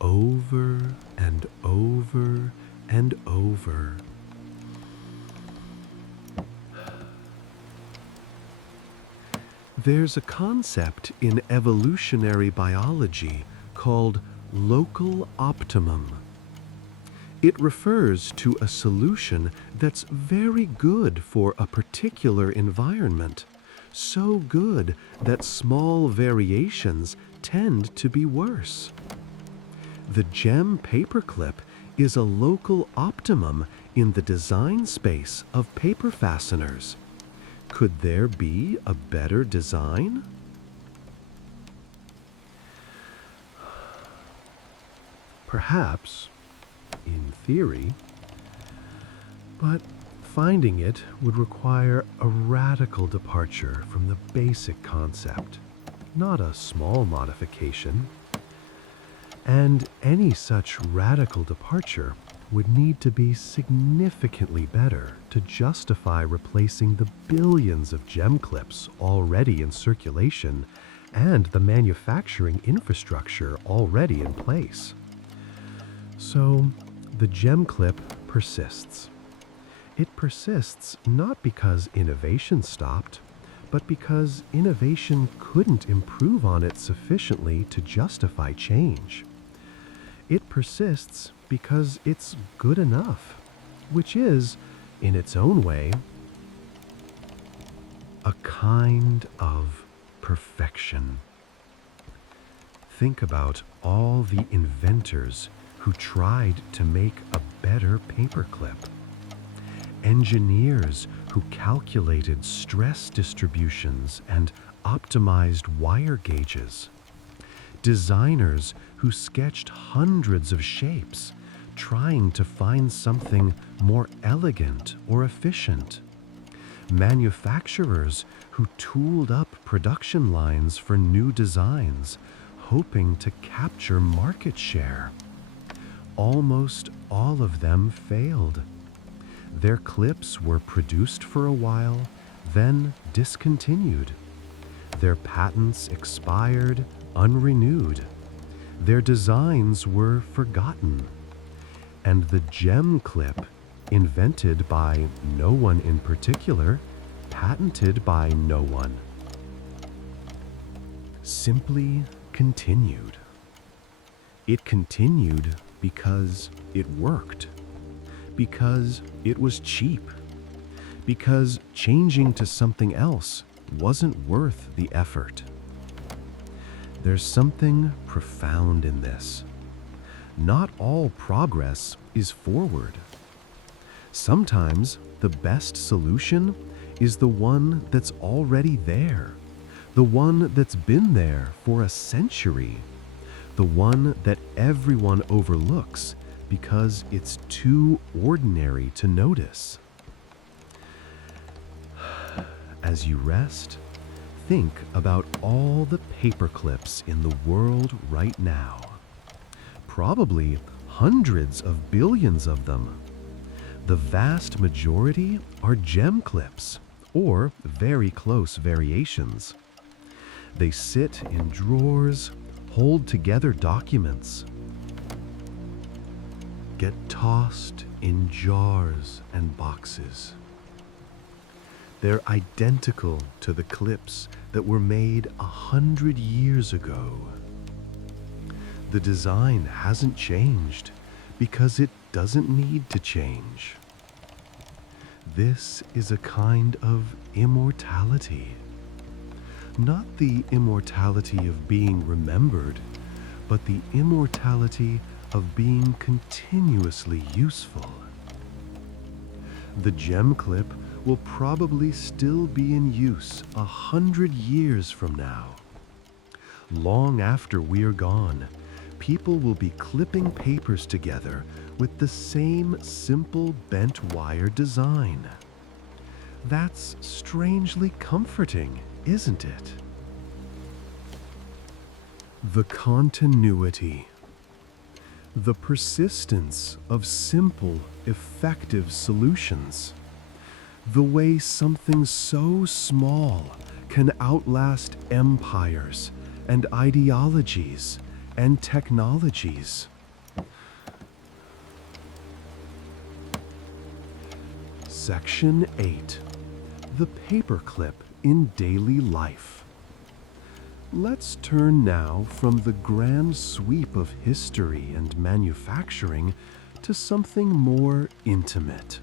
over and over and over. There's a concept in evolutionary biology called local optimum. It refers to a solution that's very good for a particular environment, so good that small variations tend to be worse. The gem paperclip is a local optimum in the design space of paper fasteners. Could there be a better design? Perhaps, in theory, but finding it would require a radical departure from the basic concept, not a small modification. And any such radical departure would need to be significantly better to justify replacing the billions of gem clips already in circulation and the manufacturing infrastructure already in place. So, the gem clip persists. It persists not because innovation stopped, but because innovation couldn't improve on it sufficiently to justify change. It persists because it's good enough, which is, in its own way, a kind of perfection. Think about all the inventors who tried to make a better paperclip. Engineers who calculated stress distributions and optimized wire gauges. Designers who sketched hundreds of shapes, trying to find something more elegant or efficient. Manufacturers who tooled up production lines for new designs, hoping to capture market share. Almost all of them failed. Their clips were produced for a while, then discontinued. Their patents expired, unrenewed. Their designs were forgotten. And the gem clip, invented by no one in particular, patented by no one, simply continued. It continued because it worked, because it was cheap, because changing to something else wasn't worth the effort. There's something profound in this. Not all progress is forward. Sometimes the best solution is the one that's already there, the one that's been there for a century, the one that everyone overlooks because it's too ordinary to notice. As you rest, think about all the paper clips in the world right now. Probably hundreds of billions of them. The vast majority are gem clips, or very close variations. They sit in drawers, hold together documents, get tossed in jars and boxes. They're identical to the clips that were made 100 years ago. The design hasn't changed because it doesn't need to change. This is a kind of immortality. Not the immortality of being remembered, but the immortality of being continuously useful. The gem clip will probably still be in use 100 years from now. Long after we're gone, people will be clipping papers together with the same simple bent wire design. That's strangely comforting, isn't it? The continuity. The persistence of simple, effective solutions. The way something so small can outlast empires and ideologies and technologies. Section 8. The paperclip in daily life. Let's turn now from the grand sweep of history and manufacturing to something more intimate.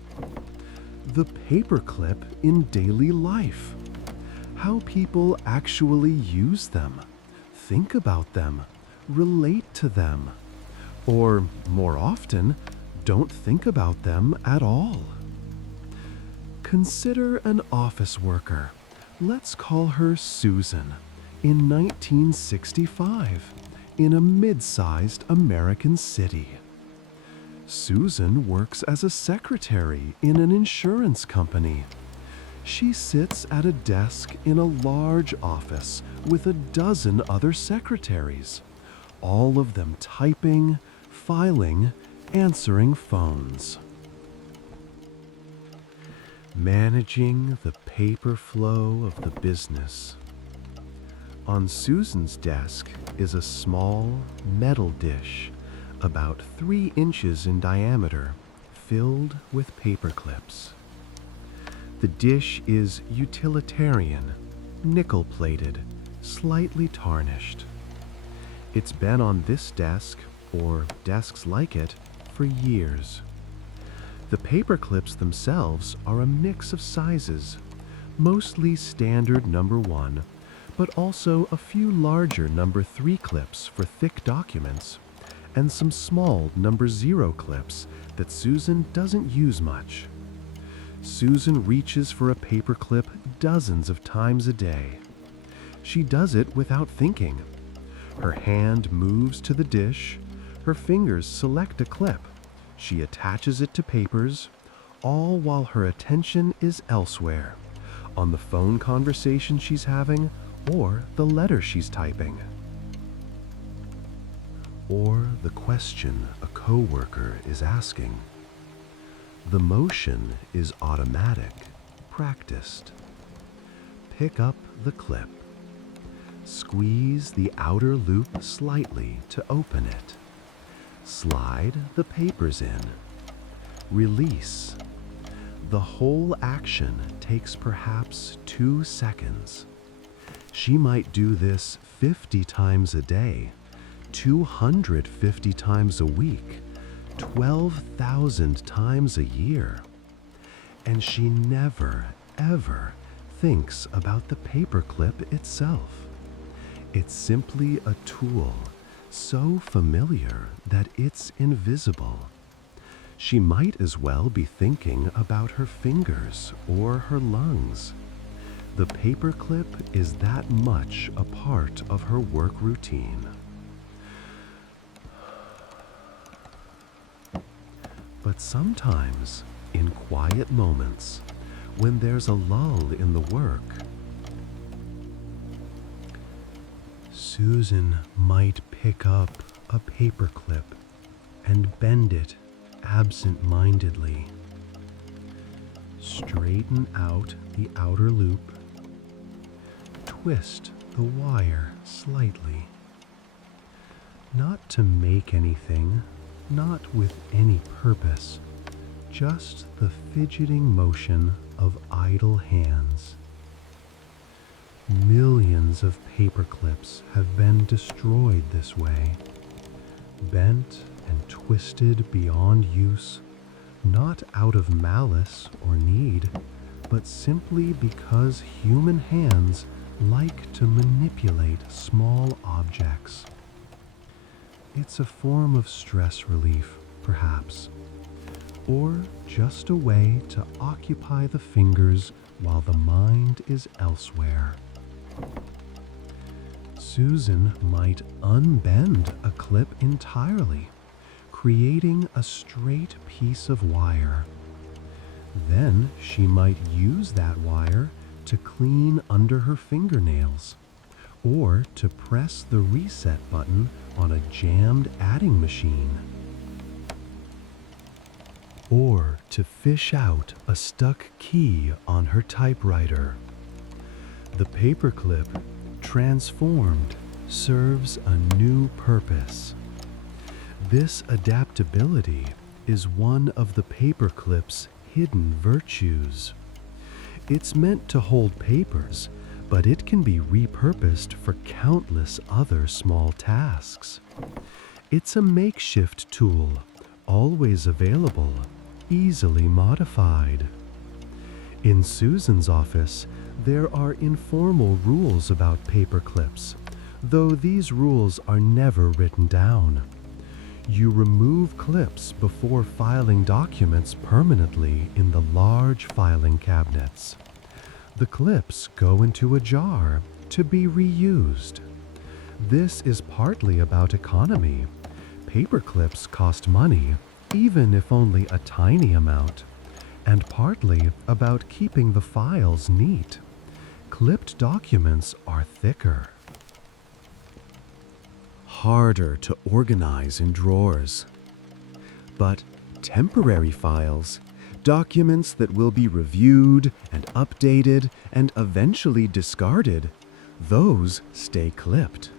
The paperclip in daily life. How people actually use them, think about them, relate to them, or more often, don't think about them at all. Consider an office worker. Let's call her Susan. In 1965, in a mid-sized American city. Susan works as a secretary in an insurance company. She sits at a desk in a large office with a dozen other secretaries, all of them typing, filing, answering phones. Managing the paper flow of the business. On Susan's desk is a small metal dish, about 3 inches in diameter, filled with paper clips. The dish is utilitarian, nickel-plated, slightly tarnished. It's been on this desk, or desks like it, for years. The paper clips themselves are a mix of sizes, mostly standard number 1, but also a few larger number 3 clips for thick documents, and some small number 0 clips that Susan doesn't use much. Susan reaches for a paperclip dozens of times a day. She does it without thinking. Her hand moves to the dish, her fingers select a clip, she attaches it to papers, all while her attention is elsewhere, on the phone conversation she's having or the letter she's typing. Or the question a coworker is asking. The motion is automatic, practiced. Pick up the clip. Squeeze the outer loop slightly to open it. Slide the papers in. Release. The whole action takes perhaps 2 seconds. She might do this 50 times a day, 250 times a week, 12,000 times a year. And she never, ever thinks about the paperclip itself. It's simply a tool, so familiar that it's invisible. She might as well be thinking about her fingers or her lungs. The paperclip is that much a part of her work routine. But sometimes, in quiet moments, when there's a lull in the work, Susan might pick up a paperclip and bend it absent-mindedly. Straighten out the outer loop. Twist the wire slightly. Not to make anything, not with any purpose, just the fidgeting motion of idle hands. Millions of paperclips have been destroyed this way, bent and twisted beyond use, not out of malice or need, but simply because human hands like to manipulate small objects. It's a form of stress relief, perhaps, or just a way to occupy the fingers while the mind is elsewhere. Susan might unbend a clip entirely, creating a straight piece of wire. Then she might use that wire to clean under her fingernails, or to press the reset button on a jammed adding machine. or to fish out a stuck key on her typewriter. The paperclip, transformed, serves a new purpose. This adaptability is one of the paperclip's hidden virtues. It's meant to hold papers, but it can be repurposed for countless other small tasks. It's a makeshift tool, always available, easily modified. In Susan's office, there are informal rules about paperclips, though these rules are never written down. You remove clips before filing documents permanently in the large filing cabinets. The clips go into a jar to be reused. This is partly about economy. Paper clips cost money, even if only a tiny amount, and partly about keeping the files neat. Clipped documents are thicker, harder to organize in drawers. But temporary files, documents that will be reviewed and updated and eventually discarded, those stay clipped.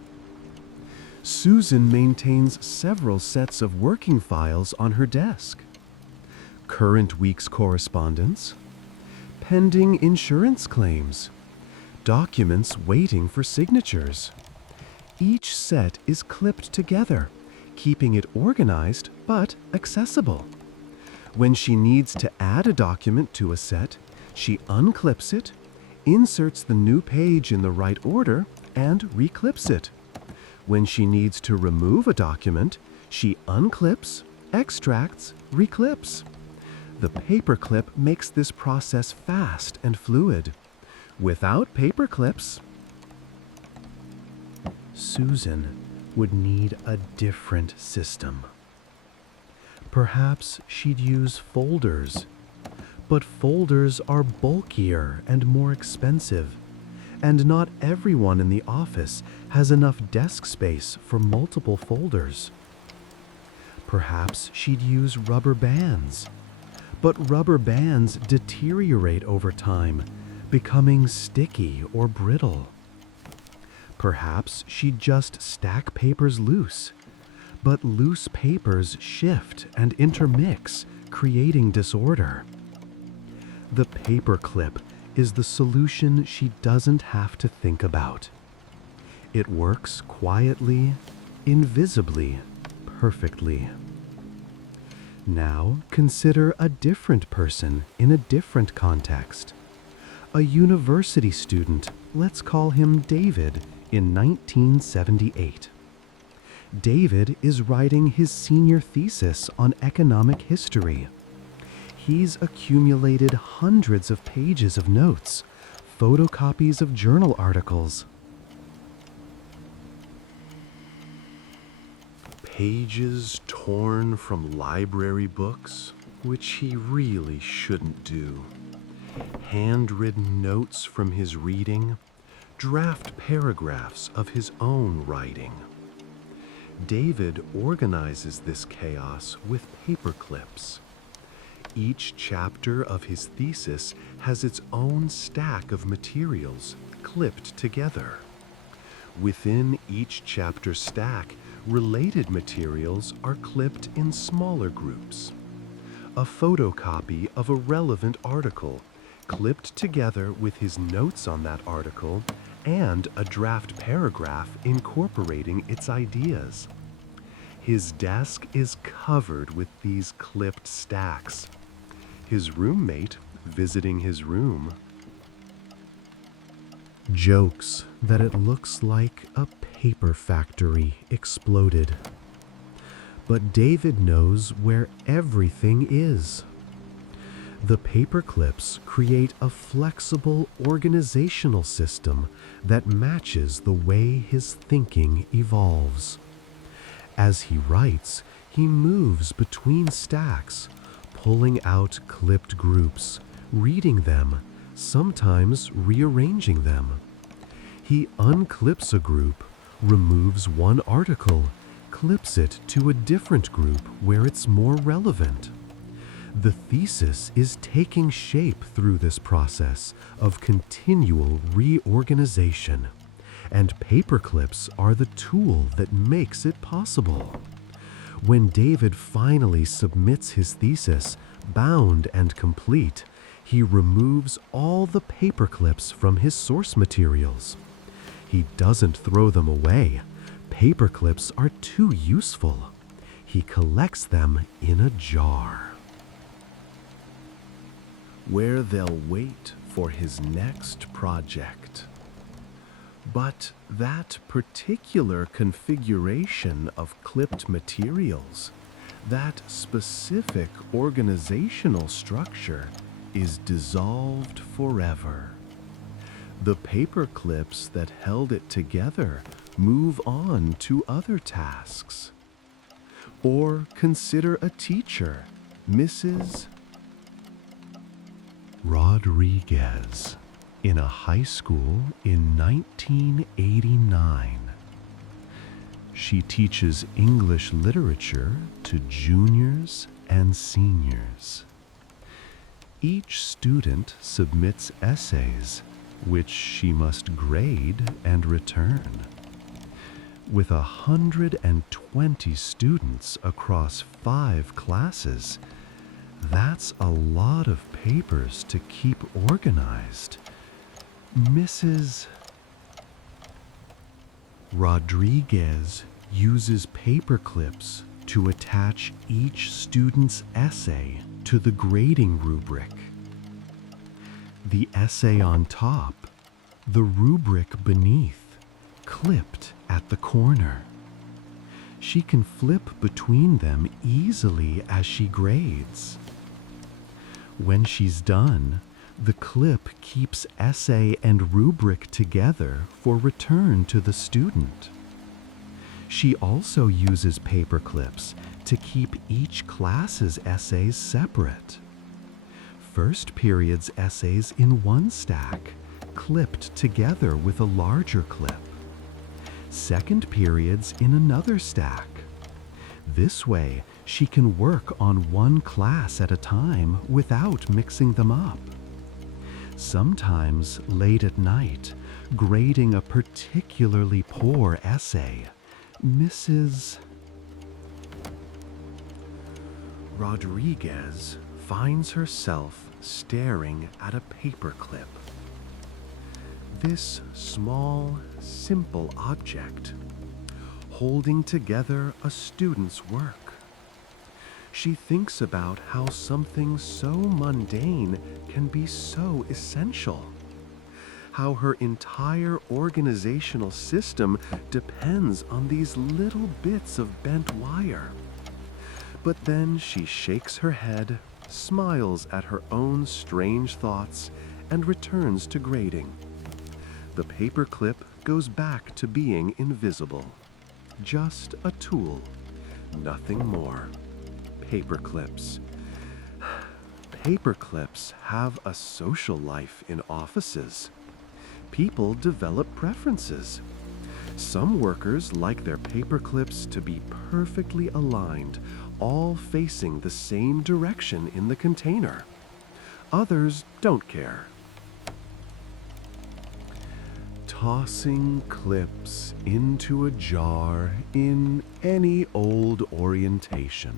Susan maintains several sets of working files on her desk. Current week's correspondence, pending insurance claims, documents waiting for signatures. Each set is clipped together, keeping it organized but accessible. When she needs to add a document to a set, she unclips it, inserts the new page in the right order, and reclips it. When she needs to remove a document, she unclips, extracts, reclips. The paperclip makes this process fast and fluid. Without paperclips, Susan would need a different system. Perhaps she'd use folders, but folders are bulkier and more expensive, and not everyone in the office has enough desk space for multiple folders. Perhaps she'd use rubber bands, but rubber bands deteriorate over time, becoming sticky or brittle. Perhaps she'd just stack papers loose, but loose papers shift and intermix, creating disorder. The paperclip is the solution she doesn't have to think about. It works quietly, invisibly, perfectly. Now consider a different person in a different context. A university student, let's call him David, in 1978. David is writing his senior thesis on economic history. He's accumulated hundreds of pages of notes, photocopies of journal articles, pages torn from library books, which he really shouldn't do, handwritten notes from his reading, draft paragraphs of his own writing. David organizes this chaos with paper clips. Each chapter of his thesis has its own stack of materials clipped together. Within each chapter stack, related materials are clipped in smaller groups. A photocopy of a relevant article, clipped together with his notes on that article, and a draft paragraph incorporating its ideas. His desk is covered with these clipped stacks. His roommate, visiting his room, jokes that it looks like a paper factory exploded. But David knows where everything is. The paper clips create a flexible organizational system that matches the way his thinking evolves. As he writes, he moves between stacks, pulling out clipped groups, reading them, sometimes rearranging them. He unclips a group, removes one article, clips it to a different group where it's more relevant. The thesis is taking shape through this process of continual reorganization, and paperclips are the tool that makes it possible. When David finally submits his thesis, bound and complete, he removes all the paperclips from his source materials. He doesn't throw them away. Paperclips are too useful. He collects them in a jar, where they'll wait for his next project. But that particular configuration of clipped materials, that specific organizational structure, is dissolved forever. The paper clips that held it together move on to other tasks. Or consider a teacher, Mrs. Rodriguez, in a high school in 1989. She teaches English literature to juniors and seniors. Each student submits essays, which she must grade and return. With 120 students across 5 classes, that's a lot of papers to keep organized. Mrs. Rodriguez uses paper clips to attach each student's essay to the grading rubric. The essay on top, the rubric beneath, clipped at the corner. She can flip between them easily as she grades. When she's done, the clip keeps essay and rubric together for return to the student. She also uses paper clips to keep each class's essays separate. First period's essays in one stack, clipped together with a larger clip. Second period's in another stack. This way, she can work on one class at a time without mixing them up. Sometimes late at night, grading a particularly poor essay, Mrs. Rodriguez finds herself staring at a paperclip. This small, simple object, holding together a student's work. She thinks about how something so mundane can be so essential. How her entire organizational system depends on these little bits of bent wire. But then she shakes her head, smiles at her own strange thoughts, and returns to grading. The paperclip goes back to being invisible. Just a tool, nothing more. Paperclips. Paperclips have a social life in offices. People develop preferences. Some workers like their paperclips to be perfectly aligned, all facing the same direction in the container. Others don't care. Tossing clips into a jar in any old orientation.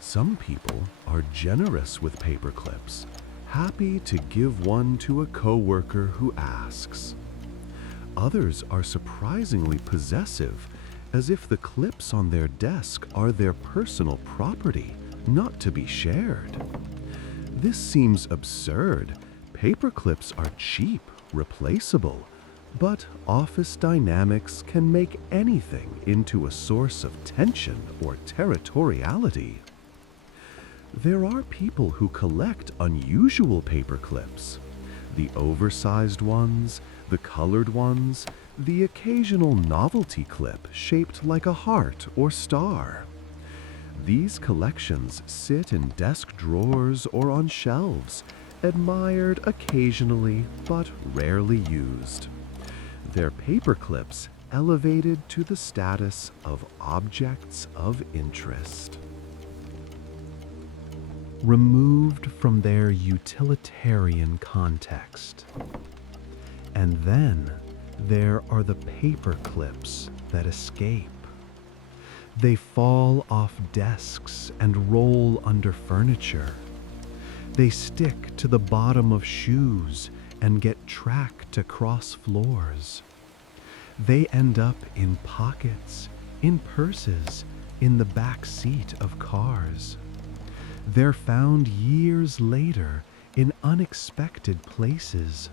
Some people are generous with paper clips, happy to give one to a coworker who asks. Others are surprisingly possessive, as if the clips on their desk are their personal property, not to be shared. This seems absurd. Paper clips are cheap, replaceable, but office dynamics can make anything into a source of tension or territoriality. There are people who collect unusual paper clips. The oversized ones, the colored ones, the occasional novelty clip shaped like a heart or star. These collections sit in desk drawers or on shelves, admired occasionally but rarely used. Their paper clips elevated to the status of objects of interest. removed from their utilitarian context. And then there are the paper clips that escape. They fall off desks and roll under furniture. They stick to the bottom of shoes and get tracked across floors. They end up in pockets, in purses, in the back seat of cars. They're found years later in unexpected places,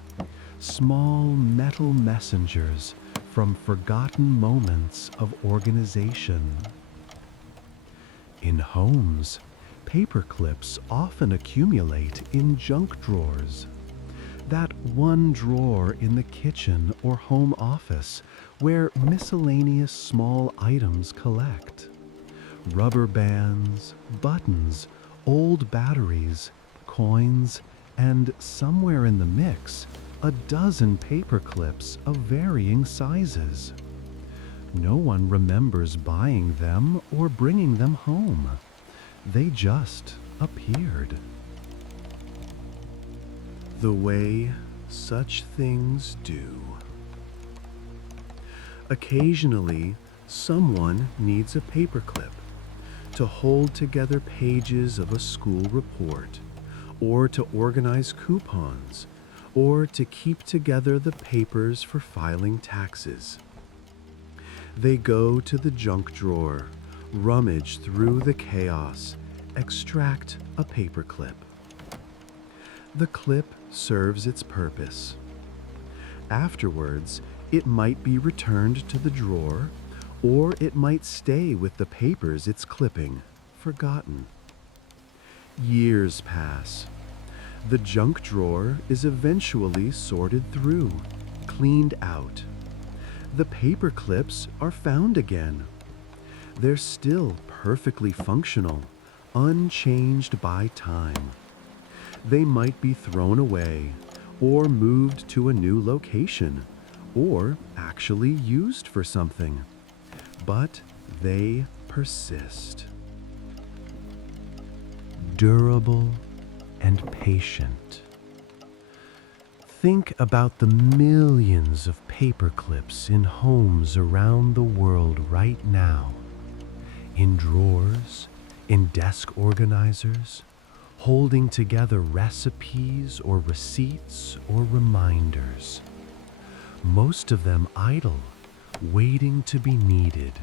small metal messengers from forgotten moments of organization. In homes, paper clips often accumulate in junk drawers. That one drawer in the kitchen or home office where miscellaneous small items collect. Rubber bands, buttons, old batteries, coins, and somewhere in the mix, a dozen paper clips of varying sizes. No one remembers buying them or bringing them home. They just appeared. The way such things do. Occasionally, someone needs a paperclip to hold together pages of a school report, or to organize coupons, or to keep together the papers for filing taxes. They go to the junk drawer, rummage through the chaos, extract a paperclip. The clip serves its purpose. Afterwards, it might be returned to the drawer, or it might stay with the papers it's clipping, forgotten. Years pass. The junk drawer is eventually sorted through, cleaned out. The paper clips are found again. They're still perfectly functional, unchanged by time. They might be thrown away, or moved to a new location, or actually used for something. But they persist. Durable and patient. Think about the millions of paper clips in homes around the world right now. In drawers, in desk organizers, holding together recipes or receipts or reminders. Most of them idle, waiting to be needed.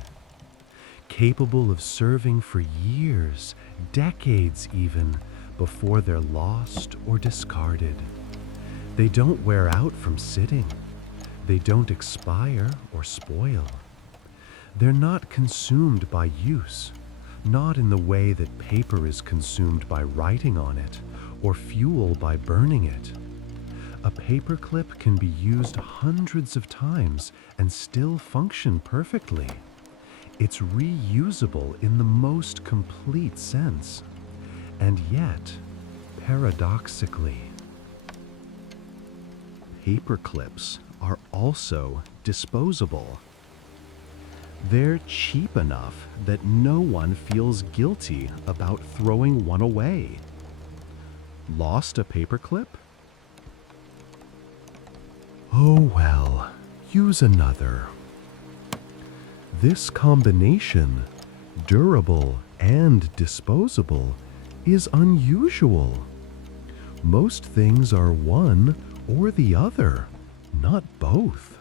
Capable of serving for years, decades even, before they're lost or discarded. They don't wear out from sitting. They don't expire or spoil. They're not consumed by use, not in the way that paper is consumed by writing on it or fuel by burning it. A paperclip can be used hundreds of times and still function perfectly. It's reusable in the most complete sense. And yet, paradoxically, paperclips are also disposable. They're cheap enough that no one feels guilty about throwing one away. Lost a paperclip? Oh well, use another. This combination, durable and disposable, is unusual. Most things are one or the other, not both.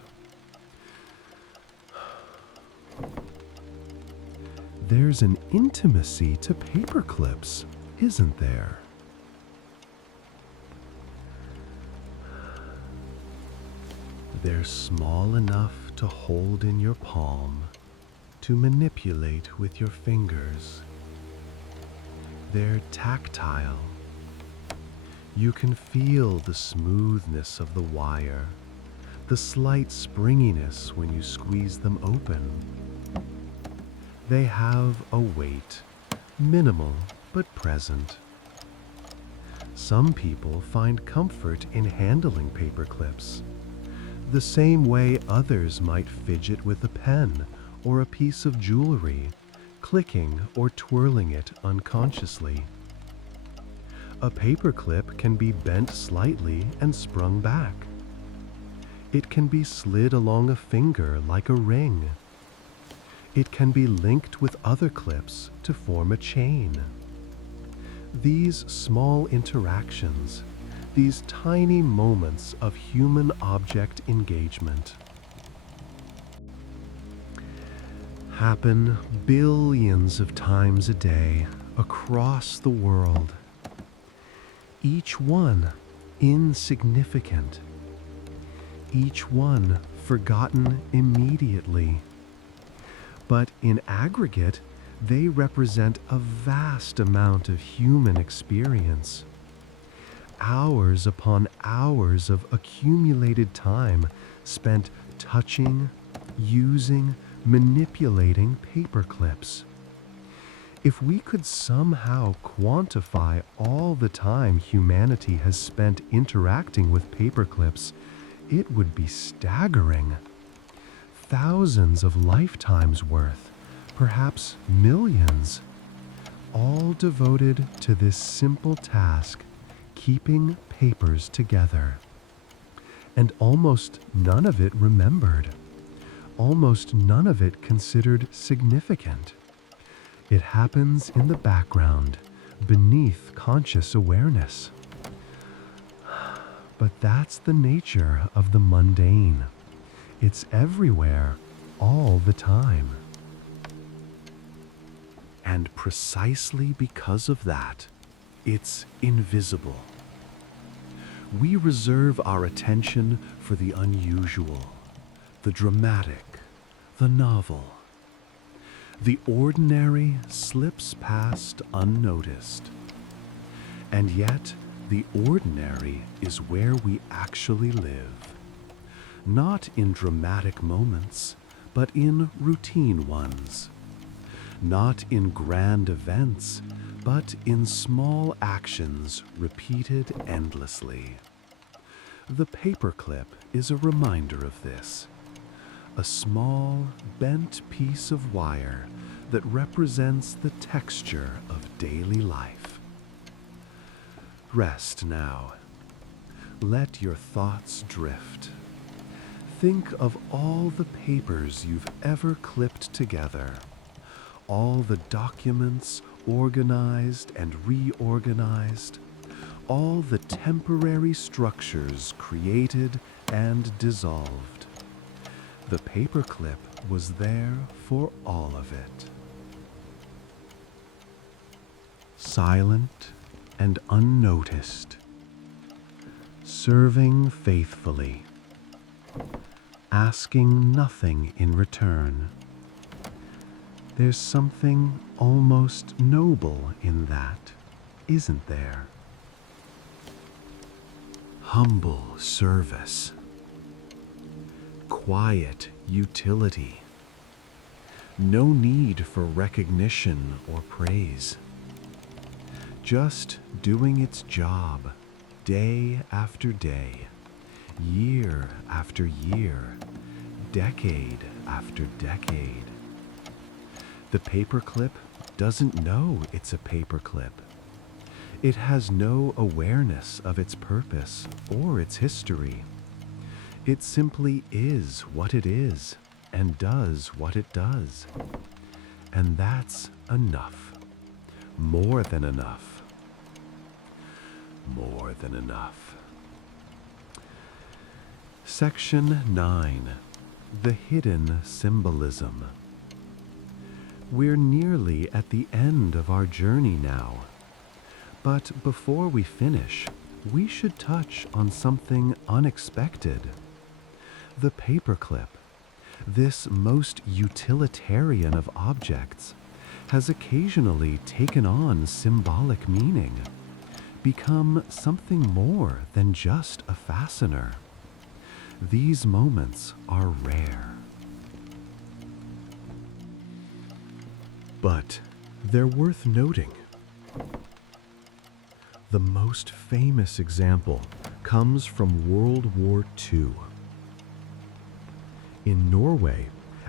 There's an intimacy to paperclips, isn't there? They're small enough to hold in your palm, to manipulate with your fingers. They're tactile. You can feel the smoothness of the wire, the slight springiness when you squeeze them open. They have a weight, minimal but present. Some people find comfort in handling paperclips, the same way others might fidget with a pen or a piece of jewelry, clicking or twirling it unconsciously. A paperclip can be bent slightly and sprung back. It can be slid along a finger like a ring. It can be linked with other clips to form a chain. These small interactions, these tiny moments of human-object engagement, happen billions of times a day across the world. Each one insignificant. Each one forgotten immediately. But in aggregate, they represent a vast amount of human experience. Hours upon hours of accumulated time spent touching, using, manipulating paperclips. If we could somehow quantify all the time humanity has spent interacting with paperclips, it would be staggering. Thousands of lifetimes worth, perhaps millions, all devoted to this simple task, keeping papers together. And almost none of it remembered, almost none of it considered significant. It happens in the background, beneath conscious awareness. But that's the nature of the mundane. It's everywhere, all the time. And precisely because of that, it's invisible. We reserve our attention for the unusual, the dramatic, the novel. The ordinary slips past unnoticed. And yet, the ordinary is where we actually live. Not in dramatic moments, but in routine ones. Not in grand events, but in small actions repeated endlessly. The paperclip is a reminder of this. A small, bent piece of wire that represents the texture of daily life. Rest now. Let your thoughts drift. Think of all the papers you've ever clipped together, all the documents organized and reorganized, all the temporary structures created and dissolved. The paperclip was there for all of it. Silent and unnoticed, serving faithfully, asking nothing in return. There's something almost noble in that, isn't there? Humble service, quiet utility, no need for recognition or praise. Just doing its job, day after day, year after year, decade after decade. The paperclip doesn't know it's a paperclip. It has no awareness of its purpose or its history. It simply is what it is and does what it does. And that's enough. More than enough. More than enough. Section 9. The Hidden Symbolism. We're nearly at the end of our journey now. But before we finish, we should touch on something unexpected. The paperclip, this most utilitarian of objects, has occasionally taken on symbolic meaning, become something more than just a fastener. These moments are rare. But they're worth noting. The most famous example comes from World War II. In Norway,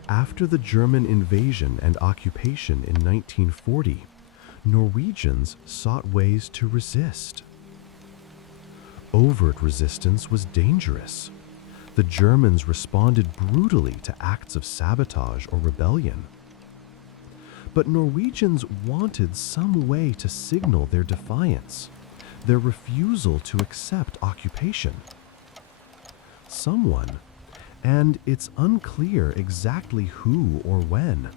after the German invasion and occupation in 1940, Norwegians sought ways to resist. Overt resistance was dangerous. The Germans responded brutally to acts of sabotage or rebellion. But Norwegians wanted some way to signal their defiance, their refusal to accept occupation. Someone, and it's unclear exactly who or when,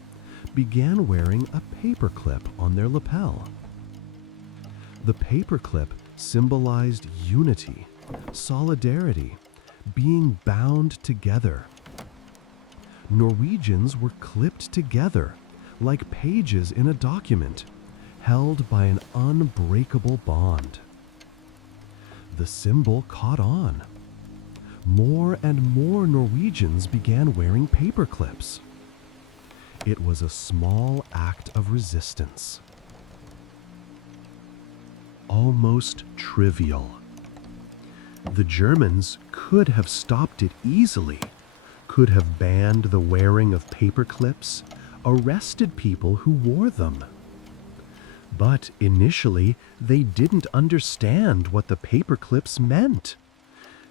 began wearing a paperclip on their lapel. The paperclip symbolized unity, solidarity, being bound together. Norwegians were clipped together like pages in a document, held by an unbreakable bond. The symbol caught on. More and more Norwegians began wearing paperclips. It was a small act of resistance. Almost trivial. The Germans could have stopped it easily, could have banned the wearing of paperclips, arrested people who wore them. But initially, they didn't understand what the paperclips meant.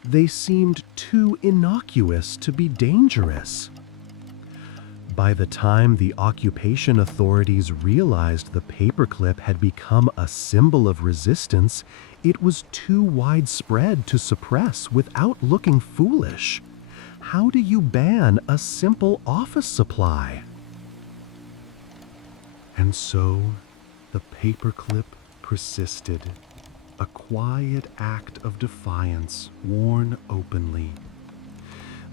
They seemed too innocuous to be dangerous. By the time the occupation authorities realized the paperclip had become a symbol of resistance, it was too widespread to suppress without looking foolish. How do you ban a simple office supply? And so, the paperclip persisted, a quiet act of defiance worn openly.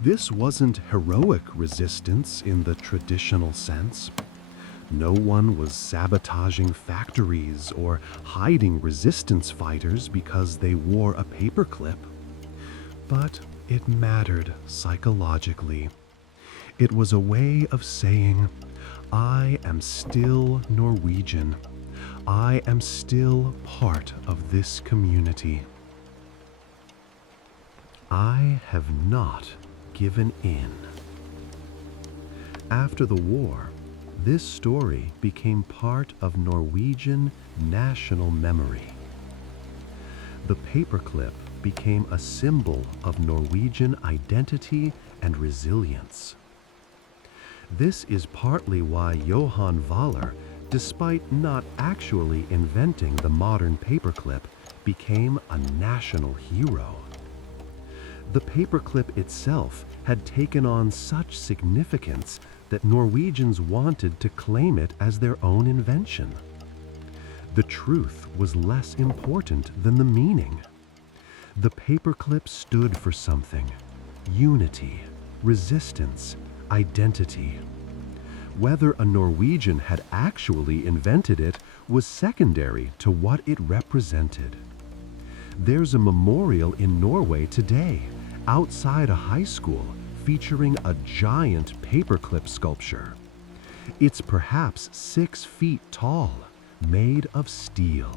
This wasn't heroic resistance in the traditional sense. No one was sabotaging factories or hiding resistance fighters because they wore a paperclip. But it mattered psychologically. It was a way of saying, I am still Norwegian. I am still part of this community. I have not given in. After the war, this story became part of Norwegian national memory. The paperclip became a symbol of Norwegian identity and resilience. This is partly why Johan Vaaler, despite not actually inventing the modern paperclip, became a national hero. The paperclip itself had taken on such significance that Norwegians wanted to claim it as their own invention. The truth was less important than the meaning. The paperclip stood for something: unity, resistance, identity. Whether a Norwegian had actually invented it was secondary to what it represented. There's a memorial in Norway today, outside a high school, featuring a giant paperclip sculpture. It's perhaps 6 feet tall, made of steel.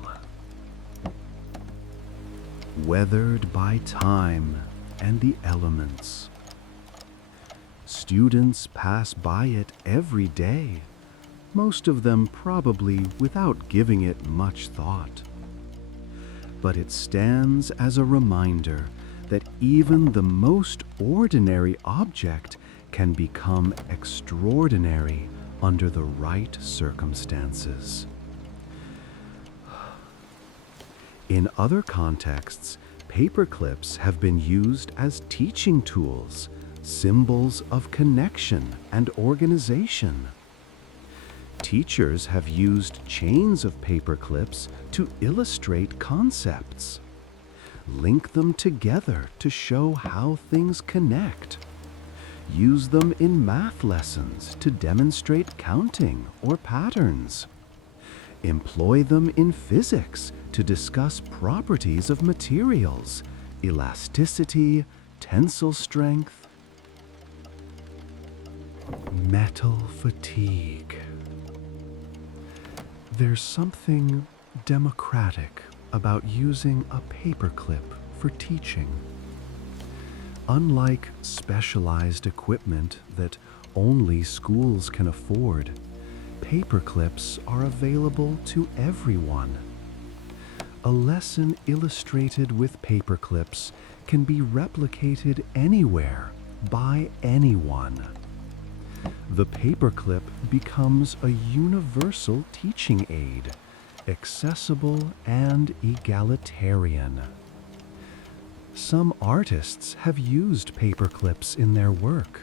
Weathered by time and the elements. Students pass by it every day, most of them probably without giving it much thought. But it stands as a reminder that even the most ordinary object can become extraordinary under the right circumstances. In other contexts, paperclips have been used as teaching tools, symbols of connection and organization. Teachers have used chains of paperclips to illustrate concepts. Link them together to show how things connect. Use them in math lessons to demonstrate counting or patterns. Employ them in physics to discuss properties of materials, elasticity, tensile strength. Metal fatigue. There's something democratic about using a paperclip for teaching. Unlike specialized equipment that only schools can afford, paperclips are available to everyone. A lesson illustrated with paperclips can be replicated anywhere by anyone. The paperclip becomes a universal teaching aid, accessible and egalitarian. Some artists have used paperclips in their work.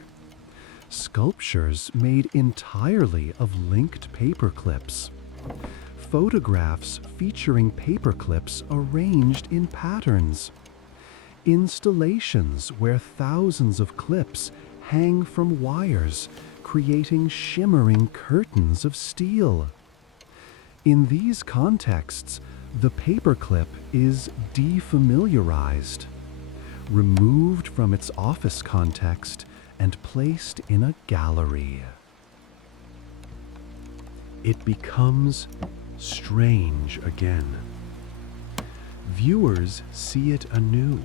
Sculptures made entirely of linked paperclips. Photographs featuring paperclips arranged in patterns. Installations where thousands of clips hang from wires, creating shimmering curtains of steel. In these contexts, the paperclip is defamiliarized, removed from its office context, and placed in a gallery. It becomes strange again. Viewers see it anew,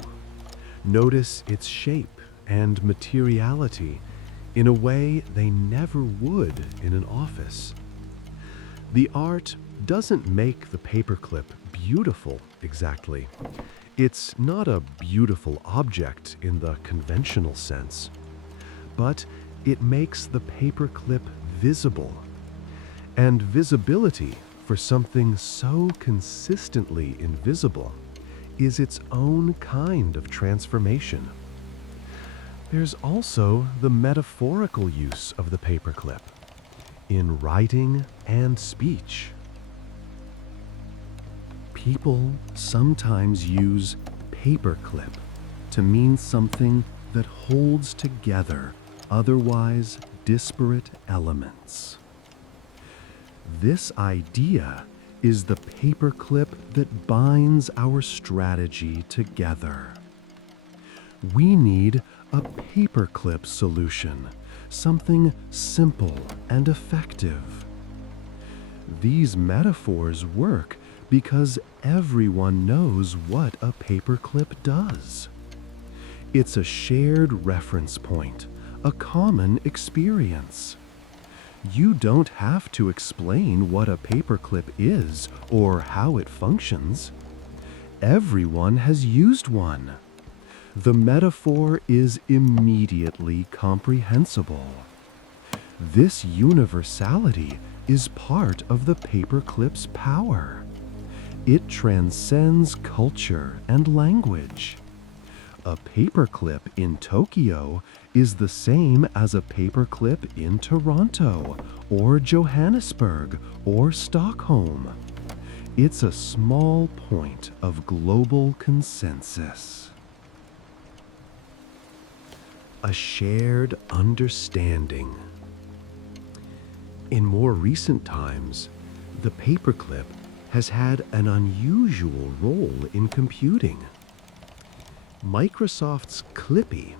notice its shape and materiality in a way they never would in an office. The art doesn't make the paperclip beautiful exactly. It's not a beautiful object in the conventional sense, but it makes the paperclip visible. And visibility for something so consistently invisible is its own kind of transformation. There's also the metaphorical use of the paperclip in writing and speech. People sometimes use paperclip to mean something that holds together otherwise disparate elements. This idea is the paperclip that binds our strategy together. We need a paperclip solution, something simple and effective. These metaphors work because everyone knows what a paperclip does. It's a shared reference point, a common experience. You don't have to explain what a paperclip is or how it functions. Everyone has used one. The metaphor is immediately comprehensible. This universality is part of the paperclip's power. It transcends culture and language. A paperclip in Tokyo is the same as a paperclip in Toronto, or Johannesburg, or Stockholm. It's a small point of global consensus. A shared understanding. In more recent times, the paperclip has had an unusual role in computing. Microsoft's Clippy,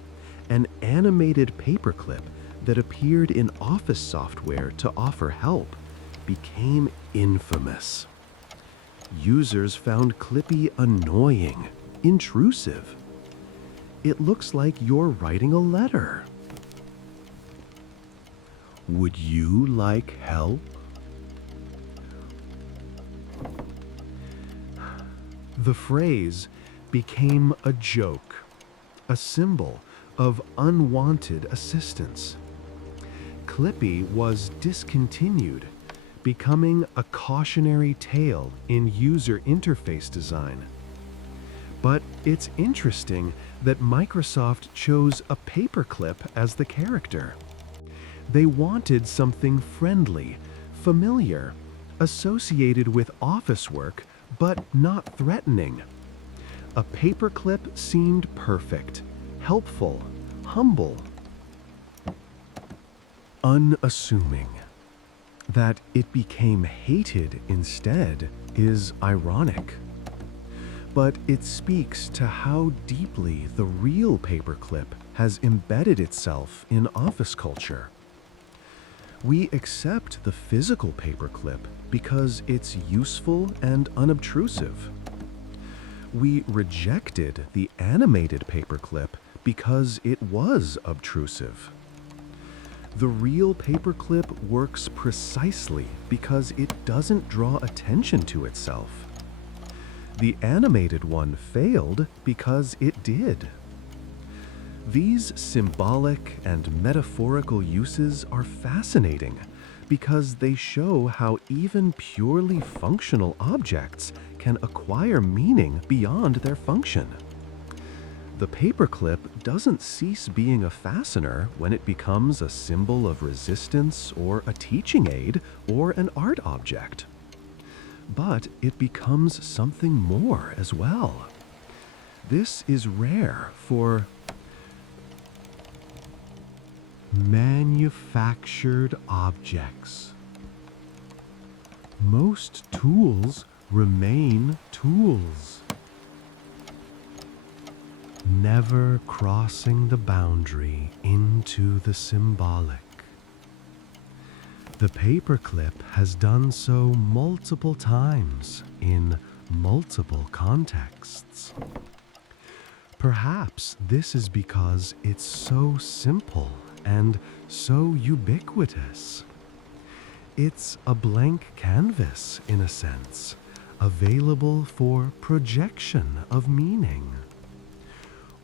an animated paperclip that appeared in Office software to offer help, became infamous. Users found Clippy annoying, intrusive. It looks like you're writing a letter. Would you like help? The phrase became a joke, a symbol of unwanted assistance. Clippy was discontinued, becoming a cautionary tale in user interface design. But it's interesting that Microsoft chose a paperclip as the character. They wanted something friendly, familiar, associated with office work, but not threatening. A paperclip seemed perfect, helpful, humble, unassuming. That it became hated instead is ironic. But it speaks to how deeply the real paperclip has embedded itself in office culture. We accept the physical paperclip because it's useful and unobtrusive. We rejected the animated paperclip because it was obtrusive. The real paperclip works precisely because it doesn't draw attention to itself. The animated one failed because it did. These symbolic and metaphorical uses are fascinating because they show how even purely functional objects can acquire meaning beyond their function. The paperclip doesn't cease being a fastener when it becomes a symbol of resistance or a teaching aid or an art object. But it becomes something more as well. This is rare for manufactured objects. Most tools remain tools, never crossing the boundary into the symbolic. The paperclip has done so multiple times in multiple contexts. Perhaps this is because it's so simple and so ubiquitous. It's a blank canvas, in a sense, available for projection of meaning.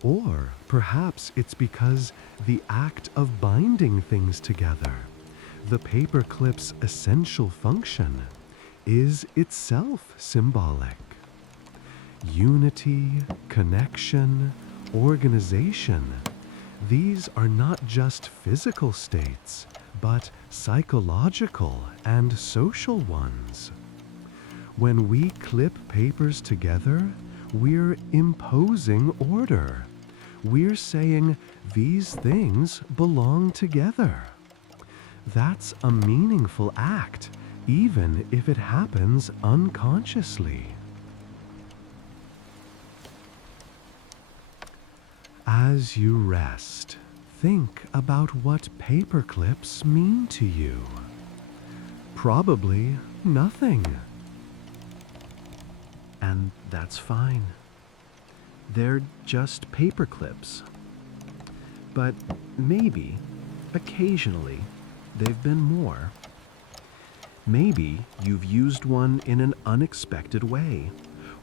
Or perhaps it's because the act of binding things together, the paperclip's essential function, is itself symbolic. Unity, connection, organization, these are not just physical states, but psychological and social ones. When we clip papers together, we're imposing order. We're saying these things belong together. That's a meaningful act, even if it happens unconsciously. As you rest, think about what paperclips mean to you. Probably nothing. And that's fine. They're just paperclips. But maybe, occasionally, they've been more. Maybe you've used one in an unexpected way,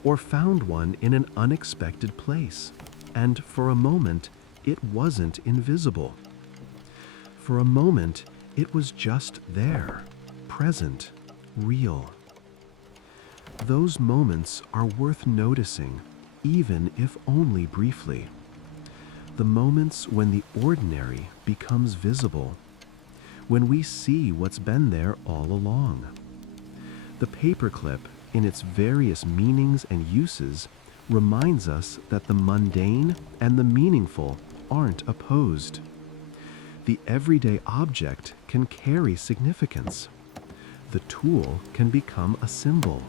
or found one in an unexpected place, and for a moment, it wasn't invisible. For a moment, it was just there, present, real. Those moments are worth noticing, even if only briefly. The moments when the ordinary becomes visible, when we see what's been there all along. The paperclip, in its various meanings and uses, reminds us that the mundane and the meaningful aren't opposed. The everyday object can carry significance. The tool can become a symbol.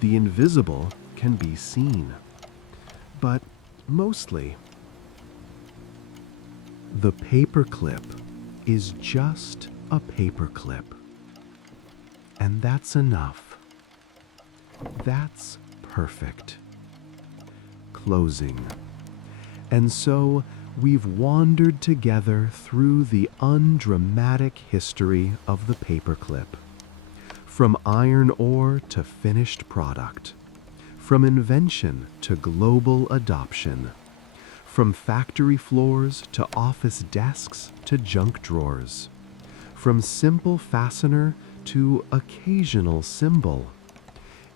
The invisible can be seen. But mostly, the paperclip is just a paperclip. And that's enough. That's perfect. Closing. And so we've wandered together through the undramatic history of the paperclip. From iron ore to finished product. From invention to global adoption. From factory floors to office desks to junk drawers. From simple fastener to occasional symbol.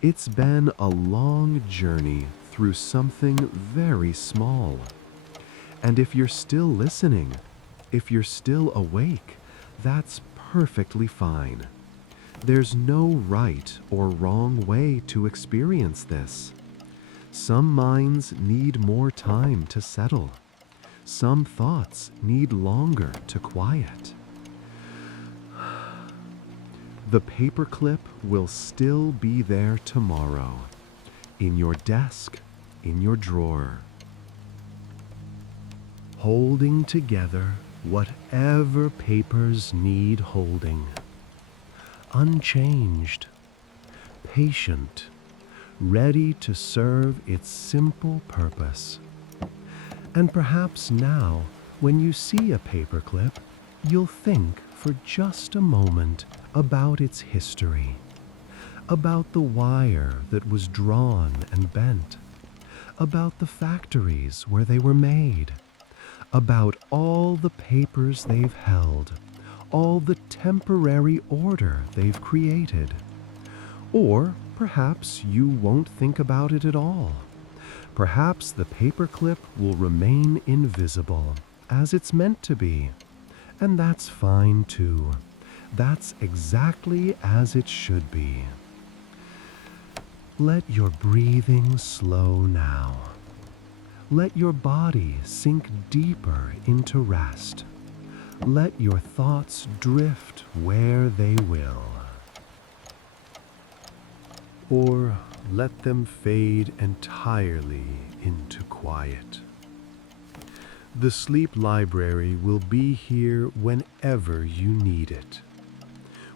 It's been a long journey through something very small. And if you're still listening, if you're still awake, that's perfectly fine. There's no right or wrong way to experience this. Some minds need more time to settle. Some thoughts need longer to quiet. The paperclip will still be there tomorrow, in your desk, in your drawer, holding together whatever papers need holding. Unchanged, patient, ready to serve its simple purpose. And perhaps now, when you see a paperclip, you'll think for just a moment about its history, about the wire that was drawn and bent, about the factories where they were made, about all the papers they've held, all the temporary order they've created. Or perhaps you won't think about it at all. Perhaps the paperclip will remain invisible, as it's meant to be. And that's fine too. That's exactly as it should be. Let your breathing slow now. Let your body sink deeper into rest. Let your thoughts drift where they will. Or let them fade entirely into quiet. The sleep library will be here whenever you need it,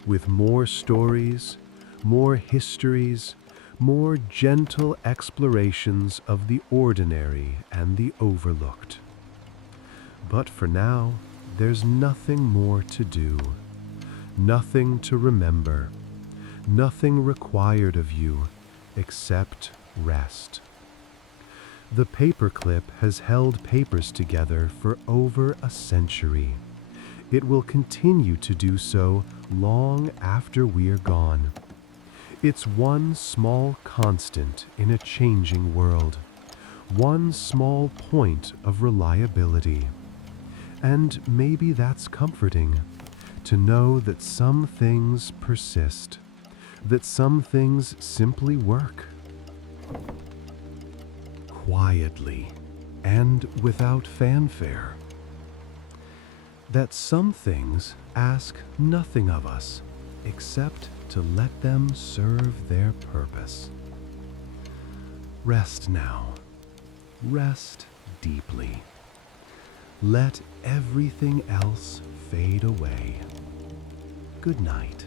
with more stories, more histories, more gentle explorations of the ordinary and the overlooked. But for now, there's nothing more to do, nothing to remember, nothing required of you except rest. The paperclip has held papers together for over a century. It will continue to do so long after we're gone. It's one small constant in a changing world, one small point of reliability. And maybe that's comforting, to know that some things persist, that some things simply work. Quietly and without fanfare. That some things ask nothing of us except to let them serve their purpose. Rest now. Rest deeply. Let everything else fade away. Good night.